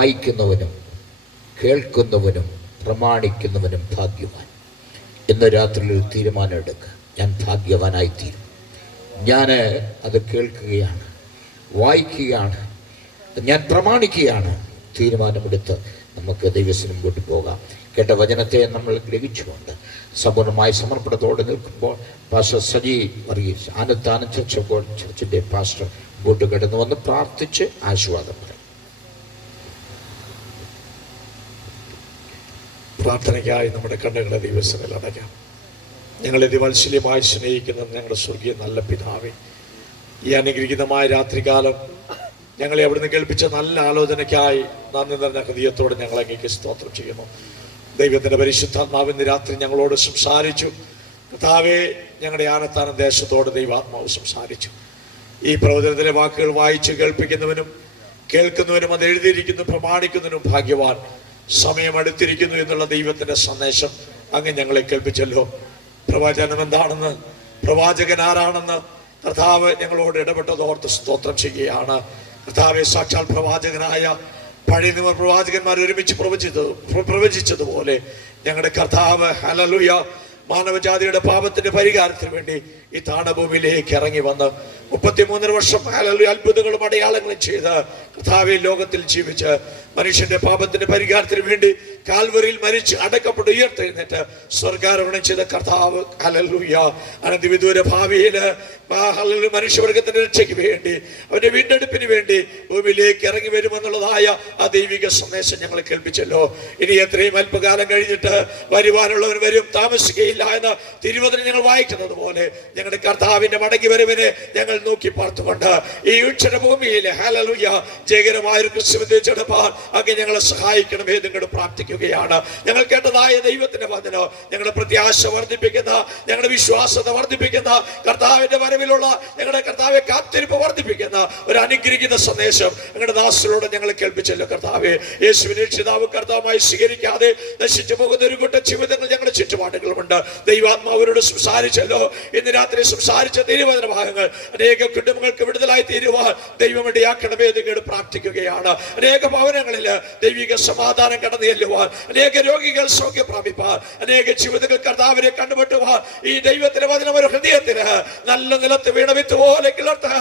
വായിക്കുന്നവനും കേൾക്കുന്നവനും പ്രമാണിക്കുന്നവനും ഭാഗ്യവാൻ. ഇന്ന് രാത്രി ഒരു തീരുമാനം എടുക്കുക. ഞാൻ ഭാഗ്യവാനായിത്തീരും. ഞാൻ അത് കേൾക്കുകയാണ്, വായിക്കുകയാണ്, ഞാൻ പ്രമാണിക്കുകയാണ്. തീരുമാനമെടുത്ത് നമുക്ക് ദൈവത്തിന് മുമ്പോട്ട് പോകാം. കേട്ട വചനത്തെ നമ്മൾ ഗ്രഹിച്ചുകൊണ്ട് സമ്പൂർണ്ണമായി സമർപ്പണത്തോടെ നിൽക്കുമ്പോൾ പാസ്റ്റർ സജി വർഗീസ് ആനത്താനം ചർച്ചിൻ്റെ പാസ്റ്റർ മുമ്പോട്ട് കടന്നു വന്ന് പ്രാർത്ഥിച്ച് ആശീർവാദം പറയും. പ്രാർത്ഥനയ്ക്കായി നമ്മുടെ കണ്ണുകളെ ദൈവസന്നിധിയിൽ അടയ്ക്കാം. ഞങ്ങളെ അതിവാത്സല്യമായി സ്നേഹിക്കുന്ന ഞങ്ങളുടെ സ്വർഗീയ നല്ല പിതാവേ, ഈ അനുഗ്രഹീതമായ രാത്രികാലം ഞങ്ങളെ അവിടുന്ന് കേൾപ്പിച്ച നല്ല ആലോചനയ്ക്കായി നന്ദി നിറഞ്ഞ ഹൃദയത്തോടെ ഞങ്ങൾ അങ്ങേക്ക് സ്തോത്രം ചെയ്യുന്നു. ദൈവത്തിൻ്റെ പരിശുദ്ധാത്മാവ് ഇന്ന് രാത്രി ഞങ്ങളോട് സംസാരിച്ചു. കർത്താവേ, ഞങ്ങളുടെ ആനത്താനം ദേശത്തോട് ദൈവാത്മാവ് സംസാരിച്ചു. ഈ പ്രവചനത്തിലെ വാക്കുകൾ വായിച്ച് കേൾപ്പിക്കുന്നവനും കേൾക്കുന്നവനും അത് എഴുതിയിരിക്കുന്നു പ്രമാണിക്കുന്നവനും ഭാഗ്യവാൻ. സമയം അടുത്തിരിക്കുന്നു എന്നുള്ള ദൈവത്തിൻ്റെ സന്ദേശം അങ്ങ് ഞങ്ങളെ കേൾപ്പിച്ചല്ലോ. പ്രവചനം എന്താണെന്ന്, പ്രവാചകൻ ആരാണെന്ന് കർത്താവ് ഞങ്ങളോട് ഇടപെട്ടതോർത്ത് സ്തോത്രം ചെയ്യുകയാണ്. കർത്താവെ, സാക്ഷാൽ പ്രവാചകനായ പഴയ നിയമ പ്രവാചകന്മാർ ഒരുമിച്ച് പ്രവചിച്ചതുപോലെ ഞങ്ങളുടെ കർത്താവ് ഹല്ലേലൂയ മാനവജാതിയുടെ പാപത്തിന്റെ പരിഹാരത്തിന് വേണ്ടി ഈ താണഭൂമിയിലേക്ക് ഇറങ്ങി വന്ന് 33 വർഷം ഹല്ലേലൂയ അത്ഭുതങ്ങളും അടയാളങ്ങളും ചെയ്ത് കർത്താവെ ലോകത്തിൽ ജീവിച്ച് മനുഷ്യന്റെ പാപത്തിന്റെ പരിഹാരത്തിന് വേണ്ടി കാൽവറിയിൽ മരിച്ച് അടക്കപ്പെട്ട് ഉയർത്തെഴുന്നേറ്റ് സ്വർഗാരോഹണം ചെയ്ത കർത്താവ് ഹല്ലേലൂയ അനന്തവിദൂര ഭാവിയിൽ മനുഷ്യവർഗത്തിന്റെ രക്ഷയ്ക്ക് വേണ്ടി അവന്റെ വീണ്ടെടുപ്പിന് വേണ്ടി ഭൂമിയിലേക്ക് ഇറങ്ങി വരുമെന്നുള്ളതായ ആ ദൈവിക സന്ദേശം ഞങ്ങളെ കേൾപ്പിച്ചല്ലോ. ഇനി എത്രയും അല്പകാലം കഴിഞ്ഞിട്ട് വരുവാനുള്ളവർ വരും, താമസിക്കുകയില്ല എന്ന് തിരുവചനം ഞങ്ങൾ വായിക്കുന്നത് പോലെ ഞങ്ങളുടെ കർത്താവിന്റെ മടങ്ങി വരവിനെ ഞങ്ങൾ നോക്കി പാർത്തുകൊണ്ട് ഈ ഭൂമിയിൽ ഹല്ലേലൂയ ജയകരമായൊരു ക്രിസ്തുവിനെ ചെടുപ്പാൻ അങ്ങ് ഞങ്ങളെ സഹായിക്കണമേ നിങ്ങളുടെ പ്രാർത്ഥിക്കുകയാണ്. ഞങ്ങൾ കേട്ടതായ ദൈവത്തിന്റെ വചനം ഞങ്ങളുടെ പ്രത്യാശ വർദ്ധിപ്പിക്കുന്ന, ഞങ്ങളുടെ വിശ്വാസത വർദ്ധിപ്പിക്കുന്ന, കർത്താവിന്റെ വരവിലുള്ള ഞങ്ങളുടെ കർത്താവെ കാത്തിരിപ്പ് വർദ്ധിപ്പിക്കുന്ന ഒരു അനുഗ്രഹിക്കുന്ന സന്ദേശം ഞങ്ങളുടെ ദാസരോട് ഞങ്ങളെ കേൾപ്പിച്ചല്ലോ. കർത്താവെ, യേശുവിനെ രക്ഷിതാവ് കർത്താവുമായി സ്വീകരിക്കാതെ നശിച്ചു പോകുന്ന ഒരു കൂട്ടം ജീവിതങ്ങൾ ഞങ്ങളുടെ ചുറ്റുപാടുകളുമുണ്ട്. ദൈവാത്മാവരോട് സംസാരിച്ചല്ലോ. ഇന്ന് രാത്രി സംസാരിച്ച തിരുവചന ഭാഗങ്ങൾ അനേക കുടുംബങ്ങൾക്ക് വിടുതലായി തീരുവാൻ ദൈവം ഇടയാക്കണമേ എന്ന് പ്രാർത്ഥിക്കുകയാണ്. അനേക ഭവനങ്ങളിൽ ദൈവിക സമാധാനം കടന്നു ചെല്ലുവാൻ, അനേക രോഗികൾ സൗഖ്യം പ്രാപിപ്പാൻ, അനേക ജീവിതങ്ങൾ കർത്താവിനെ കണ്ടുമുട്ടുവാൻ ഈ ദൈവത്തിന്റെ വചനം ഒരു ഹൃദയത്തിന് നല്ല നിലത്ത് വീണ വിത്ത് പോലെ കിളർത്ത്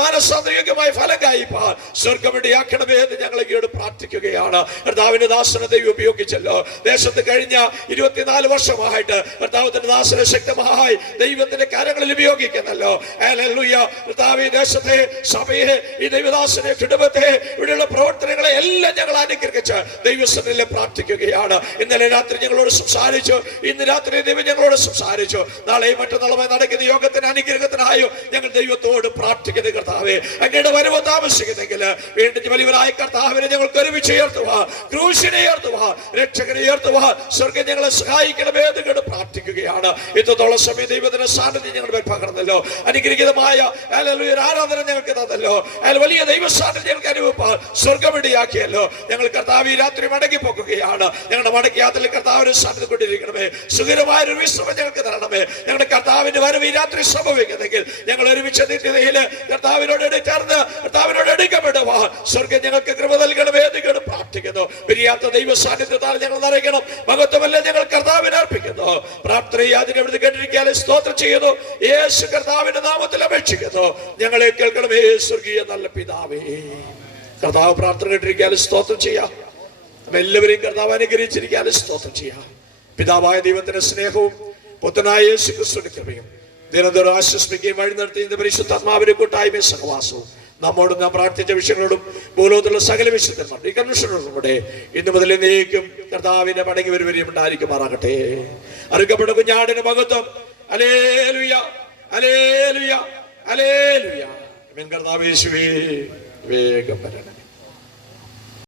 മാനസാന്തരികമായ ഫലം കായിപ്പാൻ സ്വർഗം ഇടയാക്കണമേ എന്ന് ഞങ്ങളെയോട് പ്രാർത്ഥിക്കുകയാണ്. കർത്താവിന്റെ ദാസനെ ദൈവം ഉപയോഗിച്ചല്ലോ. ദേശത്ത് കഴിഞ്ഞ 24 വർഷമായിട്ട് കർത്താവിന്റെ ദാസനെ ശക്തമായി ദൈവത്തിന്റെ കാര്യങ്ങളിൽ ഉപയോഗിക്കുന്നല്ലോ. ഹല്ലേലൂയ. കർത്താവ് ഈ ദേശത്തെ സഭയെ, ഈ ദൈവദാസനെ, കുടുംബത്തെ, ഇവിടെയുള്ള പ്രവർത്തനങ്ങളെ എല്ലാം ഞങ്ങൾ അനുഗ്രഹിച്ച് ദൈവസന്നിധിയിൽ പ്രാർത്ഥിക്കുകയാണ്. ഇന്നലെ രാത്രി ഞങ്ങളോട് സംസാരിച്ചു, ഇന്ന് രാത്രി ദൈവം ഞങ്ങളോട് സംസാരിച്ചു. നാളെയും മറ്റന്നാളുമായി നടക്കുന്ന യോഗത്തിന് അനുഗ്രഹത്തിനായോ ഞങ്ങൾ ദൈവത്തോട് പ്രാർത്ഥിക്കുന്നത്. കർത്താവെ, അങ്ങയുടെ വരവ് താമസിക്കുന്നെങ്കിൽ വീണ്ടും വലിയവരായ കർത്താവിനെ ഞങ്ങൾക്ക് ഒരുമിച്ച് ഉയർത്തുവാൻ, ക്രൂശിനെ ഉയർത്തുവാൻ, രക്ഷകനെ ഉയർത്തുവാൻ സ്വർഗ്ഗം ഞങ്ങളെ സഹായിക്കണമേ എന്ന് പ്രാർത്ഥിക്കുകയാണ്. ഇത്രത്തോളം സമയം ദൈവത്തിന്റെ സാന്നിധ്യം ഞങ്ങളുടെ പകർന്നല്ലോ. അനുഗ്രഹീതമായ ആരാധന ഞങ്ങൾക്ക് തന്നല്ലോ. വലിയ ദൈവസാന്നിധ്യം ഞങ്ങൾക്ക് അനുഭവപ്പാൻ സ്വർഗമിടിയാക്കിയല്ലോ. ഞങ്ങൾ കർത്താവ് ഈ രാത്രി മടങ്ങി പോകുകയാണ്. ഞങ്ങളുടെ മടക്കി യാത്രയിൽ കർത്താവിനെ സാന്നിധ്യം കൊണ്ടിരിക്കണമേ. സുഖകരമായ ഒരു വിശ്രമം ഞങ്ങൾക്ക് തരണമേ. ഞങ്ങളുടെ കർത്താവിന്റെ വരവ് ഈ രാത്രി സംഭവിക്കുന്നെങ്കിൽ ഞങ്ങൾ ഒരുമിച്ച് നിത്യതയിൽ കർത്താവിനോട് ചേർന്ന് കർത്താവിനോട് എടുക്കപ്പെടുവാൻ സ്വർഗ്ഗം ഞങ്ങൾക്ക് കൃപ നൽകണമേ എന്ന് പ്രാർത്ഥിക്കുന്നു. പിരിയാത്ത ദൈവ സാന്നിധ്യത്താൽ ഞങ്ങൾ നിറയ്ക്കണം. മഹത്വമല്ല ഞങ്ങൾ കർത്താവിനെ അർപ്പിക്കുന്നു. പ്രാർത്ഥന അതിനെ എവിടെ കേട്ടിരിക്കാൻ സ്തോത്രം ചെയ്യുന്നു. യേശു കർത്താവിന്റെ നാമത്തിൽ അപേക്ഷിക്കുന്നു. ഞങ്ങളെ കേൾക്കണമേ സ്വർഗീയ നല്ല പിതാവേ. കർത്താവ് പ്രാർത്ഥന കേട്ടിരിക്കാൻ സ്തോത്രം ചെയ്യാം. എല്ലാവരെയും കർത്താവ് അനുഗ്രഹിച്ചിരിക്കാൻ സ്തോത്രം ചെയ്യാം. പിതാവായ ദൈവത്തിന്റെ സ്നേഹവും പുത്രനായ യേശു ക്രിസ്തുവിന്റെ കൃപയും ദിനംതോറും ആശ്വസിപ്പിക്കുകയും വഴി നടത്തിയ പരിശുദ്ധാത്മാവിന്റെ കൂട്ടായ്മയും സഹവാസവും നമ്മോടും നാം പ്രാർത്ഥിച്ച വിഷയങ്ങളോടും ഭൂലോകത്തിലുള്ള സകല വിശുദ്ധന്മാരുടെ ഈ കൺവെൻഷനോടുകൂടെ ഇന്നു മുതൽ എന്നേക്കും കർത്താവിന്റെ മടങ്ങി വരുവരെയും ഉണ്ടായിരിക്കുമാറാകട്ടെ. അറുക്കപ്പെട്ട കുഞ്ഞാടിന് മഹത്വം. Hallelujah, hallelujah, hallelujah. കർത്താവ് യേശുവേ വേഗം വരണം.